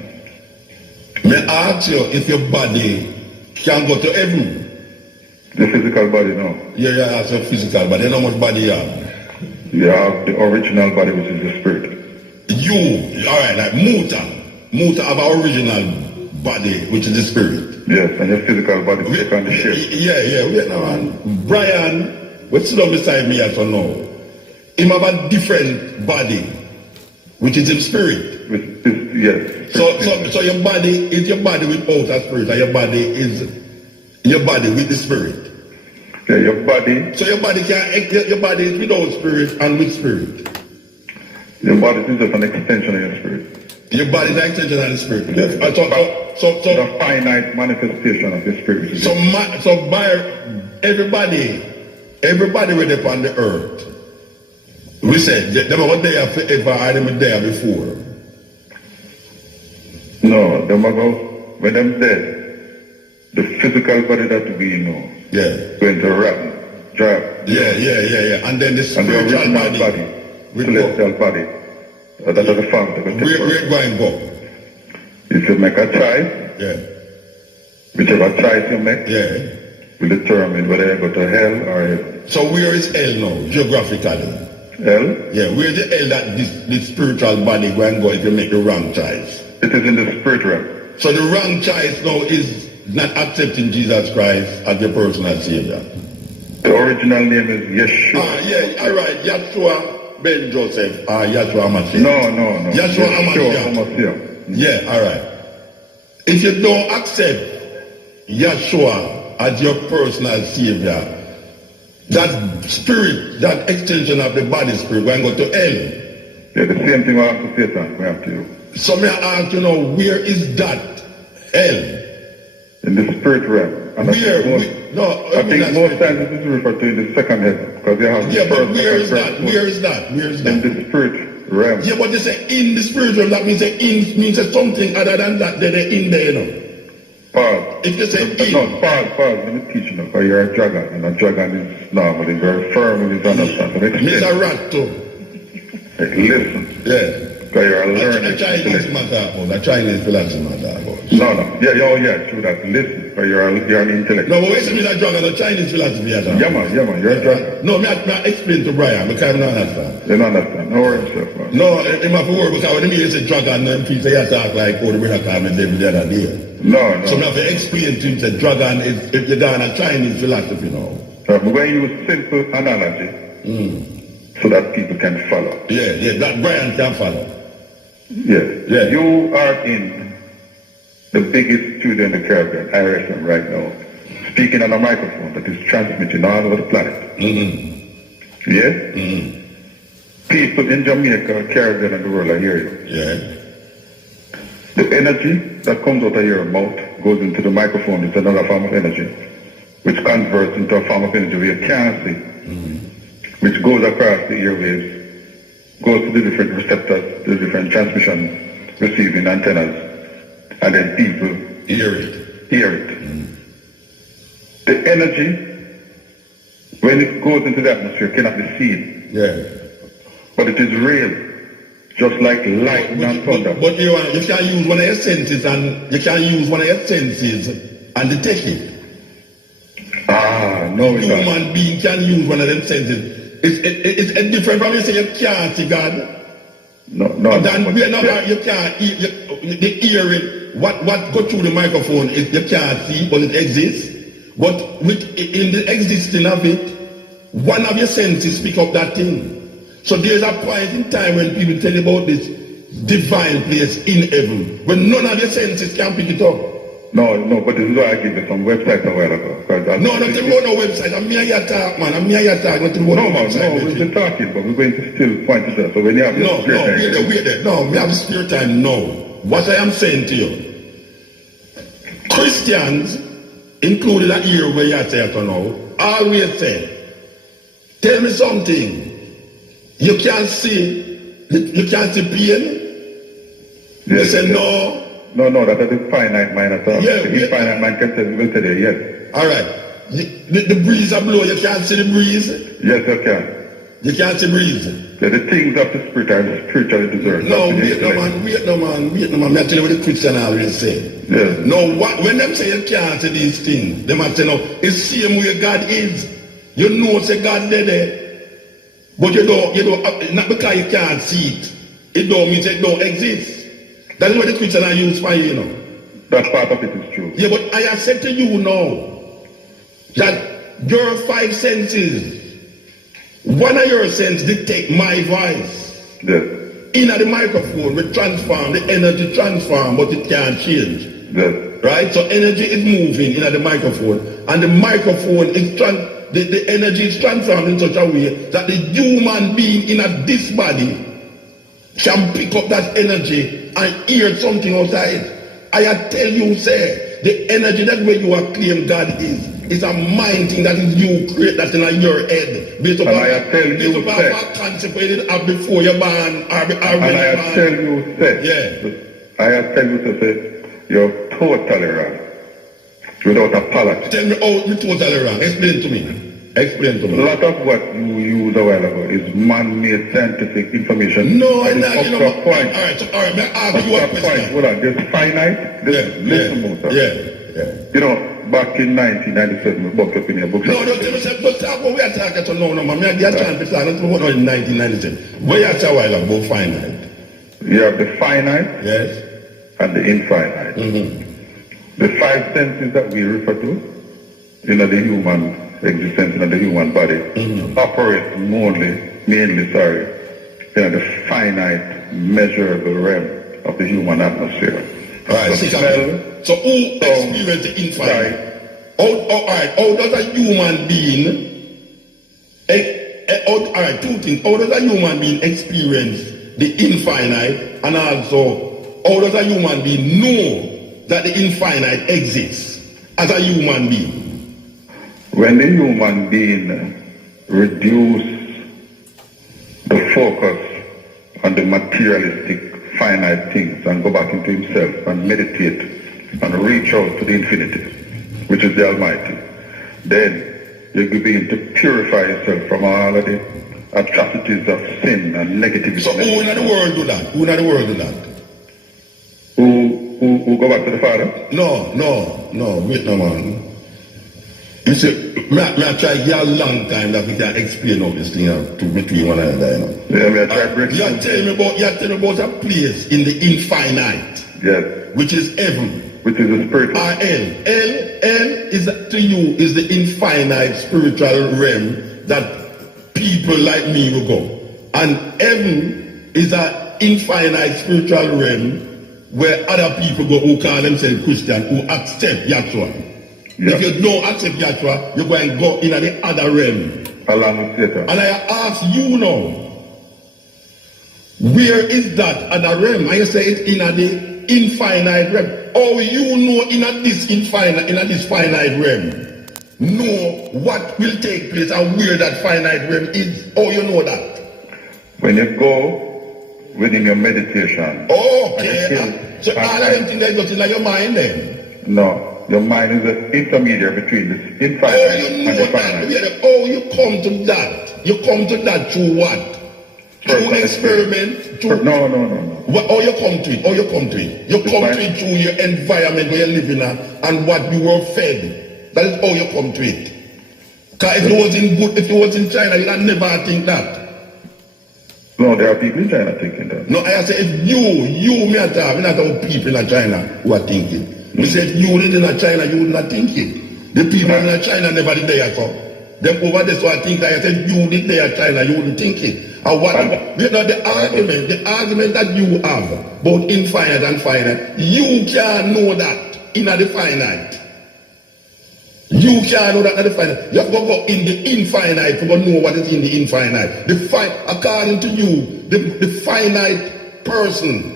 May I ask you if your body can go to heaven? The physical body, no. Yeah, that's your physical body. You know how much body you have? You have the original body, which is the spirit. You, alright, like Muta have an original body, which is the spirit. Yes, and your physical body take on the shape. Yeah, wait now, man. Brian, what's sit down beside me as I know? Him have a different body, which is in spirit. Yes. So your body is your body without a spirit, and your body is your body with the spirit. Yeah, your body. So your body is without spirit and with spirit. Your body is just an extension of your spirit. Your body is an extension of the spirit. Yes. So the finite manifestation of your spirit. So by everybody with upon the earth, we said them are there forever and them there before. No, them are when them dead. The physical body that we know, going to rotten, dry. Yeah. And then the spiritual body, celestial body, that is the fact. Where going go? If you make a choice, whichever choice you make, will determine whether you go to hell or heaven. So where is hell now, geographically? Hell? Yeah, where is the hell that this spiritual body going to go if you make the wrong choice? It is in the spirit realm. So the wrong choice now is not accepting Jesus Christ as your personal Savior. The original name is Yeshua. Alright, Yeshua Ben Joseph, Yeshua Mashiach. No. Yeshua Mashiach. Yeah, alright. If you don't accept Yeshua as your personal Savior, that spirit, that extension of the body spirit, will go to hell. Yeah, the same thing will happen to Satan, will happen to you. So may I ask you now, where is that hell? In the spirit realm. And I think most times this is referred to in the second heaven. Because you have but where is that? Where is that? In the spirit realm. Yeah, but they say in the spirit realm, that means means something other than that, they're in there, you know. Pause. If you say in. No, pause. Let me teach you now. Because you're a dragon. And a dragon is normally very firm in his understanding. He's a rat too. Listen. Yeah. Because you're a learner. A Chinese matter about. A Chinese philosophy matter about. No. Yeah, true that. Listen. Because you're an intellect. No, but wait a minute, a dragon, a Chinese philosophy matter. Yeah, man. You're a dragon. No, me explain to Brian, because I don't understand. You don't understand. No worries, yourself, man. No, it must work because when you say dragon, then people say you talk like, the winner came and David the other day. No. So I have to explain to him that dragon is, if you're going to Chinese philosophy now. I'm going to use simple analogy so that people can follow. Yeah, that Brian can follow. Yeah. You are in the biggest studio in the Caribbean, IRSM, right now, speaking on a microphone that is transmitting all over the planet. Yeah? People in Jamaica, Caribbean, and the world are hearing you. Yeah. The energy that comes out of your mouth goes into the microphone. It's another form of energy, which converts into a form of energy where you can't see, which goes across the airwaves, goes to the different receptors, the different transmission receiving antennas, and then people hear it. The energy, when it goes into the atmosphere, cannot be seen. Yeah. But it is real. Just like light and thunder. But you can use one of your senses and detect it. No, human being can use one of them senses. It's different from you say you can't see God. No. You can't the hearing what go through the microphone is you can't see, but it exists. But in the existing of it, one of your senses pick up that thing. So there's a point in time when people tell you about this divine place in heaven, when none of your senses can pick it up. No, but this is why I give you some websites a while ago. No, nothing about no website. I'm here to talk, man. Nothing about no website. No, we've been talking, but we're going to still point it out. So when you have your spare time. Wait there. No, we have spare time now. What I am saying to you, Christians, including that year where you say it now, always say, tell me something. You can't see pain? You say no. No, that is a finite mind at all. Yeah, the finite mind will tell you yes. Alright. The breeze a blow, you can't see the breeze? Yes, you can. You can't see breeze? Yeah, the things of the spirit are spiritually discerned. No, wait no man. I tell you what the Christian always say. Yes. No, when them say you can't see these things, them have to know, it's the same way God is. You know say God there. But you don't, not because you can't see it, it don't mean it don't exist. That is what the Christian are used for, you know. That part of it is true. Yeah, but I have said to you now, that your five senses, one of your senses dictate my voice. Yes. In the microphone, we transform, the energy transform, but it can't change. Yes. Right? So energy is moving in the microphone, and the microphone is the energy is transformed in such a way that the human being in this body can pick up that energy and hear something outside. I tell you, say, the energy that way you are claim God is a mind thing that is you create, that's in your head. Based upon what consequences are before you're born, and I tell you, say, you're totally wrong. Without apology. Tell me how you're totally wrong. Explain to me. Explain to me. A lot of what you used a while ago is man-made scientific information. No, I'm not. You know, All right. May I ask you a question? Hold on. There's finite. Listen, Mota. Yeah. You know, back in 1997, we bumped up in your book. No, don't talk what we are talking to. No, man. I get a chance to talk about in 1997. Where you talk a while about finite? You have the finite. Yes. And the infinite. Mm-hmm. The five senses that we refer to, the human existence in the human body, operate mainly, in the finite, measurable realm of the human atmosphere. Right. So who experiences the infinite? How does a human being, two things. How does a human being experience the infinite, and also how does a human being know that the infinite exists as a human being? When the human being reduces the focus on the materialistic, finite things and go back into himself and meditate and reach out to the infinity, which is the Almighty, then you begin to purify yourself from all of the atrocities of sin and negativity. So who in the world do that? Who in the world do that? Who go back to the Father? No, wait no man. You see, I try a long time that we can explain all this thing to between one another, Yeah, I try breaking. You tell me about a place in the infinite. Yes. Which is heaven. Which is the spiritual. Hell is to you is the infinite spiritual realm that people like me will go. And heaven is an infinite spiritual realm where other people go who call themselves Christian, who accept Yahshua. Yeah. If you don't accept Yahshua, you're going to go in the other realm. Along with Satan. And I ask you now, where is that other realm? I say it in the infinite realm. Oh, you know in this finite realm, know what will take place and where that finite realm is. Oh, you know that. When you go within your meditation. Okay. So all of them things that goes in your mind then? No. Your mind is an intermediary between the infinite and the finite. Oh, you come to that. You come to that through what? Through experiment? No. How you come to it? You come to it through your environment where you live in and what you were fed. That is how you come to it. Because if you was in China, you'd never think that. No, there are people in China thinking that. No, I say if you me at all, we not all people in China who are thinking. We said you lived in China, you would not think it. The people in China never did there so. Them over there, so I think I said you lived there in China, you wouldn't think it. And what the argument that you have, both infinite and finite, you can't know that in the finite. You can't know that in the finite. You have to go in the infinite to know what is in the infinite. According to you, the finite person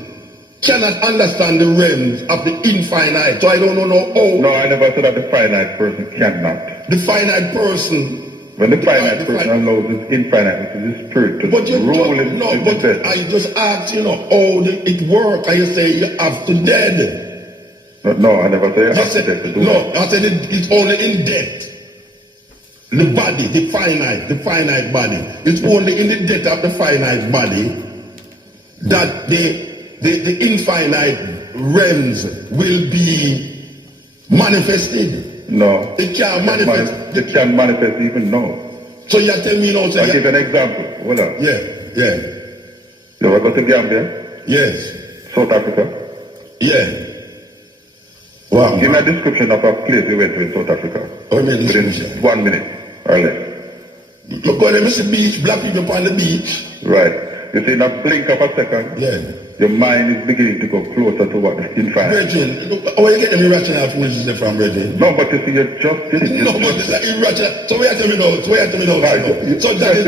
cannot understand the realms of the infinite. So I don't know how. No, I never said that the finite person cannot. The finite person. When the finite person allows his infinite, which is his spirit, to rule it. No, but I just asked, how it works. And you say you have to dead. No, I never say you have to dead to do No, I said it's only in death. the body, the finite body. It's only in the death of the finite body that the infinite realms will be manifested. No. It can't manifest. It can't manifest even now. So you tell me now, I'll give you an example. Hold on. Yeah. You ever go to Gambia? Yes. South Africa? Yeah. Wow. Give me a description of a place you went to in South Africa. Within 1 minute or less. Look, go there, the beach, black people on the beach. Right. You see, in a blink of a second, your mind is beginning to go closer to what the infinite. Brethren, where you get them irrational foolishness from, brethren? No, but you see, you just did it. No, but it's like irrational. So where you tell me now? Right. So that is...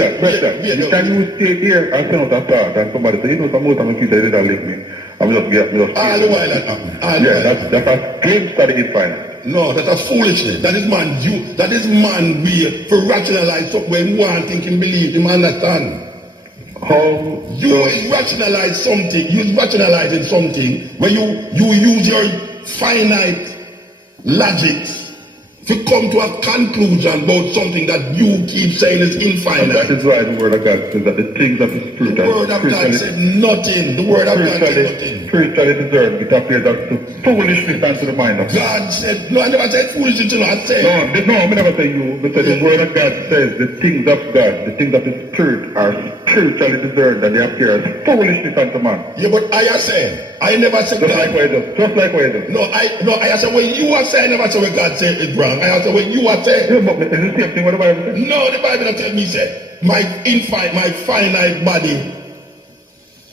Can you stay here and send out a thought and somebody say, you know, some more time you did not link me. I'm just all the while that happened. That's a glimpse of the infinite. No, that's a foolishness. That is man way for rationalize something when you want thinking, believe, him understand. How you rationalize something, you rationalizing something when you use your finite logics to come to a conclusion about something that you keep saying is infinite. And that is why the word of God says that the things of the spirit the word of God said nothing. The word of God said nothing. Spiritually discerned, it appears as to foolishness unto the mind of God said, no, I never said foolishness, I said. No, I never say you, but the word of God says the things of God, the things of the spirit are spiritually discerned and they appear as foolishness unto man. Yeah, but I said, I never said just God. Just like what it does. No, I said when you are saying, I never said what God said is wrong. I said when you are saying. Yeah, but is the same thing what the Bible says? No, the Bible don't tell me, say, my finite body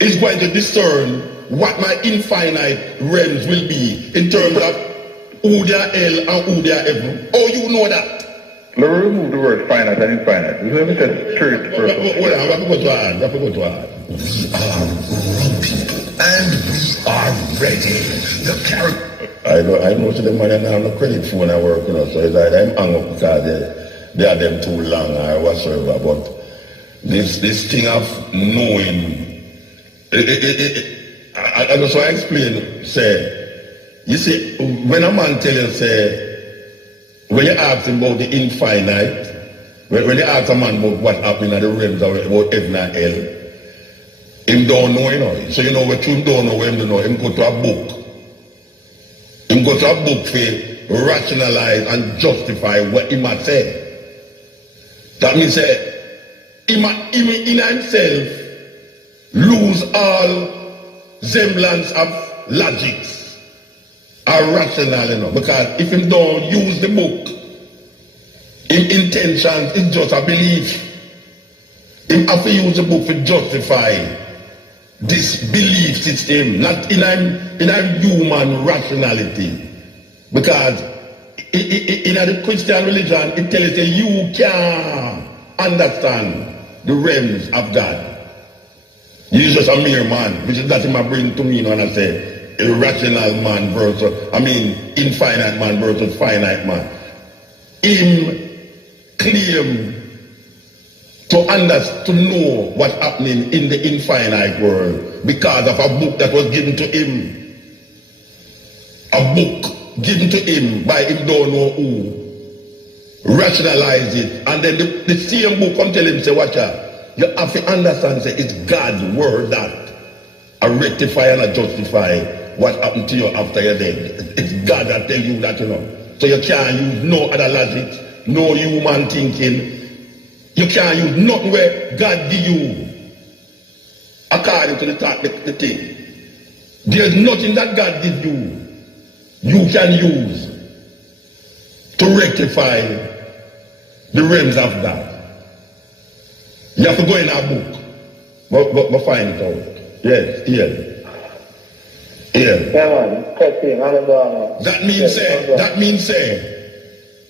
is going to discern what my infinite realms will be in terms of who they are hell and who they are heaven. Oh, you know that. Let me remove the word finite and infinite. Let me say spirit first. Hold on, we have to go to hard. We are wrong people, and we are ready. The character. I know to the man and I have no credit for when I work, you know, so it's like I'm hung up because they are them too long or whatsoever. But this thing of knowing, I just want to explain, say, you see, when a man tell you, say, when you ask him about the infinite, when you ask a man about what happened in the realms about heaven and hell, him don't know, you know. So you know what him don't know, what him don't know, him go to a book. Him go to a book for rationalize and justify what he might say. That means he in himself lose all semblance of logics or rational, you know, because if him don't use the book, his intentions is just a belief. Him have to use the book to justify this belief system, not in a human rationality. Because in the Christian religion, it tells you you can't understand the realms of God. You're just a mere man, which is that him bring to me when I say irrational man versus, infinite man versus finite man. Him claim to know what's happening in the infinite world because of a book that was given to him. A book given to him by him don't know who. Rationalize it. And then the same book come tell him, say, watch out. You have to understand, say, it's God's word that I rectify and I justify what happened to you after you're dead. It's God that tell you that, you know. So you can't use no other logic, no human thinking. You can't use nothing where God give you according to the thing. There's nothing that God gives you can use to rectify the realms of God. You have to go in our book, but find it out. Yes, That means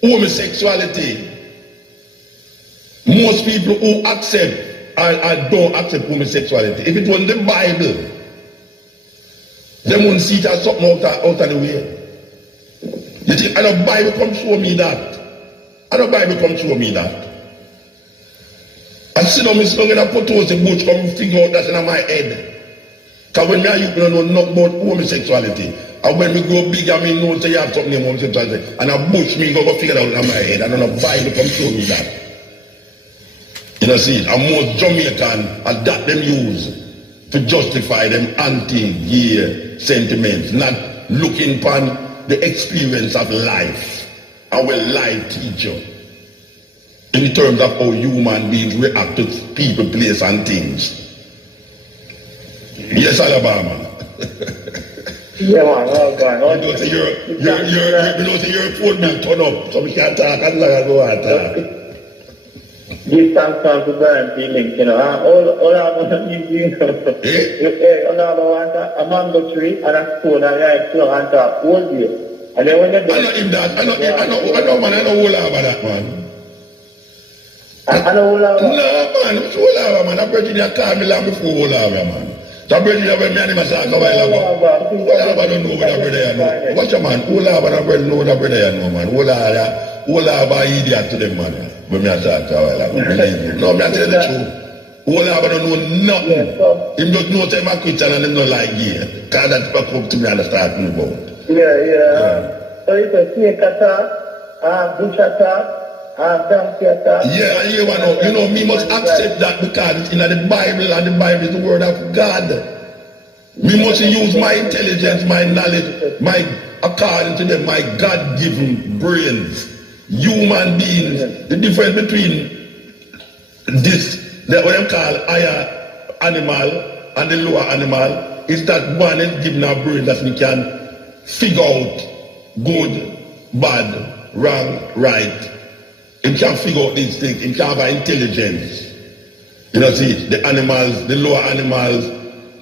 homosexuality. Most people who accept or don't accept homosexuality, if it was in the Bible, they wouldn't see it as something out of the way. You think, and the Bible come show me that. I sit on me sitting in a photo, the bush come figure out that in my head. Because when I you don't know nothing about homosexuality, And when we grow big, I mean, no, say you have something in and a bush, me go figure it out in my head. I don't know, Bible come show me that. You know, see, and most Jamaican, and that them use to justify them anti-gay sentiments, not looking upon the experience of life, and will life teach you, in terms of how human beings react to people, place, and things. Yes, Alabama. Yeah, man, oh God. You know, say your phone bill turn up, so we can't talk as long as we want to talk. Give thanks to Brian feelings, you know. All I want to give you, all I want a mango tree and a stone and right floor and a whole year. And then when you do I know him that. I know, man. I know all about that, man. I know all about that. No, man. I'm all about, man. I'm bringing your car me long before all about, man. So I'm bringing you when me and him a talk a while ago. All about don't know what that brother you know. Watch your man. All about that brother know what that brother you know, man. All about idiot to them, man. When me a talk a while ago. Believe me. No, me a tell the truth. All about don't know nothing. Him just know them a Christian and him not like gay. Because that's what come to me and start me about. Yeah. So it's a snake attack, bush attack, donkey attack. Yeah, and you know, me must accept that because it's in the Bible, and the Bible is the word of God. Me must use my intelligence, my knowledge, according to them, my God-given brains. Human beings, the difference between what they call higher animal and the lower animal is that one is given a brain that we can figure out good, bad, wrong, right. It can figure out these things. It can have intelligence. You know, see, the animals, the lower animals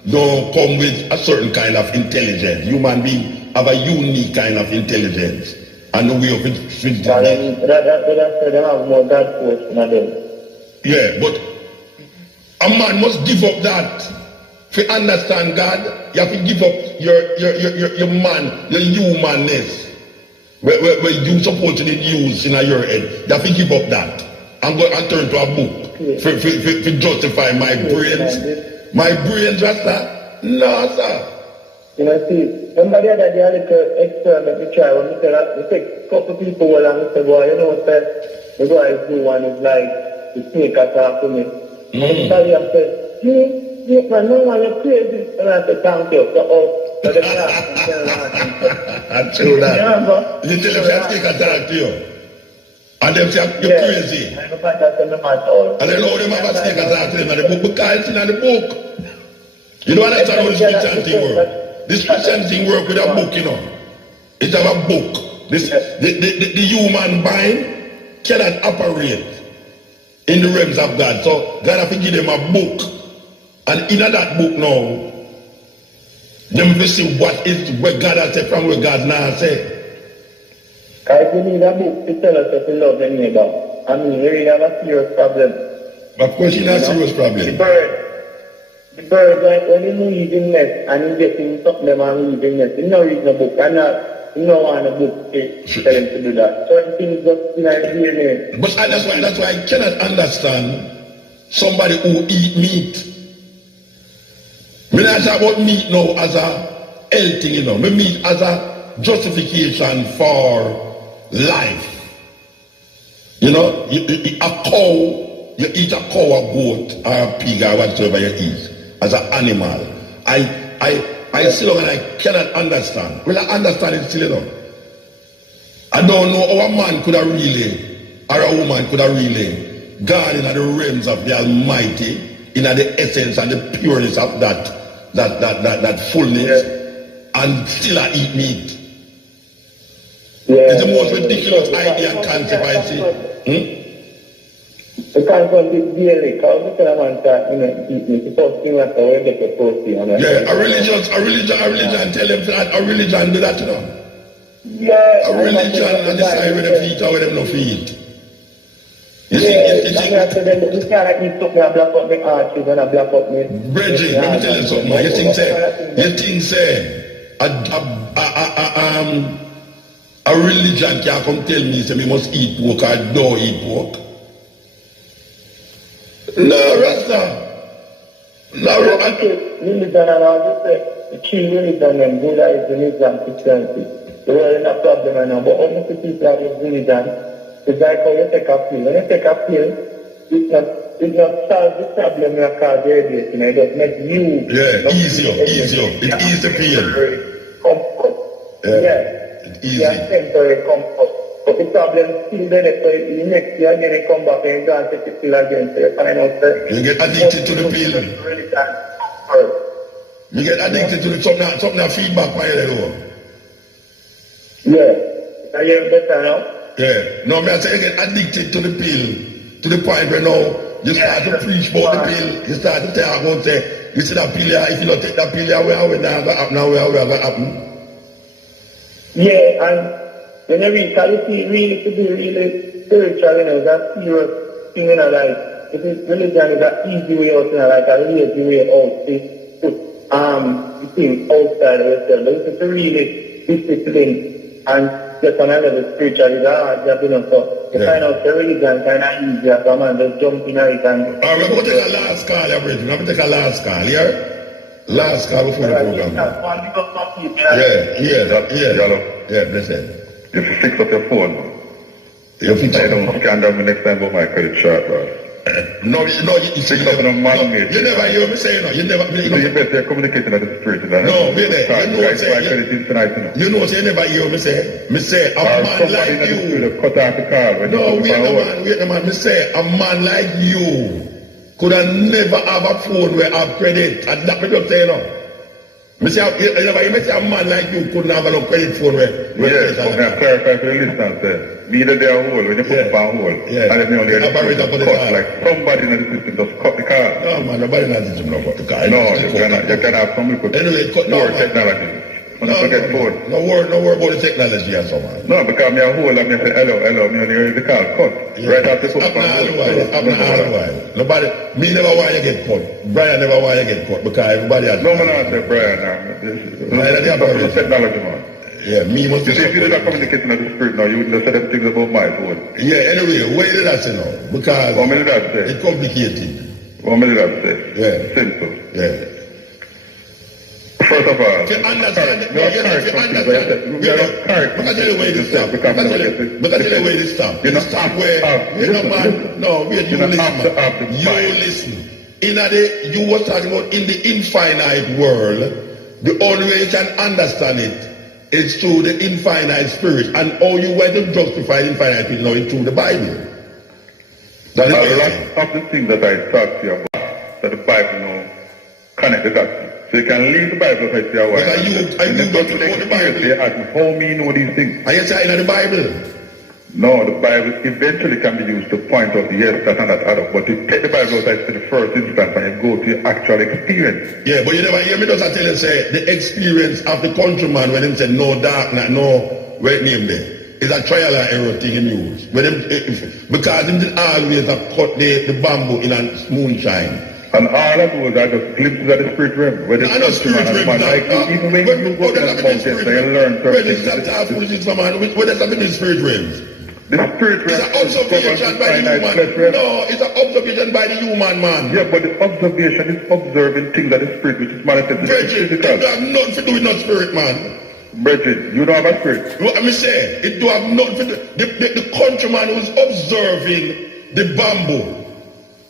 don't come with a certain kind of intelligence. Human beings have a unique kind of intelligence. And the way of it. They have more God force than them. Yeah, but a man must give up that. To understand God, you have to give up your man, your humanness. Where you supposed to use in your head. You have to give up that. And go and turn to a book to justify my brains. My brains, Rasta? No, sir. You know, see, remember the other day, a little experiment we try when we say that we take a couple people and we say, boy, you know what, the guy who one is like the snake attack to me. And somebody have said, you man, no one is crazy. And I said, thank you. So they laugh and tell I true that. You tell them to snake attack to you. And them say, you're crazy. And they know them have a snake attack to them in the book because it's in the book. You know what that's how this Christian thing work? This Christian thing work with a book, you know. It's have a book. The human mind cannot operate in the realms of God. So God have to give them a book. And in that book now, them will see what God has said from what God now said. If you need a book to tell us if you love your neighbor, I mean, you really have a serious problem. Of course, you have a serious problem. The bird, like when you leave in nest and you get in something them and leave in nest, you don't read the book, you don't want a book to tell them to do that. Certain things just in our DNA. But that's why I cannot understand somebody who eat meat. Me not talk about meat now as a health thing, you know. Me meat as a justification for life. You know, you eat a cow, a goat, or a pig, or whatsoever you eat. As an animal, I still and I cannot understand. Well, I understand it still, you know. I don't know how a man could have really, or a woman could have really gone in the realms of the Almighty, in the essence and the pureness of that fullness, and still I eat meat. It's the most ridiculous idea and concept I see. You can't go this daily, because you tell a man that, you know, eat meat, the first thing that's how you get your protein. Yeah, a religion tell them that, a religion do that, you know. Yeah. A religion and decide where they feed or where them no feed. You think? You can't eat something and block up my arches and block up my... Bridget, let me tell you something, man. You think, say, a religion can't come tell me, say, me must eat pork or don't eat pork. No, Rasta. No, religion and all this, the three religions, them, Judaism, Islam, Christianity. The world is not a problem right now, but almost the people have this religion. It's like how you take a pill. When you take a pill, it's not solve the problem you cause radiation. It just make you... Yeah, easier. It eases the pain. Comfort. Yeah. It's easy. Yeah, temporary comfort. But the problem still there, so the next year again you come back and you go and take the pill again. So you find out that... You get addicted to the pill. You get addicted to the something feedback by your Yeah. Are you better now? Yeah. No, I say you get addicted to the pill to the point where now you start to preach about the pill. You start to talk about say, you see that pill here, if you don't take that pill here, where going to happen now, where going to happen? Yeah, and when you read, you see really to be really spiritual, you know, that serious thing, you know, like, if it's religion is an easy way out, you know, like a lazy way out, to put the things outside of yourself. But if it's really discipline and just another spiritual is a hard job, you know, so you find out the religion kind of easier, so man, just jump in it and... Alright, we're going to take a last call, we're going to take a last call, yeah? Last call before the program. Yeah, listen. You have to fix up your phone. You fix up. I don't scan down the next time about my credit chart, bro. No, you fix up on a man-made. You never hear me say no. You better communicating at the spirit. No, wait there. You know what I'm saying? You know what you never hear me say? Me say a man like you. Cut off the call. No, wait a man. Me say a man like you could have never have a phone where I have credit. And that me just say no. Me say a man like you couldn't have no credit phone where. Yes, but I clarify for the listeners. Me that they are whole, when you put up a hole, and then you only get cut, like somebody in the system just cut the car. No man, nobody in the system don't cut the car. No, you can have some little more technology. When you forget phone. No worry about the technology or something. No, because me a hole and me say hello, me only hear the car cut. Right after put up a hole. Nobody, me never want you get cut. Brian never want you get cut because everybody has... No, man, I say Brian now. This is technology, man. Yeah, me must be... If you did not communicate with the spirit now, you wouldn't have said them things about my phone. Yeah, anyway, why did I say no? Because... What did I say? It's complicated. What did I say? Yeah. Simple. Yeah. First of all... If you understand... No, you understand. Because tell you where this stop. Because tell you where this stop. You stop where... You know, man... No, wait, you listen, man. You listen. You were talking about in the infinite world, the only way you can understand it is through the infinite spirit. And how you went to justify the infinite spirit now is through the Bible. That is a lot of the things that I talked to you about, that the Bible now connect the dots. So you can leave the Bible if I say a while. And then go to the experience, they ask me, how me know these things? Are you saying the Bible? No, the Bible eventually can be used to point out, yes, that and that add up. But you take the Bible outside to the first instance and you go to your actual experience. Yeah, but you never hear me does I tell you, say, the experience of the countryman when him say no darkness, no red name there. It's a trial and error thing in use. When him, because him did always cut the bamboo in a moonshine. And all of those are just glimpses of the spirit realm. Where the countryman and man, like even when you go to the mountains and you learn certain things. Where does that mean in spirit realms? The spirit realm is an observation by the human. No, it's an observation by the human man. Yeah, but the observation is observing things of the spirit which is manifested. Bridget, it don't have nothing to do with no spirit, man. Bridget, you don't have a spirit. What I say, it don't have nothing to do. The countryman who's observing the bamboo,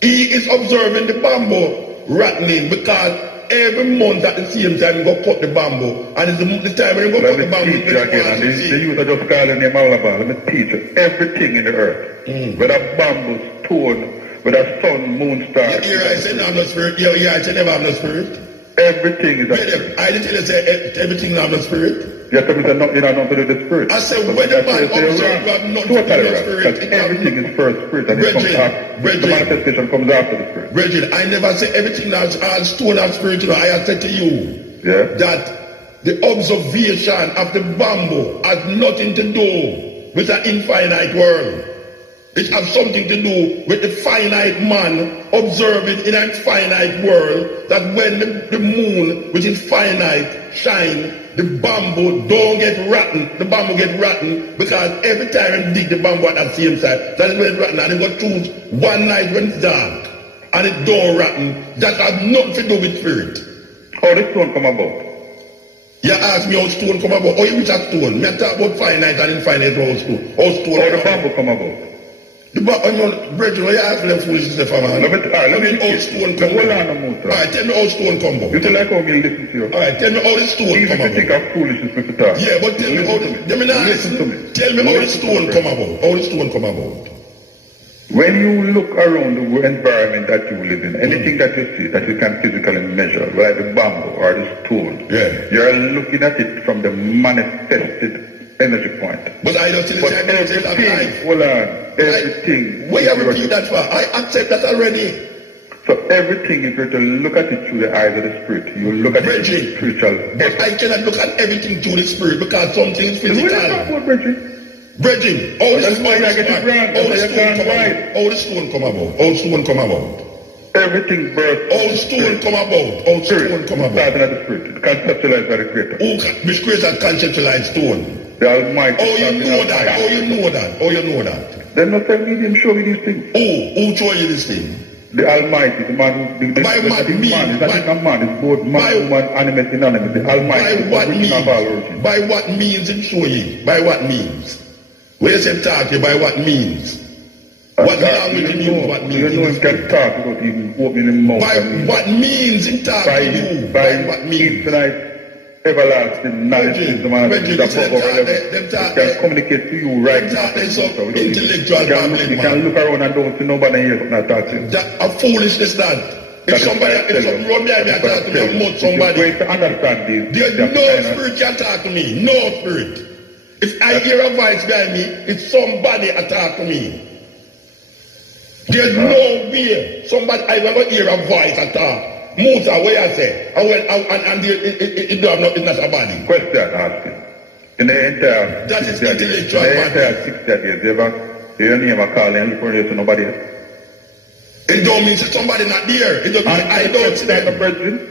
he is observing the bamboo rattling because every month at the same time, you go cut the bamboo. And it's the time when you go cut the bamboo. Let me teach you again. And the youth are just calling him Malabar. Let me teach you everything in the earth. Whether bamboo, stone, whether sun, moon, star. Here I say, no, I'm not spirit. Here I say, never have no spirit. Everything is a spirit. I didn't tell you say everything have no spirit. You tell me that you have nothing to do with the spirit. I said, when the man observes, you have nothing to do with the spirit. Everything is first spirit and it comes after. The manifestation comes after the spirit. Bridget, I never say everything that's all stone and spirit. I have said to you that the observation of the bamboo has nothing to do with an infinite world. It has something to do with the finite man observing in a finite world that when the moon, which is finite, shine, the bamboo don't get rotten. The bamboo get rotten because every time you dig the bamboo at the same side, that is when it's rotten. And you go choose one night when it's dark and it don't rotten. That has nothing to do with spirit. How this one come about? You ask me how stone come about. How you reach a stone? Me talk about finite and infinite how stone. How stone. How the bamboo come about? The brethren, when you ask for them foolishness, man. Let me how stone come about. Alright, tell me how stone come about. You tell like how me listen to you. Alright, tell me how the stone come about. Even if you think of foolishness with the talk. Yeah, but tell me how listen to me. Tell me how the stone come about. How the stone come about. When you look around the environment that you live in, anything that you see that you can physically measure, like the bamboo or the stone, you're looking at it from the manifested energy point. But I don't tell everything, hold on, everything. Where you repeat that for? I accept that already. So everything, if you're to look at it through the eyes of the spirit, you look at it through spiritual. But I cannot look at everything through the spirit because something is physical. Brethren, how the stone come about? How the stone come about? Everything birth. How the stone come about? How the stone come about? Starting at the spirit, conceptualized by the creator. Which creator conceptualized stone? The Almighty. How you know that? How you know that? How you know that? Then not tell me him show me these things. Who show you this thing? The Almighty, the man, the man, it's not even a man, it's both man, woman, animate, inanimate, the Almighty. By what means? By what means it show you? By what means? Where you say talk, by what means? What language means what means? You know him can talk without even opening his mouth. By what means in talk to you? By what means? Tonight, everlasting knowledge is the man that is above our level. He can communicate to you right now. Intellectual you can look around and don't see nobody here not talk to you. That a foolishness that. If somebody run behind me and talk to me, I'll mouth somebody. It's to understand this. There's no spirit can talk to me. No spirit. If I hear a voice behind me, it's somebody attack to me. There's no way somebody I never hear a voice attack. Musa, what you say? And it don't have nothing as a body. Question asking. In the entire that is intellectual. In the entire 60 days, you ever hear your name a call and look for you to nobody else? It don't mean that somebody not there. It don't mean I don't see them.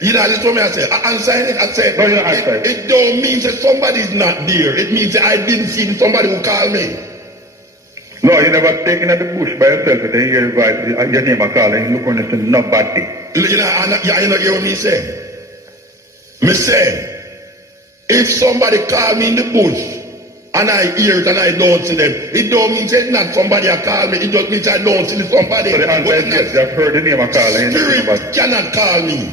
You know, just told me, I said, I said, no, you're not it don't mean that somebody's not there. It means that I didn't see somebody who called me. No, you never taken at the bush by yourself and then hear your name a call and you look on it and nobody. You know hear what me say? Me say, if somebody call me in the bush and I hear it and I don't see them, it don't mean that not somebody a call me, it just means I don't see somebody. So the answer is yes, you have heard the name a call and you spirit cannot call me.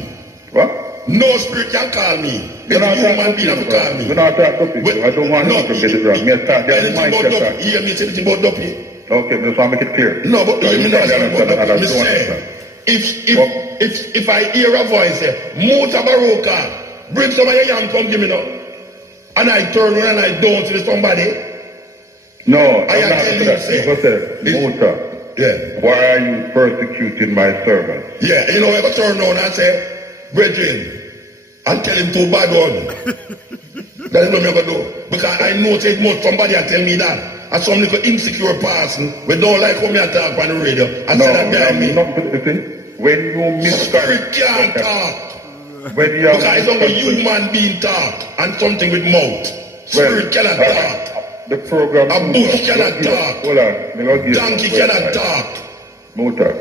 What? No spirit can call me. It's human being have to call me. We're not talking people. I don't want to get it wrong. Yes, talk. Anything about Duppy. You hear me say anything about Duppy? Okay, just want to make it clear. No, but you know what I'm saying. If I hear a voice say, MUTABARUKA, bring some of your young come give me now. And I turn around and I don't see somebody. No, I am telling you, say. Muta. Yeah. Why are you persecuting my servants? Yeah, you know, I go turn around and say, brethren, and tell him too bad one. That is what I'm going to do. Because I know it must somebody tell me that. As some little insecure person, we don't like how me talk on the radio. And say that behind me. When you spirit can't talk. When you because it's only human being talk and something with mouth. Spirit cannot talk. The program. A bush cannot talk. Hold on. Donkey cannot talk. Muta,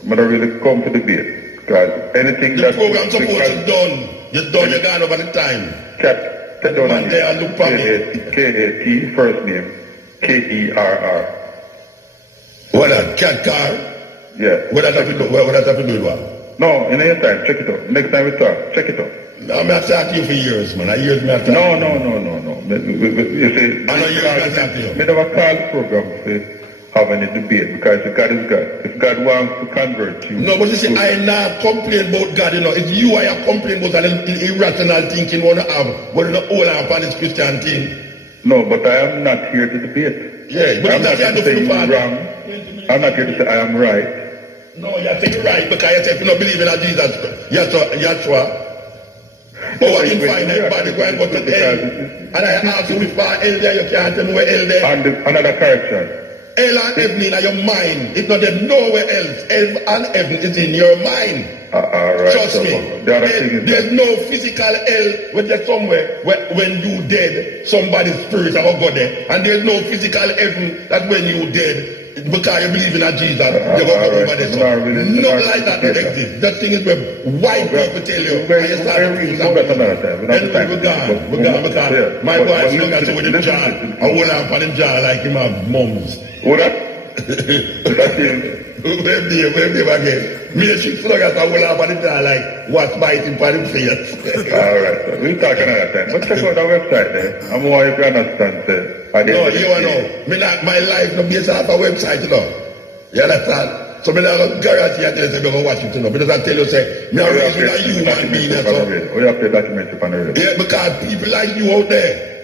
I'm going to really come to debate. Because anything the program support is done. You're done, you're gone over the time. Cat, sit down on there and look for me. K-A-T, first name, K-E-R-R. What that, cat car? Yeah. What that have to do with what? No, in any time, check it out. Next time we talk, check it out. No, I'm not talking to you for years, man. I years me talking. No. You see, I know years me talking to you. We never call the program to have any debate because God is God. If God wants to convert you. No, but you see, I not complain about God, you know. It's you I am complaining about an irrational thinking one have, but the whole of this Christian thing. No, but I am not here to debate. Yeah, but I'm not here to say you're wrong. I'm not here to say I am right. No, you're saying right because you say if you don't believe in Jesus, Yahshua. Our infinite body going to the hell. And I ask you before hell there, you can't tell me where hell there. And another correction. Hell and heaven in your mind. It's not there nowhere else. Hell and heaven is in your mind. Right. Trust me. There's no physical hell when you're somewhere when you dead, somebody's spirit will go there. And there's no physical heaven that when you dead, because you believe in a Jesus, you go over this. Nothing like that don't exist. That thing is where white people tell you, and you start to prove something. Anyway, we're gone, because my boy is looking at you with him jaw, and hold on for him jaw like him have mums. What that? Where them again? Me and she slug at a hold on for him jaw like what's biting for him face. Alright, so we'll talk another time. But check out the website there. I'm more if you understand, no, you know, my life no based off a website, you know. You understand? So me not guarantee you tell you say me go watch it, you know. Because I tell you say, me raised with a human being, that's all. Oh, you have to documentary on the radio. Yeah, because people like you out there.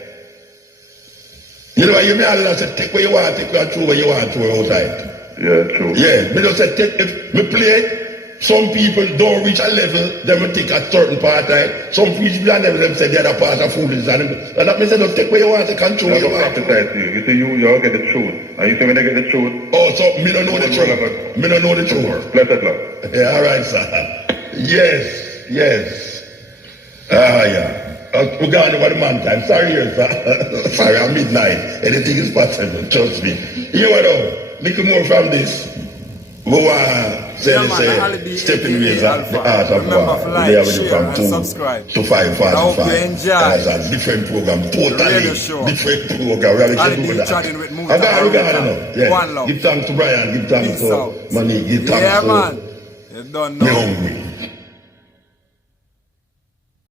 You know, you may all say, take where you want, take where throw outside. Yeah, true. Yeah, me just say, take, if me play, some people don't reach a level, they will take a certain part, right? Some people are never them say the other part are foolish. And that means just take where you want to control what you want. You see, you all get the truth. And you see when they get the truth. Oh, so me don't know the truth. Me don't know the truth. Blessed love. Yeah, all right, sir. Yes. Yeah. We're going over the man time. Sorry, sir. Sorry, at midnight. Anything is possible, trust me. You know, little more from this. We want say stepping ways at the art of war. They are with from 2 to 5:45. That's a different program, totally different program. We have to do that. I got yeah. Give thanks to Brian, give thanks to Monique, give thanks to me hungry.